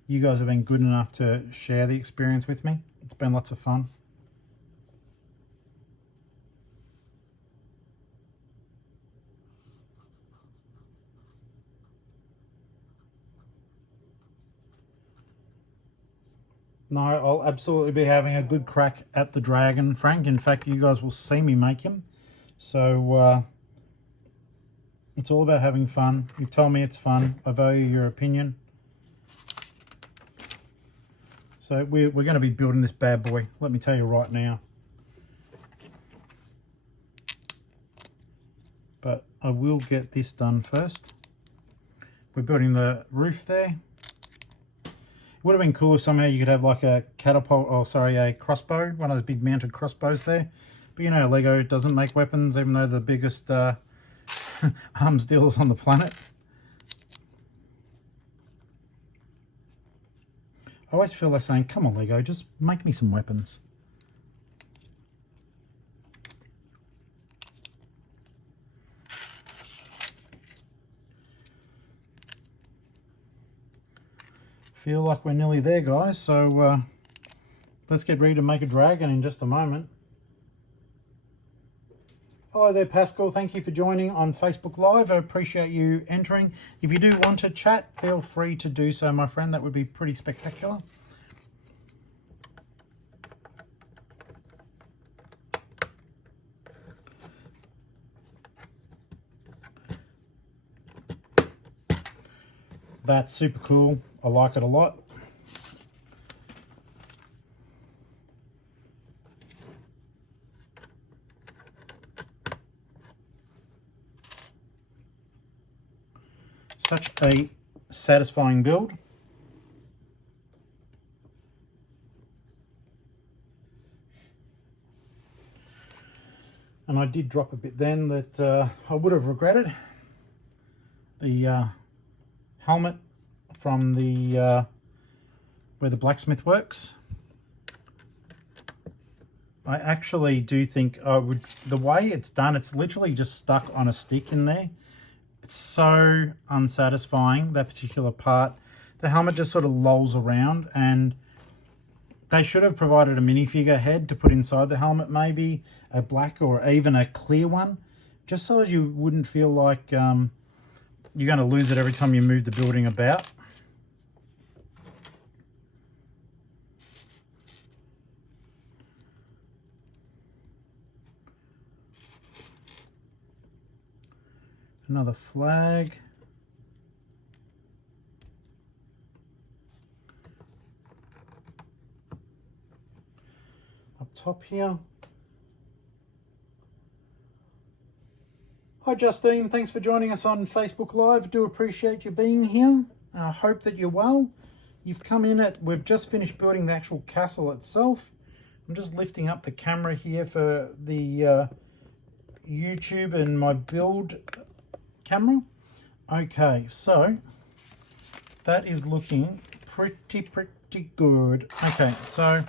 you guys have been good enough to share the experience with me. It's been lots of fun. No, I'll absolutely be having a good crack at the dragon, Frank. In fact, you guys will see me make him. So it's all about having fun. You've told me it's fun. I value your opinion. So we're going to be building this bad boy. Let me tell you right now. But I will get this done first. We're building the roof there. It would have been cool if somehow you could have like a catapult, oh sorry, a crossbow, one of those big mounted crossbows there. But you know, Lego doesn't make weapons, even though they're the biggest arms dealers on the planet. I always feel like saying, come on Lego, just make me some weapons. Feel like we're nearly there, guys, so let's get ready to make a dragon in just a moment. Hello there, Pascal. Thank you for joining on Facebook Live. I appreciate you entering. If you do want to chat, feel free to do so, my friend. That would be pretty spectacular. That's super cool. I like it a lot. such a satisfying build. And I did drop a bit then that I would have regretted. The helmet from the where the blacksmith works. I actually do think I would, the way it's done, it's literally just stuck on a stick in there. It's so unsatisfying, that particular part. The helmet just sort of lolls around, and they should have provided a minifigure head to put inside the helmet, maybe a black or even a clear one, just so as you wouldn't feel like you're going to lose it every time you move the building about. Another flag. Up top here. Hi Justine, thanks for joining us on Facebook Live. Do appreciate you being here. I hope that you're well. You've come in at, we've just finished building the actual castle itself. I'm just lifting up the camera here for the YouTube and my build camera. Okay, so that is looking pretty good. Okay, so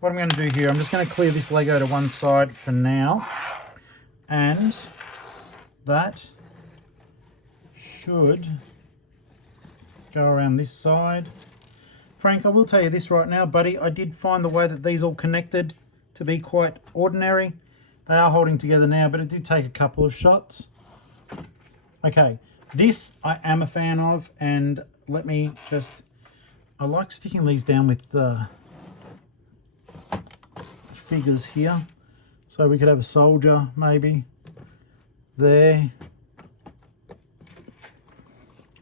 what I'm going to do here, I'm just going to clear this Lego to one side for now, and that should go around this side. Frank, I will tell you this right now, buddy, I did find the way that these all connected to be quite ordinary. They are holding together now, but it did take a couple of shots. Okay, this I am a fan of, and let me just, I like sticking these down with the figures here. So we could have a soldier maybe there.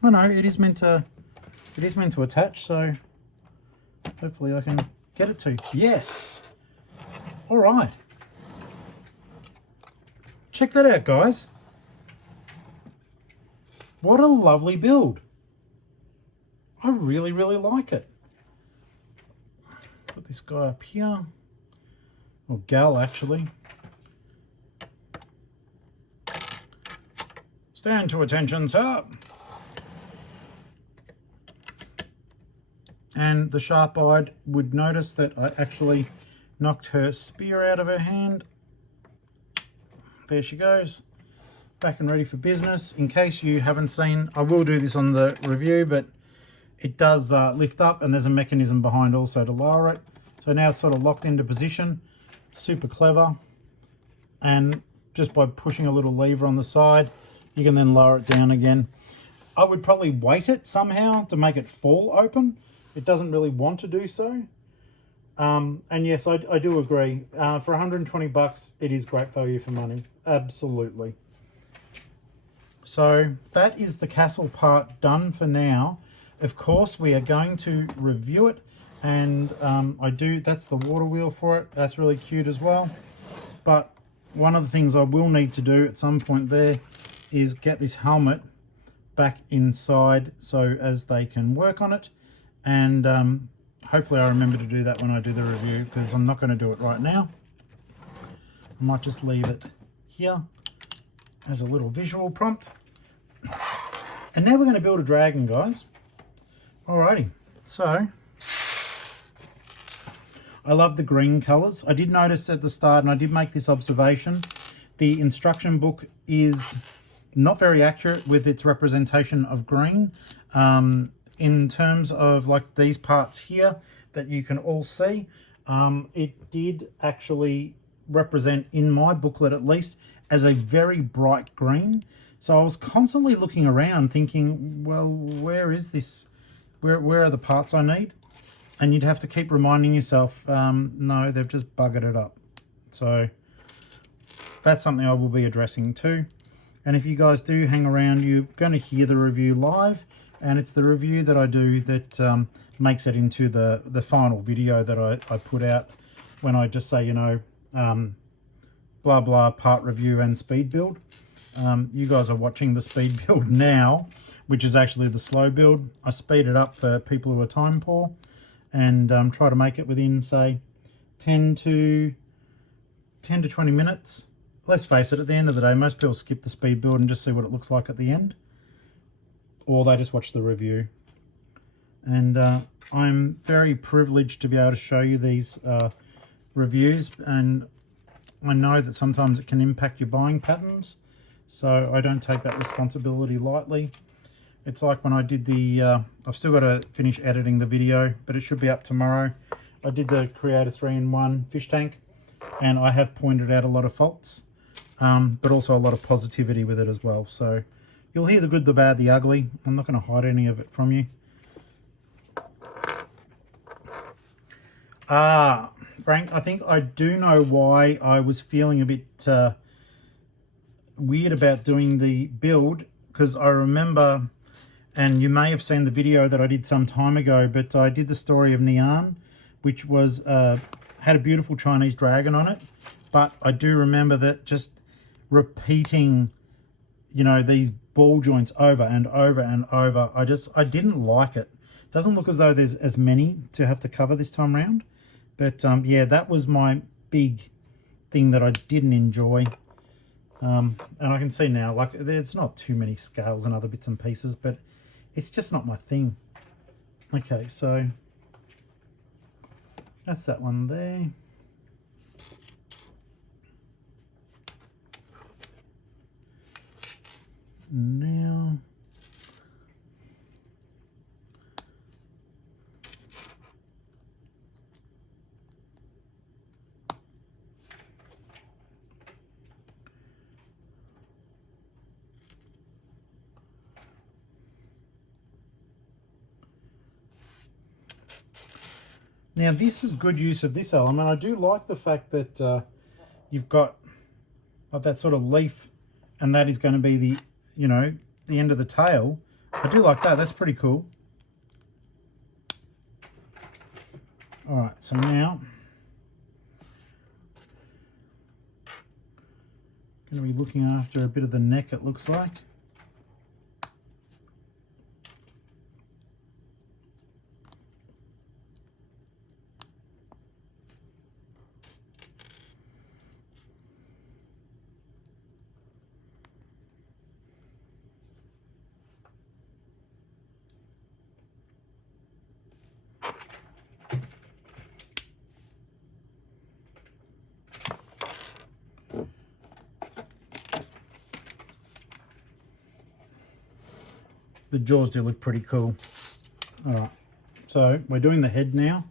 I know it is meant to attach, so hopefully I can get it to. Yes. All right. Check that out, guys. What a lovely build. I really like it. Put this guy up here. Or gal, actually. Stand to attention, sir. And the sharp-eyed would notice that I actually knocked her spear out of her hand. There she goes. Back and ready for business. In case you haven't seen, I will do this on the review, but it does lift up, and there's a mechanism behind also to lower it. So now it's sort of locked into position. It's super clever. And just by pushing a little lever on the side, you can then lower it down again. I would probably weight it somehow to make it fall open. It doesn't really want to do so. And yes, I do agree. For 120 bucks, it is great value for money. Absolutely. So that is the castle part done for now. Of course, we are going to review it, and that's the water wheel for it. That's really cute as well. But one of the things I will need to do at some point there is get this helmet back inside so as they can work on it. And hopefully I remember to do that when I do the review, because I'm not going to do it right now. I might just leave it here as a little visual prompt. And now we're going to build a dragon, guys. Alrighty, so I love the green colours. I did notice at the start, and I did make this observation, the instruction book is not very accurate with its representation of green. In terms of like these parts here that you can all see, it did actually represent, in my booklet at least, as a very bright green. So I was constantly looking around thinking, well, where is this? Where are the parts I need? And you'd have to keep reminding yourself, no, they've just buggered it up. So that's something I will be addressing too. And if you guys do hang around, you're going to hear the review live. And it's the review that I do that makes it into the final video that I put out when I just say, you know, blah, blah, part review and speed build. You guys are watching the speed build now, which is actually the slow build. I speed it up for people who are time poor and try to make it within, say, 10 to 20 minutes. Let's face it, at the end of the day, most people skip the speed build and just see what it looks like at the end. Or they just watch the review. And I'm very privileged to be able to show you these reviews, and I know that sometimes it can impact your buying patterns, so I don't take that responsibility lightly. It's like when I did the, I've still got to finish editing the video, but it should be up tomorrow. I did the Creator 3-in-1 fish tank, and I have pointed out a lot of faults, but also a lot of positivity with it as well. So you'll hear the good, the bad, the ugly. I'm not going to hide any of it from you. Frank, I think I do know why I was feeling a bit weird about doing the build, because I remember, and you may have seen the video that I did some time ago, but I did the story of Nian, which was had a beautiful Chinese dragon on it, but I do remember that just repeating, you know, these ball joints over and over and over, I didn't like it. Doesn't look as though there's as many to have to cover this time round. But yeah, that was my big thing that I didn't enjoy. And I can see now, like, there's not too many scales and other bits and pieces, but it's just not my thing. Okay, so that's that one there. Now, this is good use of this element. I do like the fact that you've got like that sort of leaf, and that is going to be the, you know, the end of the tail. I do like that. That's pretty cool. All right, so now going to be looking after a bit of the neck, it looks like. The jaws do look pretty cool. All right, so we're doing the head now.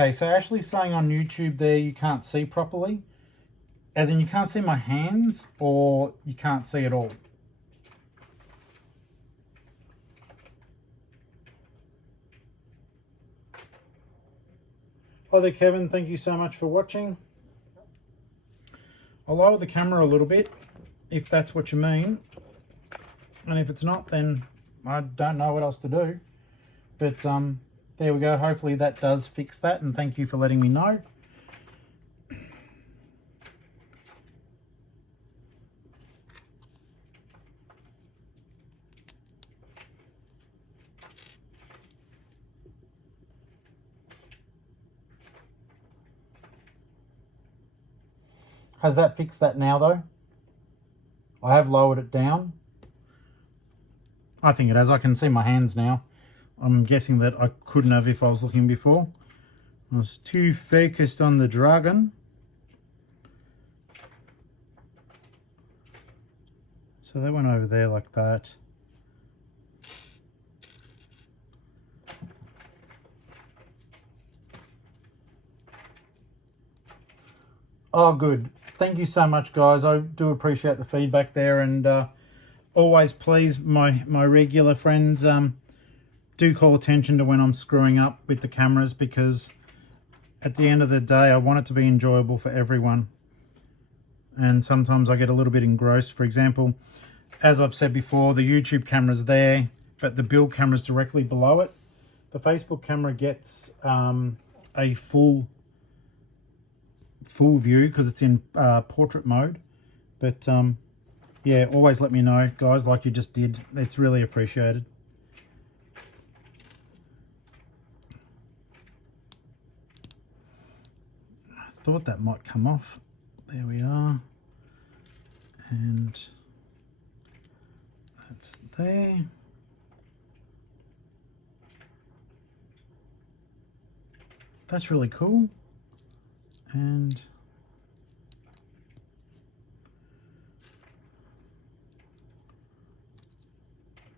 Okay, so Ashley's saying on YouTube there you can't see properly. As in you can't see my hands, or you can't see at all? Hi there, Kevin. Thank you so much for watching. I'll lower the camera a little bit, if that's what you mean. And if it's not, then I don't know what else to do. But there we go. Hopefully that does fix that, and thank you for letting me know. Has that fixed that now though? I have lowered it down. I think it has. I can see my hands now. I'm guessing that I couldn't have if I was looking before. I was too focused on the dragon. So they went over there like that. Oh, good. Thank you so much, guys. I do appreciate the feedback there, and always please, my regular friends, do call attention to when I'm screwing up with the cameras, because at the end of the day I want it to be enjoyable for everyone. And sometimes I get a little bit engrossed. For example, as I've said before, the YouTube camera's there, but the build camera's directly below it. The Facebook camera gets a full view because it's in portrait mode. But yeah, always let me know, guys, like you just did. It's really appreciated. I thought that might come off. There we are. And that's there. That's really cool. And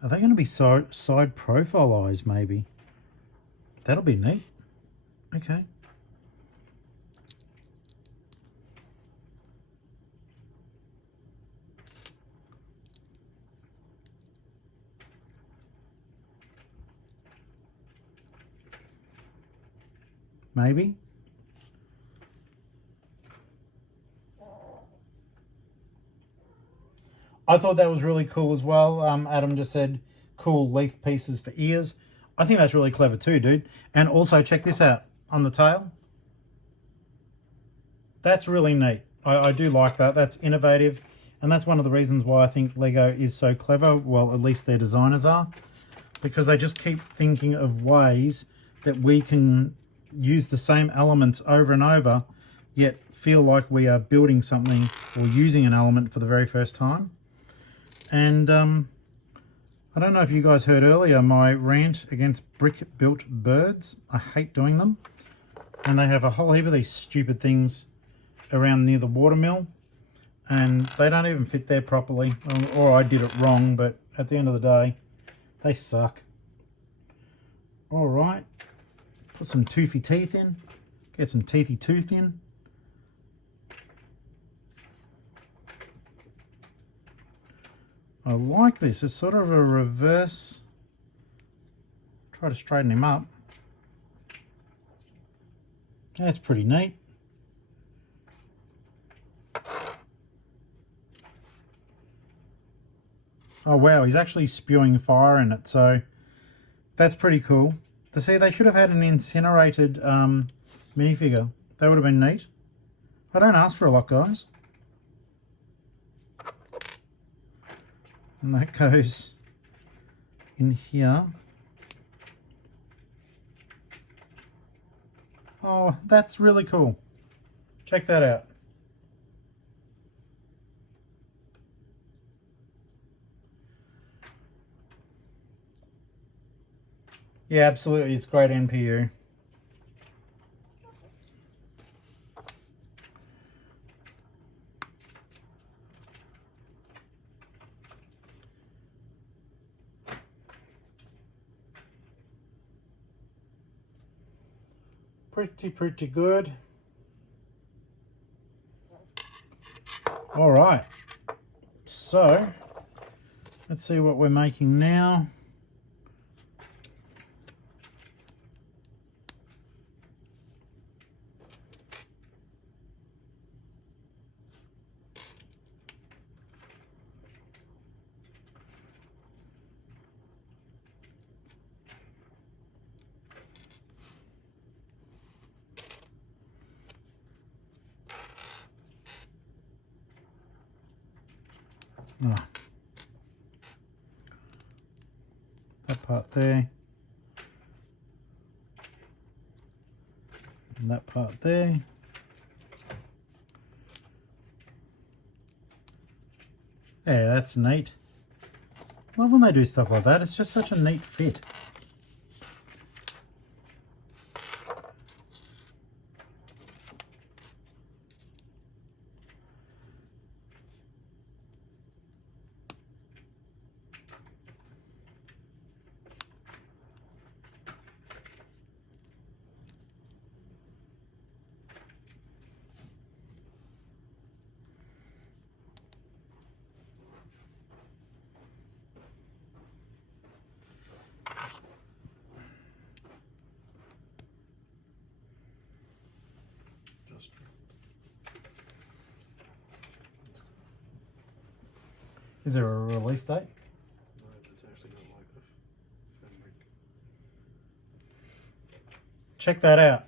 are they going to be side profile eyes maybe? That'll be neat. Okay. Maybe. I thought that was really cool as well. Adam just said cool leaf pieces for ears. I think that's really clever too, dude. And also check this out on the tail. That's really neat. I do like that. That's innovative. And that's one of the reasons why I think Lego is so clever. Well, at least their designers are. Because they just keep thinking of ways that we can use the same elements over and over, yet feel like we are building something or using an element for the very first time. And I don't know if you guys heard earlier my rant against brick-built birds. I hate doing them. And they have a whole heap of these stupid things around near the watermill, and they don't even fit there properly. Or I did it wrong, but at the end of the day, they suck. All right. Put some toothy teeth in. Get some teethy tooth in. I like this. It's sort of a reverse. Try to straighten him up. That's pretty neat. Oh wow, he's actually spewing fire in it, so that's pretty cool. To see, they should have had an incinerated minifigure. That would have been neat. I don't ask for a lot, guys. And that goes in here. Oh, that's really cool. Check that out. Yeah, absolutely. It's great NPU. Pretty good. All right. So, let's see what we're making now. Oh. That part there. And that part there. Yeah, that's neat. I love when they do stuff like that. It's just such a neat fit. Is there a release date? No, it's actually got like the fabric. Check that out.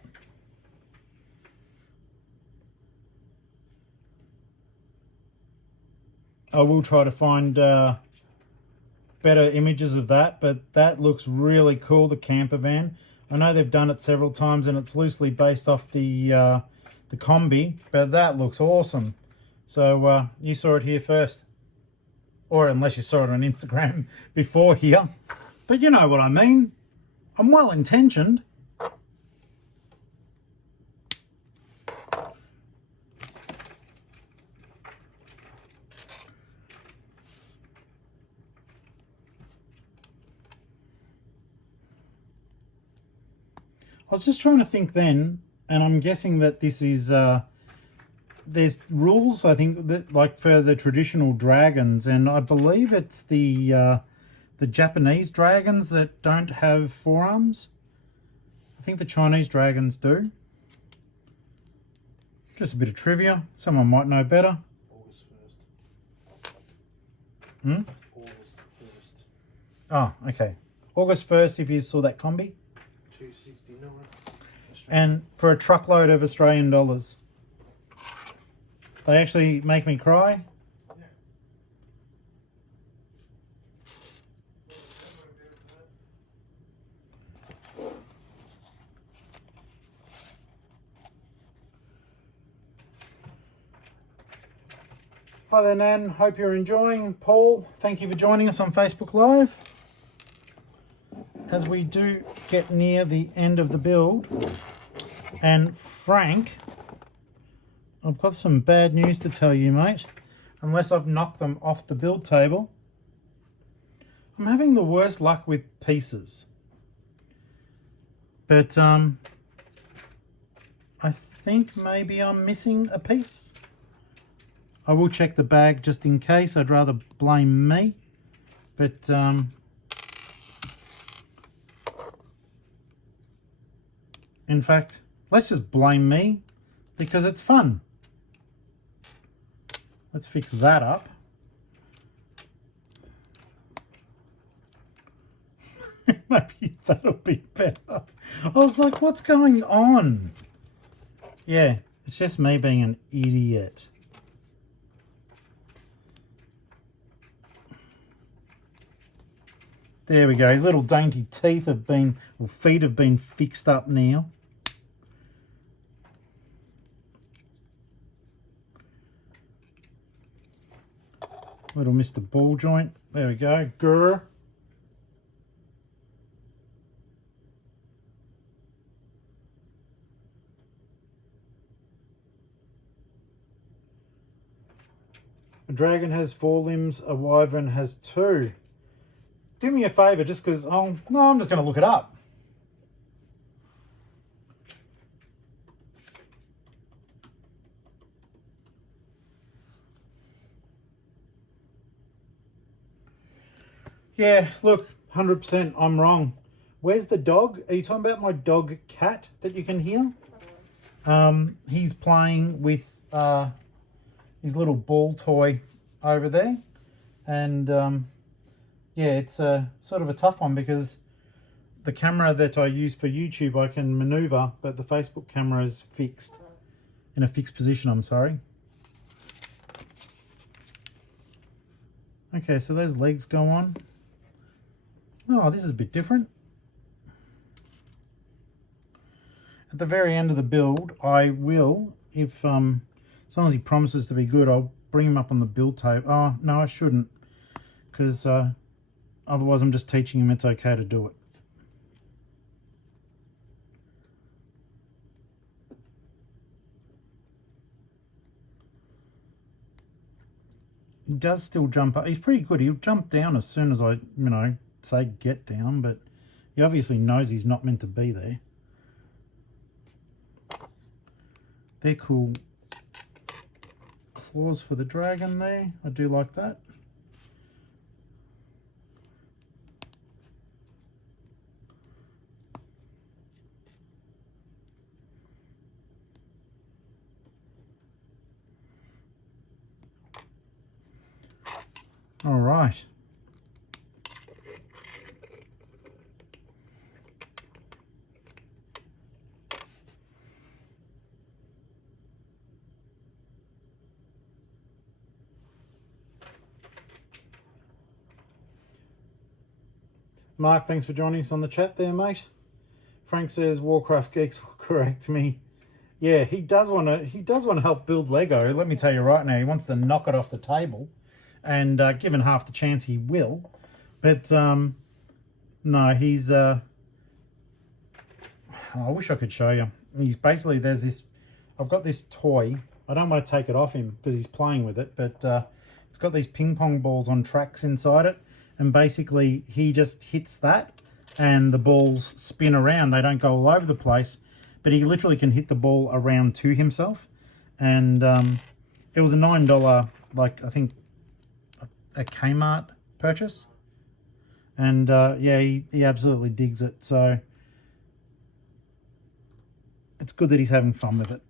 I will try to find better images of that, but that looks really cool, the camper van. I know they've done it several times and it's loosely based off the Combi, but that looks awesome. So you saw it here first. Or unless you saw it on Instagram before here. But you know what I mean. I'm well intentioned. I was just trying to think then, and I'm guessing that this is, there's rules, I think, that like for the traditional dragons, and I believe it's the Japanese dragons that don't have forearms. I think the Chinese dragons do. Just a bit of trivia. Someone might know better. August 1st. August 1st. Oh, okay. August 1st, if you saw that combi. $269. And for a truckload of Australian dollars. They actually make me cry. Yeah. Hi there, Nan. Hope you're enjoying. Paul, thank you for joining us on Facebook Live. As we do get near the end of the build, and Frank, I've got some bad news to tell you, mate. Unless I've knocked them off the build table, I'm having the worst luck with pieces. But I think maybe I'm missing a piece. I will check the bag just in case. I'd rather blame me. But in fact, let's just blame me because it's fun. Let's fix that up. Maybe that'll be better. I was like, what's going on? Yeah, it's just me being an idiot. There we go. His little dainty teeth have been, or feet have been fixed up now. Little Mr. Ball joint. There we go. Grr. A dragon has 4 limbs, a wyvern has 2. Do me a favour, just because, oh, no, I'm just going to look it up. Yeah, look, 100% I'm wrong. Where's the dog? Are you talking about my dog Cat that you can hear? He's playing with his little ball toy over there. And yeah, it's sort of a tough one because the camera that I use for YouTube I can maneuver, but the Facebook camera is fixed, in a fixed position, I'm sorry. Okay, so those legs go on. Oh, this is a bit different. At the very end of the build, I will, if as long as he promises to be good, I'll bring him up on the build table. Oh, no, I shouldn't, because otherwise I'm just teaching him it's okay to do it. He does still jump up. He's pretty good. He'll jump down as soon as I, say get down, but he obviously knows he's not meant to be there. They're cool claws for the dragon there. I do like that. All right. Mark, thanks for joining us on the chat there, mate. Frank says Warcraft geeks will correct me. Yeah, he does want to help build Lego. Let me tell you right now, he wants to knock it off the table, and given half the chance, he will. But no, he's. I wish I could show you. He's basically, there's this. I've got this toy. I don't want to take it off him because he's playing with it, but it's got these ping pong balls on tracks inside it. And basically, he just hits that, and the balls spin around. They don't go all over the place, but he literally can hit the ball around to himself. And it was a $9, like I think, a Kmart purchase. And yeah, he absolutely digs it. So it's good that he's having fun with it.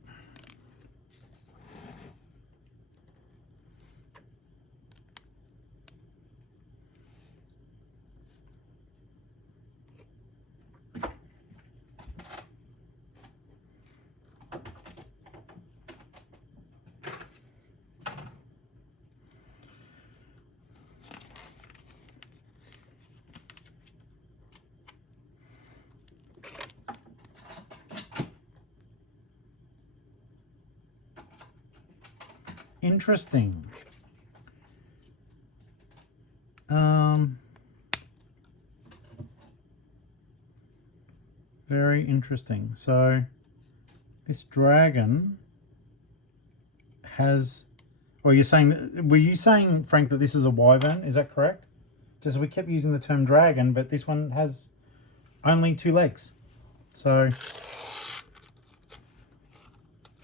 Interesting. Very interesting. So this dragon has, or you're saying, were you saying, Frank, that this is a wyvern? Is that correct? Just we kept using the term dragon, but this one has only 2 legs. So if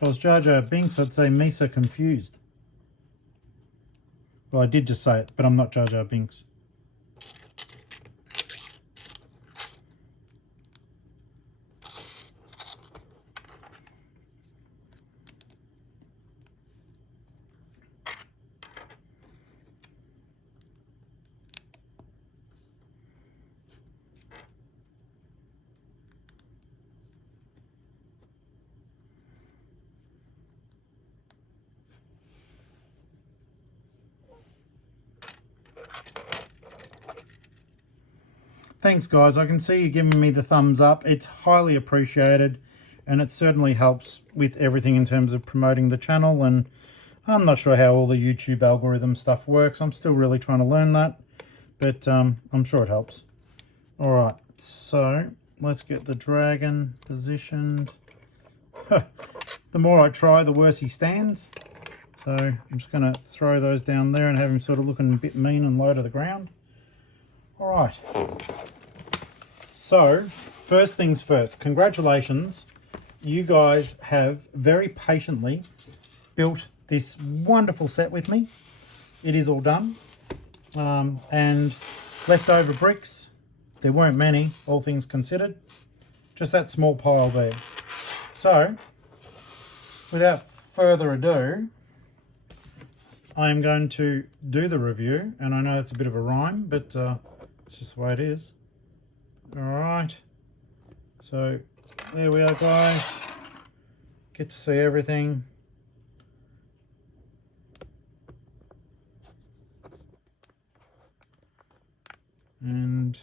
I was Jar Jar Binks, I'd say Misa confused. Well, I did just say it, but I'm not Jar Jar Binks. Thanks, guys. I can see you giving me the thumbs up. It's highly appreciated, and it certainly helps with everything in terms of promoting the channel. And I'm not sure how all the YouTube algorithm stuff works. I'm still really trying to learn that, but I'm sure it helps. All right, so let's get the dragon positioned. The more I try, the worse he stands. So I'm just going to throw those down there and have him sort of looking a bit mean and low to the ground. All right. So, first things first, congratulations. You guys have very patiently built this wonderful set with me. It is all done. And leftover bricks, there weren't many, all things considered. Just that small pile there. So, without further ado, I am going to do the review. And I know it's a bit of a rhyme, but it's just the way it is. All right. So, there we are, guys. Get to see everything. And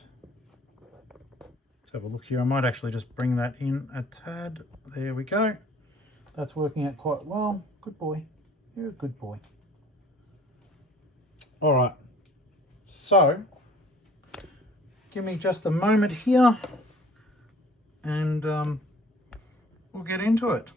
let's have a look here. I might actually just bring that in a tad. There we go. That's working out quite well. Good boy. You're a good boy. All right. So, give me just a moment here and we'll get into it.